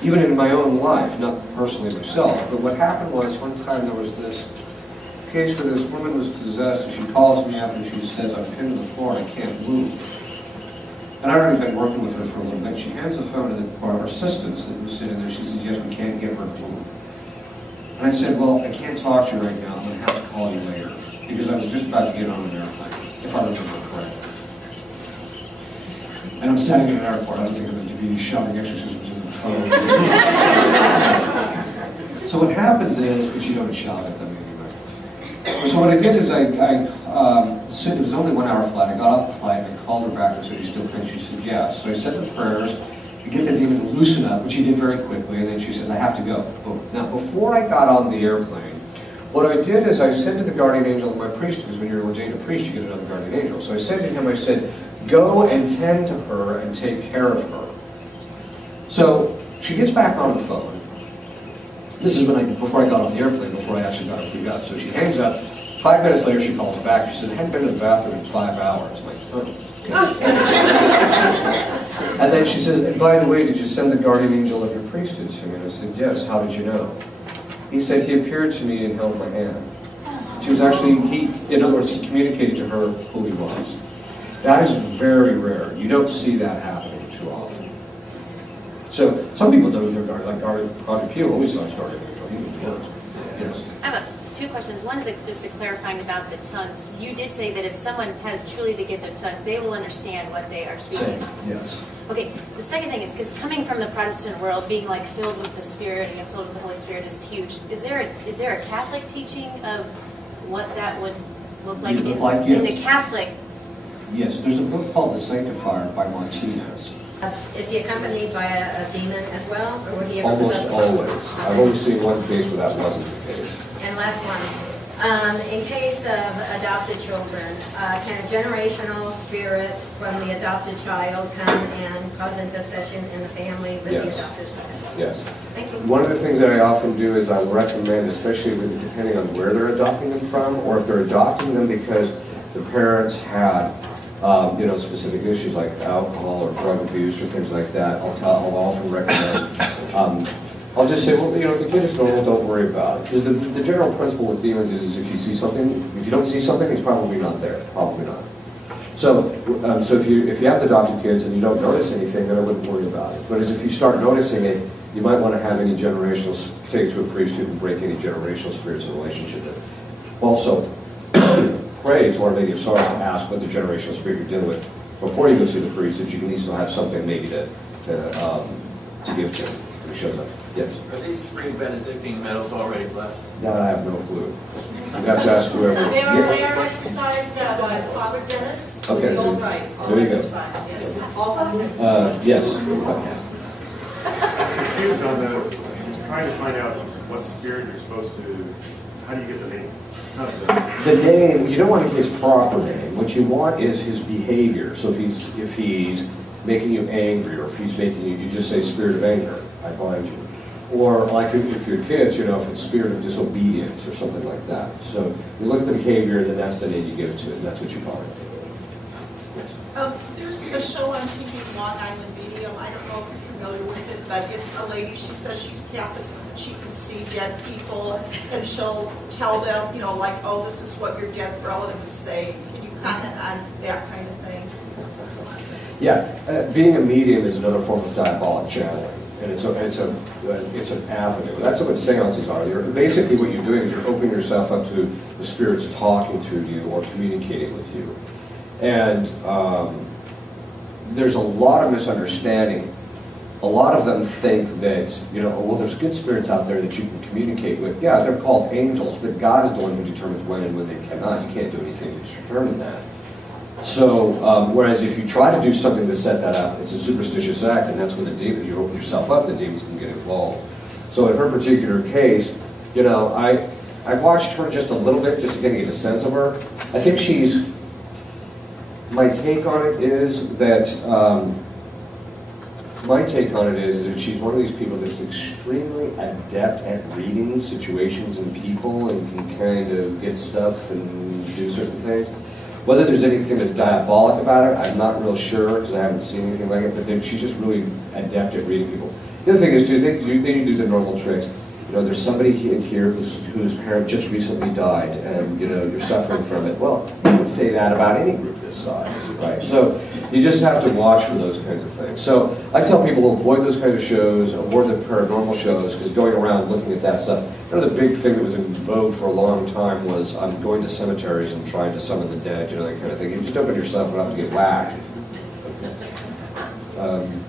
even in my own life, not personally myself, but what happened was one time there was this case where this woman was possessed, and she calls me up and she says, I'm pinned to the floor and I can't move. And I'd already been working with her for a little bit. She hands the phone to our assistants that was sitting there. She says, yes, we can't get her to move. And I said, well, I can't talk to you right now. I'm going to have to call you later. Because I was just about to get on an airplane, if I remember correctly. And I'm standing in an airport. I don't think I'm going to be shouting exorcisms into the phone. So what happens is, but you don't shout at them anyway. So what I did is I said, it was only 1 hour flight. I got off the flight and I called her back and said, you still think? She said, yes. So I said the prayers to get the demon to loosen up, which he did very quickly. And then she says, I have to go. Now, before I got on the airplane, what I did is I said to the guardian angel of my priest, because when you're ordained a priest, you get another guardian angel. So I said to him, I said, go and tend to her and take care of her. So she gets back on the phone. This is before I got on the airplane, before I actually got her freed up. So she hangs up. 5 minutes later, she calls back. She said, I hadn't been to the bathroom in 5 hours. I'm like, oh, okay. And then she says, and by the way, did you send the guardian angel of your priesthood to me? And I said, yes. How did you know? He said, he appeared to me and held my hand. She was actually, in other words, he communicated to her who he was. That is very rare. You don't see that happening too often. So some people know their guardian, like Father Pugh always saw his guardian angel. He was yours. Yes. I have two questions. One is just to clarifying about the tongues. You did say that if someone has truly the gift of tongues, they will understand what they are speaking. Yes. Okay, the second thing is, because coming from the Protestant world, being like filled with the Spirit and filled with the Holy Spirit is huge. Is there a Catholic teaching of what that would look like, in the Catholic? Yes, there's a book called The Sanctifier by Martinez. Is he accompanied by a demon as well, or would he ever Almost possess always. I've only seen one case where that wasn't the case. And last one. In case of adopted children, can a generational spirit from the adopted child come and cause intercession in the family with the adopted child? Yes. Thank you. One of the things that I often do is I recommend, especially depending on where they're adopting them from, or if they're adopting them because the parents had specific issues like alcohol or drug abuse or things like that, I'll often recommend. I'll just say, well, the kid is normal, don't worry about it. Because the general principle with demons is if you see something, if you don't see something, it's probably not there. Probably not. So if you have adopted kids and you don't notice anything, then I wouldn't worry about it. But if you start noticing it, you might want to have any generational, take it to a priest who can break any generational spirits in relationship with it. Also, pray to Our Lady of Sorrows to ask what the generational spirit you're dealing with before you go see the priest, that you can still have something maybe to give to him when he shows up. Yes. Are these free Benedictine medals already blessed? That I have no clue. You have to ask whoever. They are exercised by Father Dennis. Okay. The old rite. There you go. Yes. Confused on trying to find out what spirit you're supposed to. How do you get the name? The name, you don't want his proper name. What you want is his behavior. So if he's making you angry, or if he's making you just say spirit of anger, I bind you. Or like if your kids, if it's spirit of disobedience or something like that. So you look at the behavior, then that's the name you give to it, and that's what you call it. There's a show on TV, Long Island Medium. I don't know if you're familiar with it, but it's a lady, she says she's Catholic, she can see dead people, and she'll tell them, like, oh, this is what your dead relative is saying. Can you comment on that kind of thing? Yeah, being a medium is another form of diabolic channeling, and it's an avenue. That's what seances are. Basically what you're doing is you're opening yourself up to the spirits talking through you or communicating with you. And there's a lot of misunderstanding. A lot of them think that, there's good spirits out there that you can communicate with. Yeah, they're called angels, but God is the one who determines when and when they cannot. You can't do anything to determine that. So, whereas if you try to do something to set that up, it's a superstitious act, and that's when you open yourself up, the demons can get involved. So in her particular case, I watched her just a little bit, just to get a sense of her. I think my take on it is that she's one of these people that's extremely adept at reading situations and people and can kind of get stuff and do certain things. Whether there's anything that's diabolic about it, I'm not real sure because I haven't seen anything like it, but she's just really adept at reading people. The other thing is, too, they do the normal tricks. There's somebody here whose parent just recently died, and you're suffering from it. Well, you would say that about any group this size, right? So you just have to watch for those kinds of things. So I tell people to avoid those kinds of shows, avoid the paranormal shows, because going around looking at that stuff. The big thing that was in vogue for a long time was going to cemeteries and trying to summon the dead, that kind of thing. You just open yourself up to get whacked.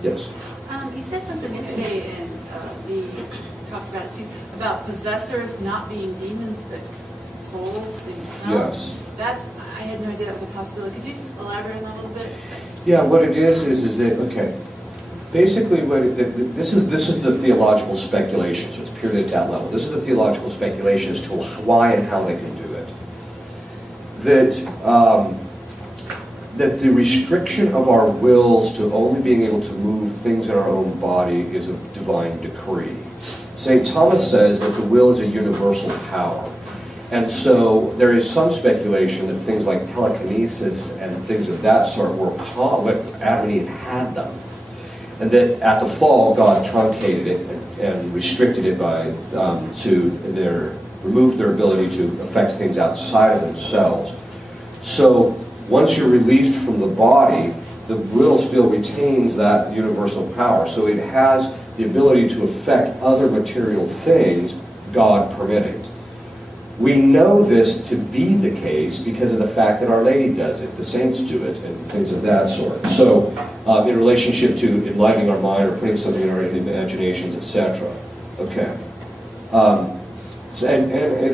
Yes. You said something yesterday, and we talked about it too, about possessors not being demons but souls. Yes. I had no idea that was a possibility. Could you just elaborate on that a little bit? Yeah, what it is that, okay, basically this is the theological speculation, so it's purely at that level. This is the theological speculation as to why and how they can do it. That the restriction of our wills to only being able to move things in our own body is a divine decree. St. Thomas says that the will is a universal power. And so there is some speculation that things like telekinesis and things of that sort were what Adam and Eve had them. And that at the fall, God truncated it and restricted it removed their ability to affect things outside of themselves. So once you're released from the body, the will still retains that universal power. So it has the ability to affect other material things, God permitting. We know this to be the case because of the fact that Our Lady does it, the saints do it, and things of that sort. So in relationship to enlightening our mind or putting something in our imaginations, etc. Okay. And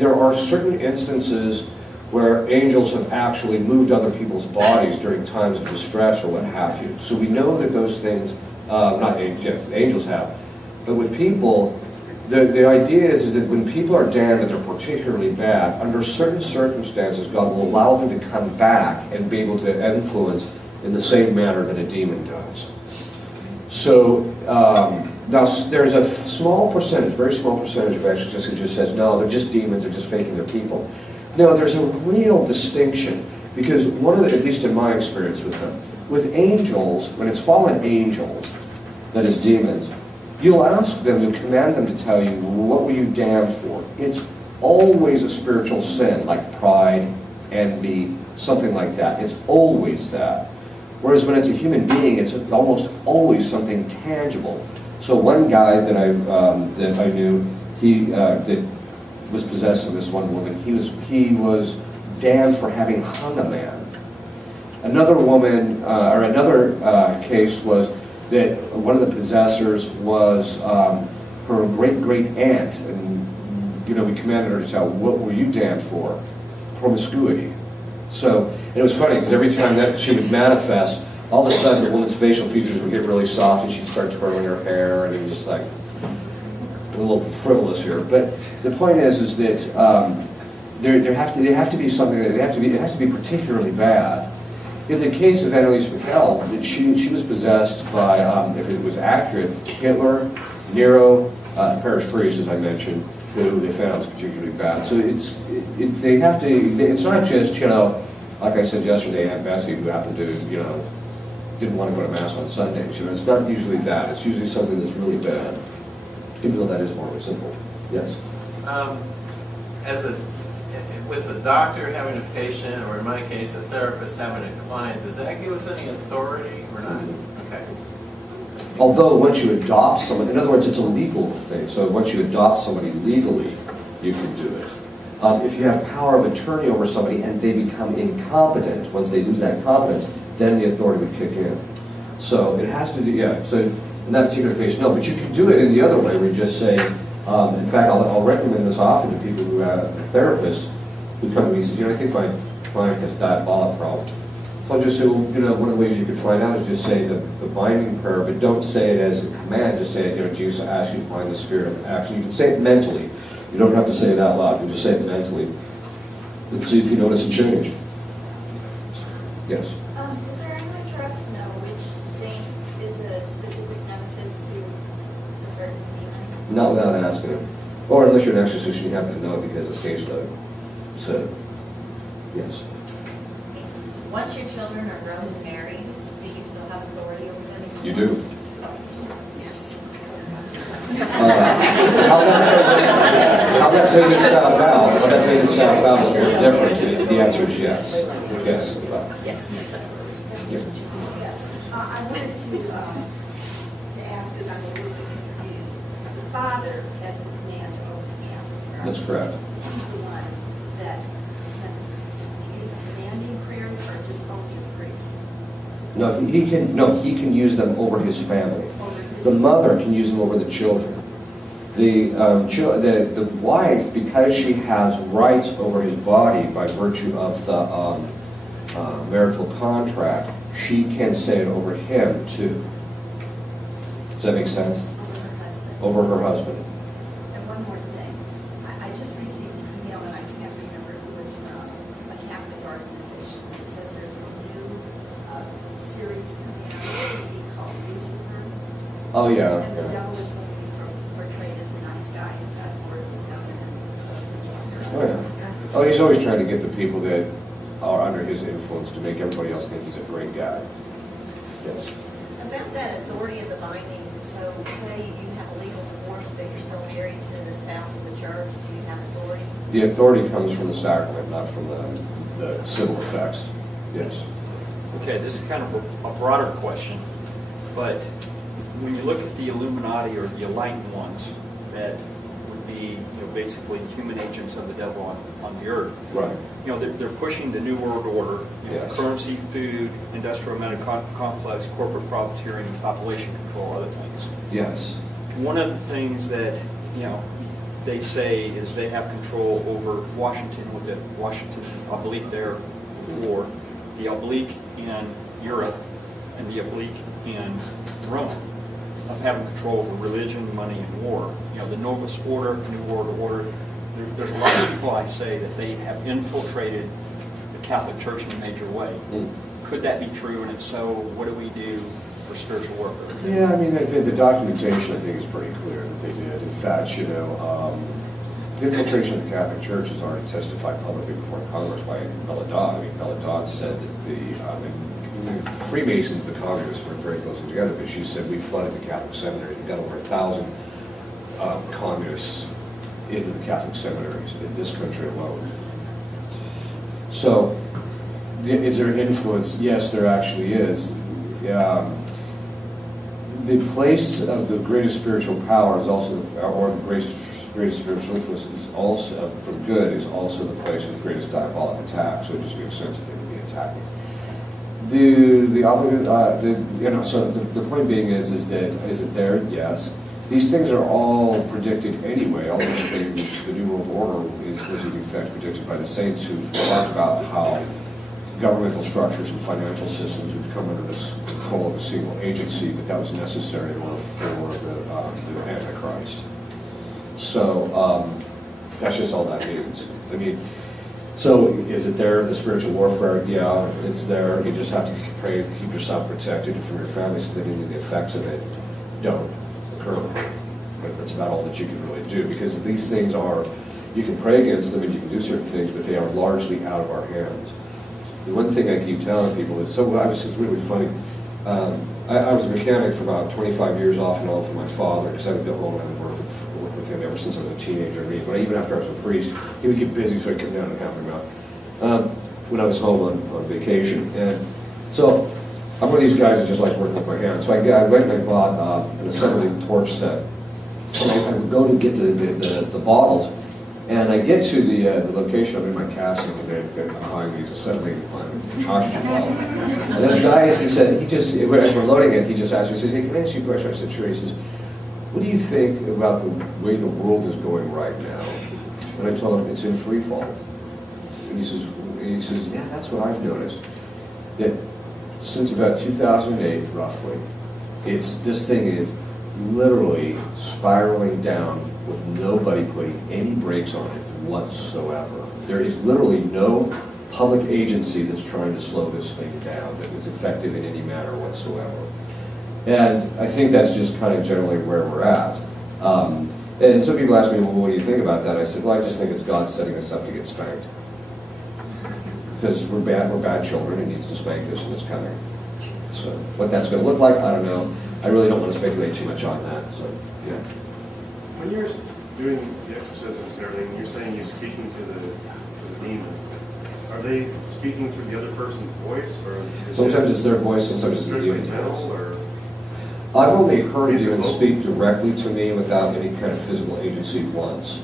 there are certain instances where angels have actually moved other people's bodies during times of distress or what have you. So we know that those things, angels have. But with people, the idea is that when people are damned and they're particularly bad, under certain circumstances, God will allow them to come back and be able to influence in the same manner that a demon does. So now there's a small percentage, very small percentage of exorcists who just says, no, they're just demons, they're just faking their people. No, there's a real distinction, because at least in my experience with them, with angels, when it's fallen angels, that is demons, you'll ask them, you'll command them to tell you, what were you damned for? It's always a spiritual sin, like pride, envy, something like that. It's always that. Whereas when it's a human being, it's almost always something tangible. So one guy that I knew, that was possessed of this one woman, he was damned for having hung a man. Another woman, or another case was that one of the possessors was her great-great aunt, and we commanded her to tell, what were you damned for? Promiscuity. So it was funny because every time that she would manifest, all of a sudden the woman's facial features would get really soft and she'd start twirling her hair, and it was just like a little frivolous here. But the point is that it has to be particularly bad. In the case of Anneliese Michel, she was possessed by, if it was accurate, Hitler, Nero, parish priest, as I mentioned, who they found was particularly bad. So they have to. It's not just, you know, like I said yesterday, Aunt Bessie, who happened to, you know, didn't want to go to mass on Sundays. You know, it's not usually that. It's usually something that's really bad, even though that is more simple. Yes. With a doctor having a patient, or in my case, a therapist having a client, does that give us any authority or not? Okay. Although once you adopt someone, in other words, it's a legal thing. So once you adopt somebody legally, you can do it. If you have power of attorney over somebody and they become incompetent, once they lose that competence, then the authority would kick in. So it has to do, yeah. So in that particular case, no. But you can do it in the other way, where you just say, in fact, I'll recommend this often to people who have a therapist who come to me and says, you know, I think my client has diabolic problem. So I'll just say, well, you know, one of the ways you could find out is just say the binding prayer, but don't say it as a command. Just say it, you know, Jesus asks you to find the spirit of action. You can say it mentally. You don't have to say it out loud. You just say it mentally. Let's see if you notice a change. Yes? Is there anyone for us to know which saint is a specific nemesis to a certain demon? Not without asking him. Or unless you're an exorcist, you happen to know it because of case study. So, yes. Once your children are grown and married, do you still have authority over them? You do. Yes. How that plays itself out is a little different. The answer is yes. Yes. Yes. I wanted to ask, because I'm a little confused. The father has a command over the family. That's correct. He's the one that is commanding prayers, or just only the priest? He can use them over his family. The mother can use them over the children. The wife, because she has rights over his body by virtue of the marital contract, she can say it over him too. Does that make sense? Over her husband. And one more thing. I just received an email, and I can't remember who it's from, a Catholic organization. It says there's a new series coming out called Lucifer. Oh, yeah. And the devil is going to be portrayed as a nice guy. In fact, we're Oh, yeah. Oh, he's always trying to get the people that are under his influence to make everybody else think he's a great guy. Yes. About that authority of the binding, so say you have a legal divorce, but you're still married to the spouse of the church, do you have authority? The authority comes from the sacrament, not from the civil effects. Yes. Okay, this is kind of a broader question, but when you look at the Illuminati or the enlightened ones, that would be, you know, basically human agents of the devil on the earth. Right. You know, they're pushing the New World Order, you know, Yes. currency, food, industrial medical complex, corporate profiteering, population control, other things. Yes. One of the things that, you know, they say is they have control over Washington with the Washington oblique there war, the oblique in Europe, and the oblique in Rome, of having control over religion, money, and war. You know, the Novus Order, the New World Order. There's a lot of people, I say, that they have infiltrated the Catholic Church in a major way. Could that be true? And if so, what do we do for spiritual warfare? Yeah, I mean, I think the documentation, I think, is pretty clear that they did. In fact, you know, the infiltration of the Catholic Church is already testified publicly before Congress by Belladonna. I mean, Belladonna said that the Freemasons, the communists, worked very closely together, but she said we flooded the Catholic seminaries. We've got over 1,000 communists into the Catholic seminaries in this country alone. So, is there an influence? Yes, there actually is. The place of the greatest spiritual power is also, or the greatest spiritual influence is also, from good, is also the place of the greatest diabolic attack. So it just makes sense that they would be attacking. So the point being is that, is it there? Yes. These things are all predicted anyway. All these things, the New World Order was in effect predicted by the saints who talked about how governmental structures and financial systems would come under the control of a single agency, but that was necessary in order for the Antichrist. So that's just all that means. I mean, so is it there, the spiritual warfare? Yeah, it's there. You just have to pray to keep yourself protected from your family so that any of the effects of it don't occur. But that's about all that you can really do, because these things are, you can pray against them and you can do certain things, but they are largely out of our hands. The one thing I keep telling people is, it's really funny. I was a mechanic for about 25 years off and on for my father, because I would go home and I would work with him ever since I was a teenager. But even after I was a priest, he would get busy, so I'd come down and help him out when I was home on vacation. And so I'm one of these guys that just likes working with my hands. So I went and I bought an assembly torch set. And I would go to get the bottles, and I get to the location. I'm in my casting, and they're behind me, assembling oxygen bottle. And this guy, he said, as we're loading it, he just asked me, he says, "Hey, can I ask you a question?" I said, "Sure." He says, "What do you think about the way the world is going right now?" And I told him, "It's in free fall." And he says, "Yeah, that's what I've noticed. That since about 2008, roughly, this thing is literally spiraling down with nobody putting any brakes on it whatsoever. There is literally no public agency that's trying to slow this thing down that is effective in any manner whatsoever." And I think that's just kind of generally where we're at. And some people ask me, "Well, what do you think about that?" I said, "Well, I just think it's God setting us up to get spanked. Because we're bad children, and He needs to spank us, and it's coming." So what that's going to look like, I don't know. I really don't want to speculate too much on that. So, yeah. When you're doing the exorcisms and everything, you're saying you're speaking to the demons. Are they speaking through the other person's voice, or sometimes it's their voice, sometimes it's the demon's voice. Or I've only heard demons speak directly to me without any kind of physical agency once.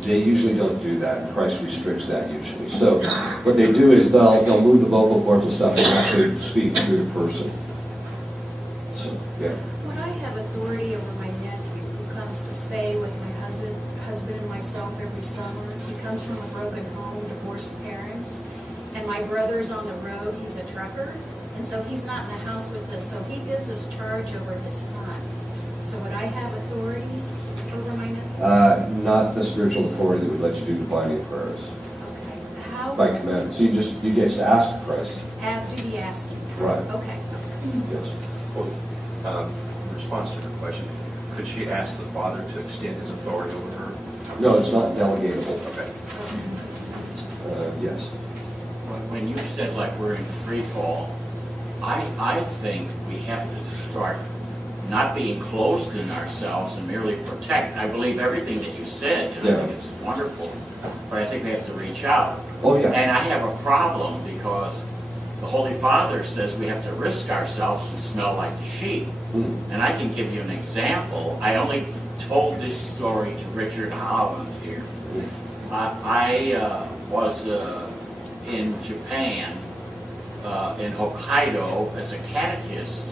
They usually don't do that, and Christ restricts that usually. So what they do is they'll move the vocal cords and stuff and actually speak through the person. So, yeah. When I have authority over my nephew who comes to stay with my husband and myself every summer, he comes from a broken home, divorced parents, and my brother's on the road, he's a trucker, and so he's not in the house with us, so he gives us charge over his son. So would I have authority over my nephew? Not the spiritual authority that would let you do the binding prayers. Okay. How? By command. So you just ask Christ. Have to be asking. Right. Okay. Yes. Well, in response to her question, could she ask the Father to extend His authority over her? No, it's not delegatable. Okay. Yes. When you said like we're in free fall, I think we have to start not being closed in ourselves and merely protect. I believe everything that you said, and I think it's wonderful, but I think we have to reach out. Oh, yeah. And I have a problem because the Holy Father says we have to risk ourselves and smell like the sheep. And I can give you an example. I only told this story to Richard Holland here. I was in Japan, in Hokkaido, as a catechist,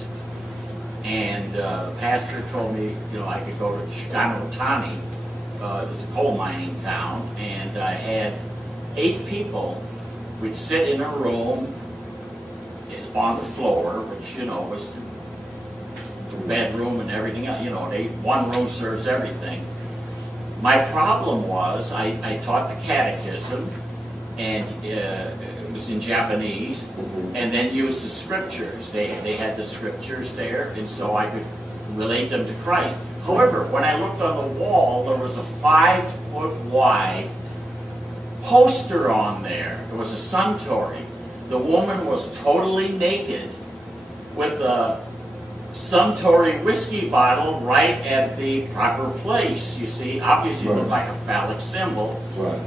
and the pastor told me, I could go to Shiganotani. It was a coal mining town, and I had 8 people. We'd sit in a room on the floor, which, was the bedroom and everything else. One room serves everything. My problem was I taught the catechism, and it was in Japanese, and then used the scriptures. They had the scriptures there, and so I could relate them to Christ. However, when I looked on the wall, there was a 5-foot wide poster on there. It was a suntory. The woman was totally naked with a Suntory whiskey bottle right at the proper place. You see, obviously it looked like a phallic symbol,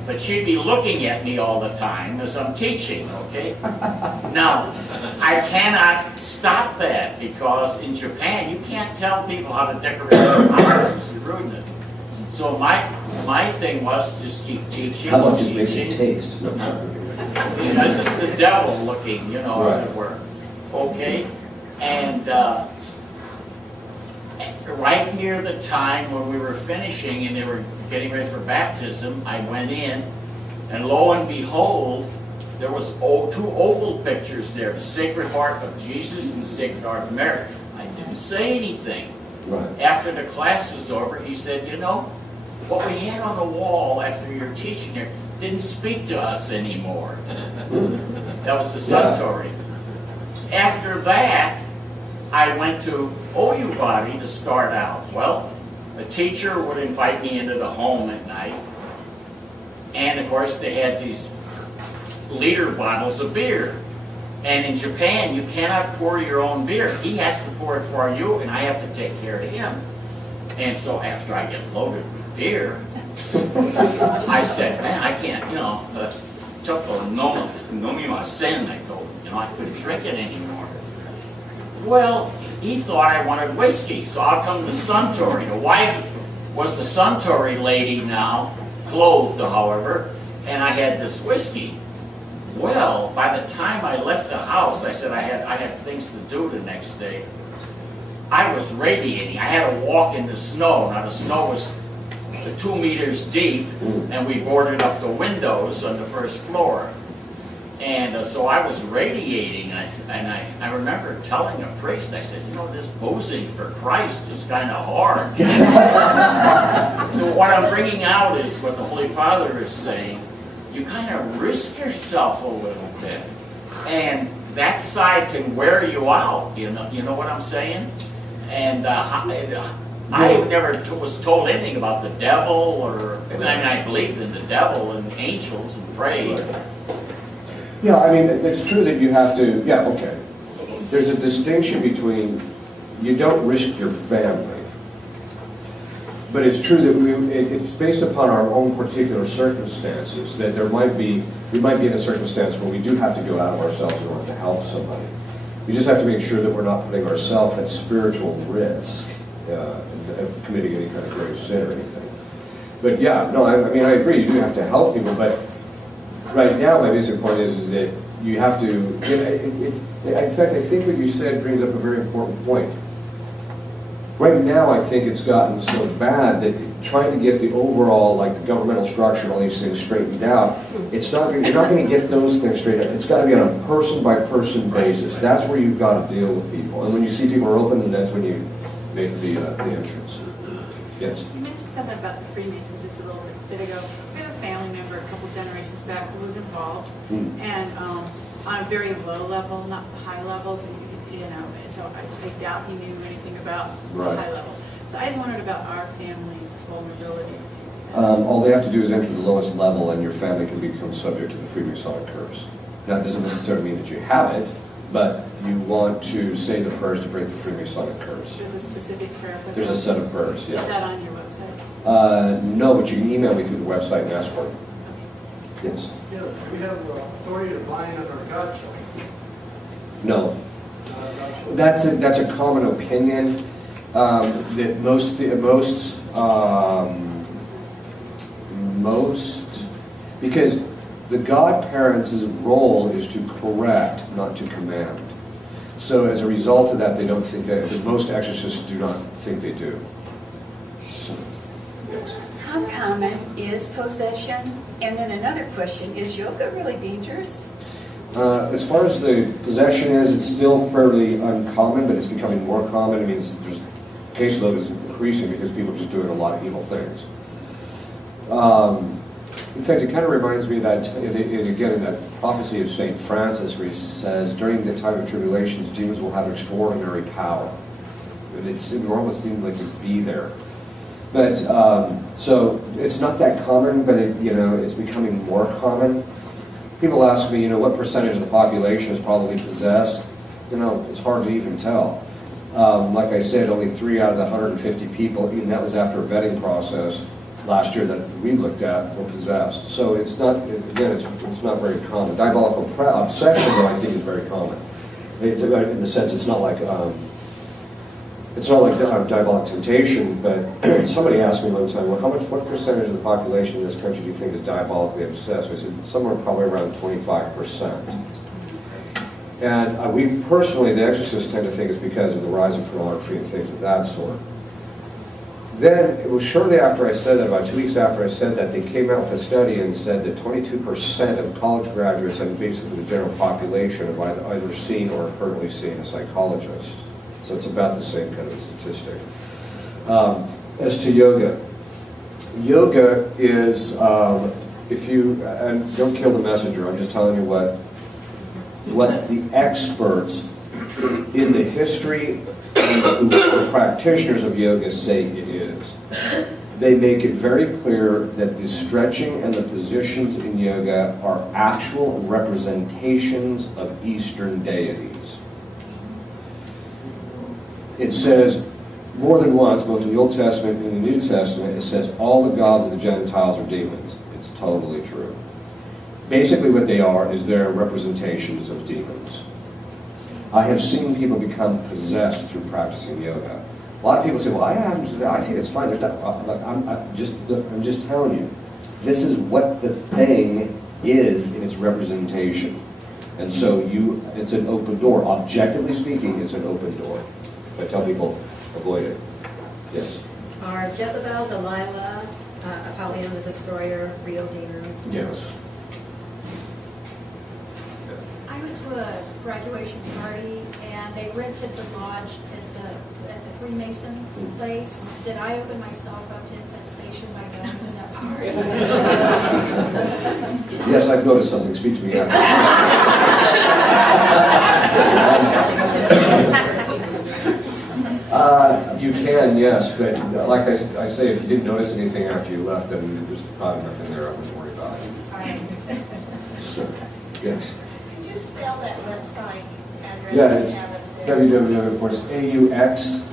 but she'd be looking at me all the time as I'm teaching, okay? Now, I cannot stop that because in Japan you can't tell people how to decorate their houses. It's rudeness. So my thing was to just keep teaching. How much it makes it taste? No, this is the devil looking, as it were. Okay? And right near the time when we were finishing and they were getting ready for baptism, I went in, and lo and behold, there was 2 oval pictures there, the Sacred Heart of Jesus and the Sacred Heart of Mary. I didn't say anything. Right. After the class was over, he said, what we had on the wall after your teaching here didn't speak to us anymore. That was the Suntory. After that, I went to Oyubari to start out. Well, a teacher would invite me into the home at night, and of course they had these liter bottles of beer. And in Japan, you cannot pour your own beer. He has to pour it for you, and I have to take care of him. And so after I get loaded with beer, I said, man, I can't, nomimasen, I told him, I couldn't drink it anymore. Well, he thought I wanted whiskey, so I'll come to Suntory. The wife was the Suntory lady now, clothed, however, and I had this whiskey. Well, by the time I left the house, I said I had things to do the next day. I was radiating. I had to walk in the snow. Now the snow was 2 meters deep, and we boarded up the windows on the first floor. And so I was radiating, and I remember telling a priest, I said, this boozing for Christ is kind of hard. What I'm bringing out is what the Holy Father is saying. You kind of risk yourself a little bit, and that side can wear you out. You know what I'm saying? And I never was told anything about the devil, I believed in the devil and angels and prayed. Yeah, I mean, it's true that you have to, okay. There's a distinction between, you don't risk your family. But it's true that it's based upon our own particular circumstances, that we might be in a circumstance where we do have to go out of ourselves in order to help somebody. We just have to make sure that we're not putting ourselves at spiritual risk of committing any kind of grave sin or anything. But yeah, no, I mean, I agree, you do have to help people, but right now my basic point is that you have to, in fact, I think what you said brings up a very important point. Right now, I think it's gotten so bad that trying to get the overall, like the governmental structure and all these things straightened out, you're not going to get those things straightened out. It's got to be on a person-by-person basis. That's where you've got to deal with people. And when you see people are open, then that's when you make the entrance. Yes? You mentioned something about the Freemasons just a little bit ago. We have a family member a couple generations back who was involved, and on a very low level, not the high levels, so I doubt he knew anything about the high level. So I just wondered about our family's vulnerability. All they have to do is enter the lowest level, and your family can become subject to the Freemasonic curse. Now, it doesn't necessarily mean that you have it, but you want to say the prayers to break the Freemasonic curse. There's a specific prayer. There's a set of prayers, yes. Is that on your website? No, but you can email me through the website and ask for it. Yes? Yes, we have authority to bind under godchildren. No. That's a common opinion that most because the godparents' role is to correct, not to command. So as a result of that, they don't think that most exorcists do not think they do. So, yes. How common is possession? And then another question, is yoga really dangerous? As far as the possession is, it's still fairly uncommon, but it's becoming more common. I mean, there's caseload is increasing because people are just doing a lot of evil things. In fact, it kind of reminds me that, again, in that prophecy of St. Francis, where he says, during the time of tribulations, demons will have extraordinary power. And it almost seems like it'd be there. But, so, it's not that common, but it's becoming more common. People ask me, what percentage of the population is probably possessed? It's hard to even tell. Like I said, only 3 out of the 150 people, and that was after a vetting process last year that we looked at, were possessed. So it's not, again, it's not very common. Diabolical obsession, though, I think is very common. It's in the sense it's not like diabolic temptation, but somebody asked me one time, well, what percentage of the population in this country do you think is diabolically obsessed? I said, somewhere probably around 25%. And we personally, the exorcists tend to think it's because of the rise of pornography and things of that sort. Then, it was shortly after I said that, about 2 weeks after I said that, they came out with a study and said that 22% of college graduates and basically the general population have either seen or are currently seeing a psychologist. So it's about the same kind of statistic. As to yoga, yoga is, and don't kill the messenger, I'm just telling you what the experts in the history the practitioners of yoga say it is. They make it very clear that the stretching and the positions in yoga are actual representations of Eastern deities. It says more than once, both in the Old Testament and the New Testament, it says all the gods of the Gentiles are demons. It's totally true. Basically what they are is they're representations of demons. I have seen people become possessed through practicing yoga. A lot of people say, well, I think it's fine. There's not, I'm just telling you, this is what the thing is in its representation. And so it's an open door. Objectively speaking, it's an open door. I tell people, avoid it. Yes? Are Jezebel, Delilah, Apollyon the Destroyer real demons? Yes. I went to a graduation party and they rented the lodge at the Freemason place. Did I open myself up to infestation by going to that party? Yes, I've noticed something. Speak to me after. You can, yes, but like I say, if you didn't notice anything after you left, then there's probably nothing there I wouldn't worry about. So, yes. Could you spell that website address? Yeah, it's www, of course, AUXILIUM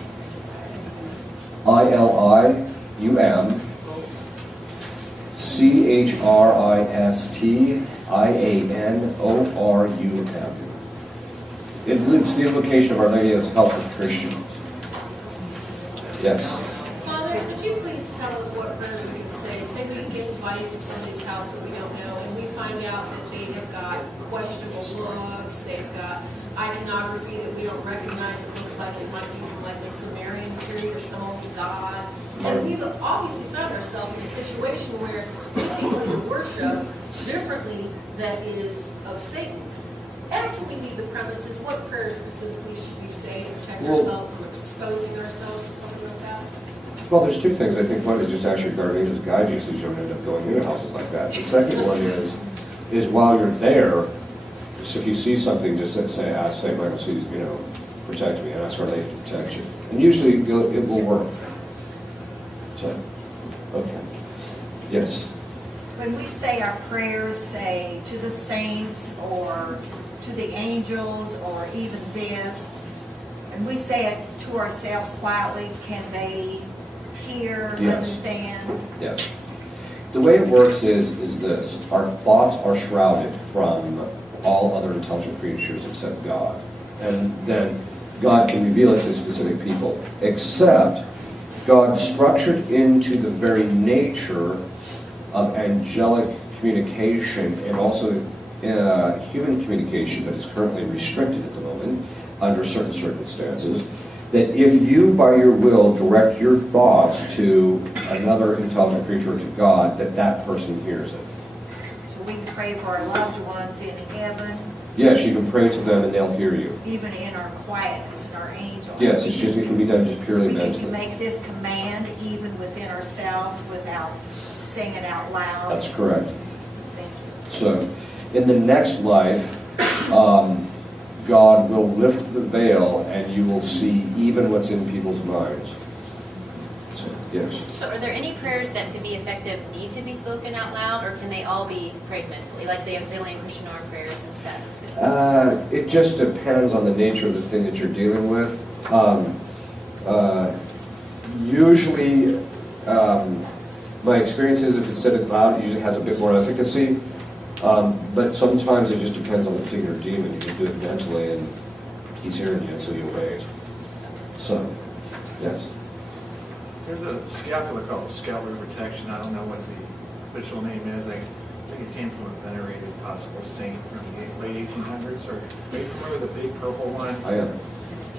It's the invocation of Our Lady as help of Christians. Yes. Father, could you please tell us what prayer we can say? Say we get invited to somebody's house that we don't know, and we find out that they have got questionable looks, they've got iconography that we don't recognize. It looks like it might be from like the Sumerian period or some old god. And we've obviously found ourselves in a situation where people who worship differently that is of Satan. After we leave the premises, what prayer specifically should we say to protect ourselves from exposing ourselves to something like that? Well, there's two things. I think one is just ask your guardian angels to guide you so you don't end up going into houses like that. The second one is while you're there, so if you see something, just say, Michael, please, protect me, and ask Our Lady to protect you. And usually it will work. So, okay. Yes? When we say our prayers, say to the saints or to the angels or even this, and we say it to ourselves quietly, can they hear, understand? Yes. The way it works is this. Our thoughts are shrouded from all other intelligent creatures except God. And then God can reveal it to specific people, except God structured into the very nature of angelic communication and also human communication, but it's currently restricted at the moment under certain circumstances, that if you, by your will, direct your thoughts to another intelligent creature or to God, that person hears it. So we can pray for our loved ones in heaven. Yes, you can pray to them and they'll hear you. Even in our quietness and our angels. Yes, it's just, it can be done just purely mentally. We can make this command even within ourselves without saying it out loud. That's correct. Thank you. So, in the next life, God will lift the veil and you will see even what's in people's minds. So, yes. So are there any prayers that to be effective need to be spoken out loud, or can they all be prayed mentally, like the auxiliary Christian arm prayers instead? It just depends on the nature of the thing that you're dealing with. Usually, my experience is if it's said loud, it usually has a bit more efficacy. But sometimes it just depends on the particular demon. You can do it mentally, and he's hearing you, and so he obeys. So, yes. There's a scapula called the scapular protection. I don't know what the official name is. I think it came from a venerated possible saint from the late 1800s. Are you familiar with the big purple one? I am.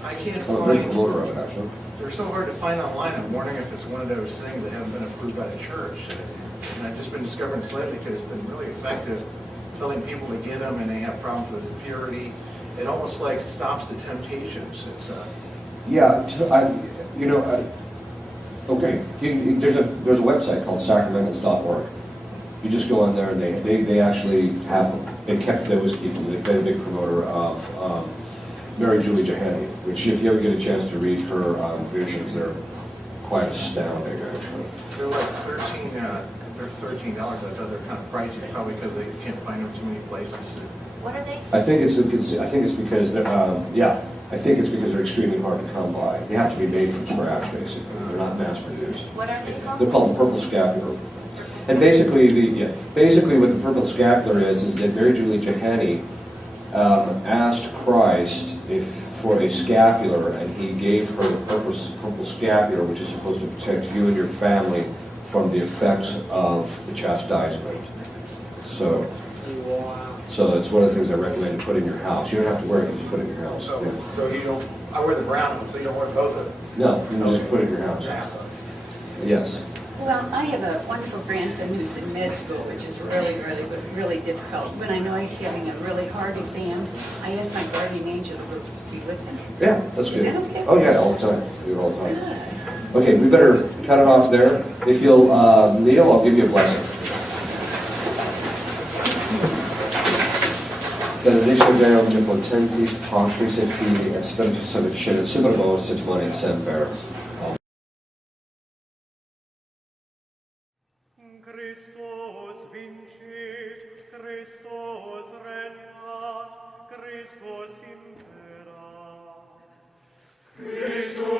I can't I'm a find. big promoter of it, actually. They're so hard to find online. I'm wondering if it's one of those things that haven't been approved by the church. And I've just been discovering this lately because it's been really effective telling people to get them and they have problems with purity. It almost like stops the temptations. It's okay. There's a website called sacramentals.org. You just go on there and they actually have them. They kept those people. They've been a big promoter of Mary Julie Jehani, which if you ever get a chance to read her visions, they're quite astounding, actually. They're like they're $13. I thought they're kind of pricey, probably because they can't find them too many places. What are they? I think it's because they're, I think it's because they're extremely hard to come by. They have to be made from scratch, basically. They're not mass produced. What are they called? They're called the purple scapular. And basically, basically what the purple scapular is that Mary Julie Jehani asked Christ for a scapular, and he gave her the purple scapular, which is supposed to protect you and your family from the effects of the chastisement. So that's one of the things I recommend to put in your house. You don't have to wear it, you just put it in your house. So you don't, I wear the brown one, so you don't wear both of them? No, you can just put it in your house. Yes. Well, I have a wonderful grandson who's in med school, which is really difficult. When I know he's having a really hard exam, I ask my guardian angel to be with him. Yeah, that's good. Is that okay? Oh yeah, all the time. We do it all the time. Okay, we better cut it off there. If you'll kneel, I'll give you a blessing. Benedictio Dei omnipotentis, Patris et Filii et Spiritus Sancti, et super vos et manet semper. Christus vincit, Christus regnat, Christus imperat. Christus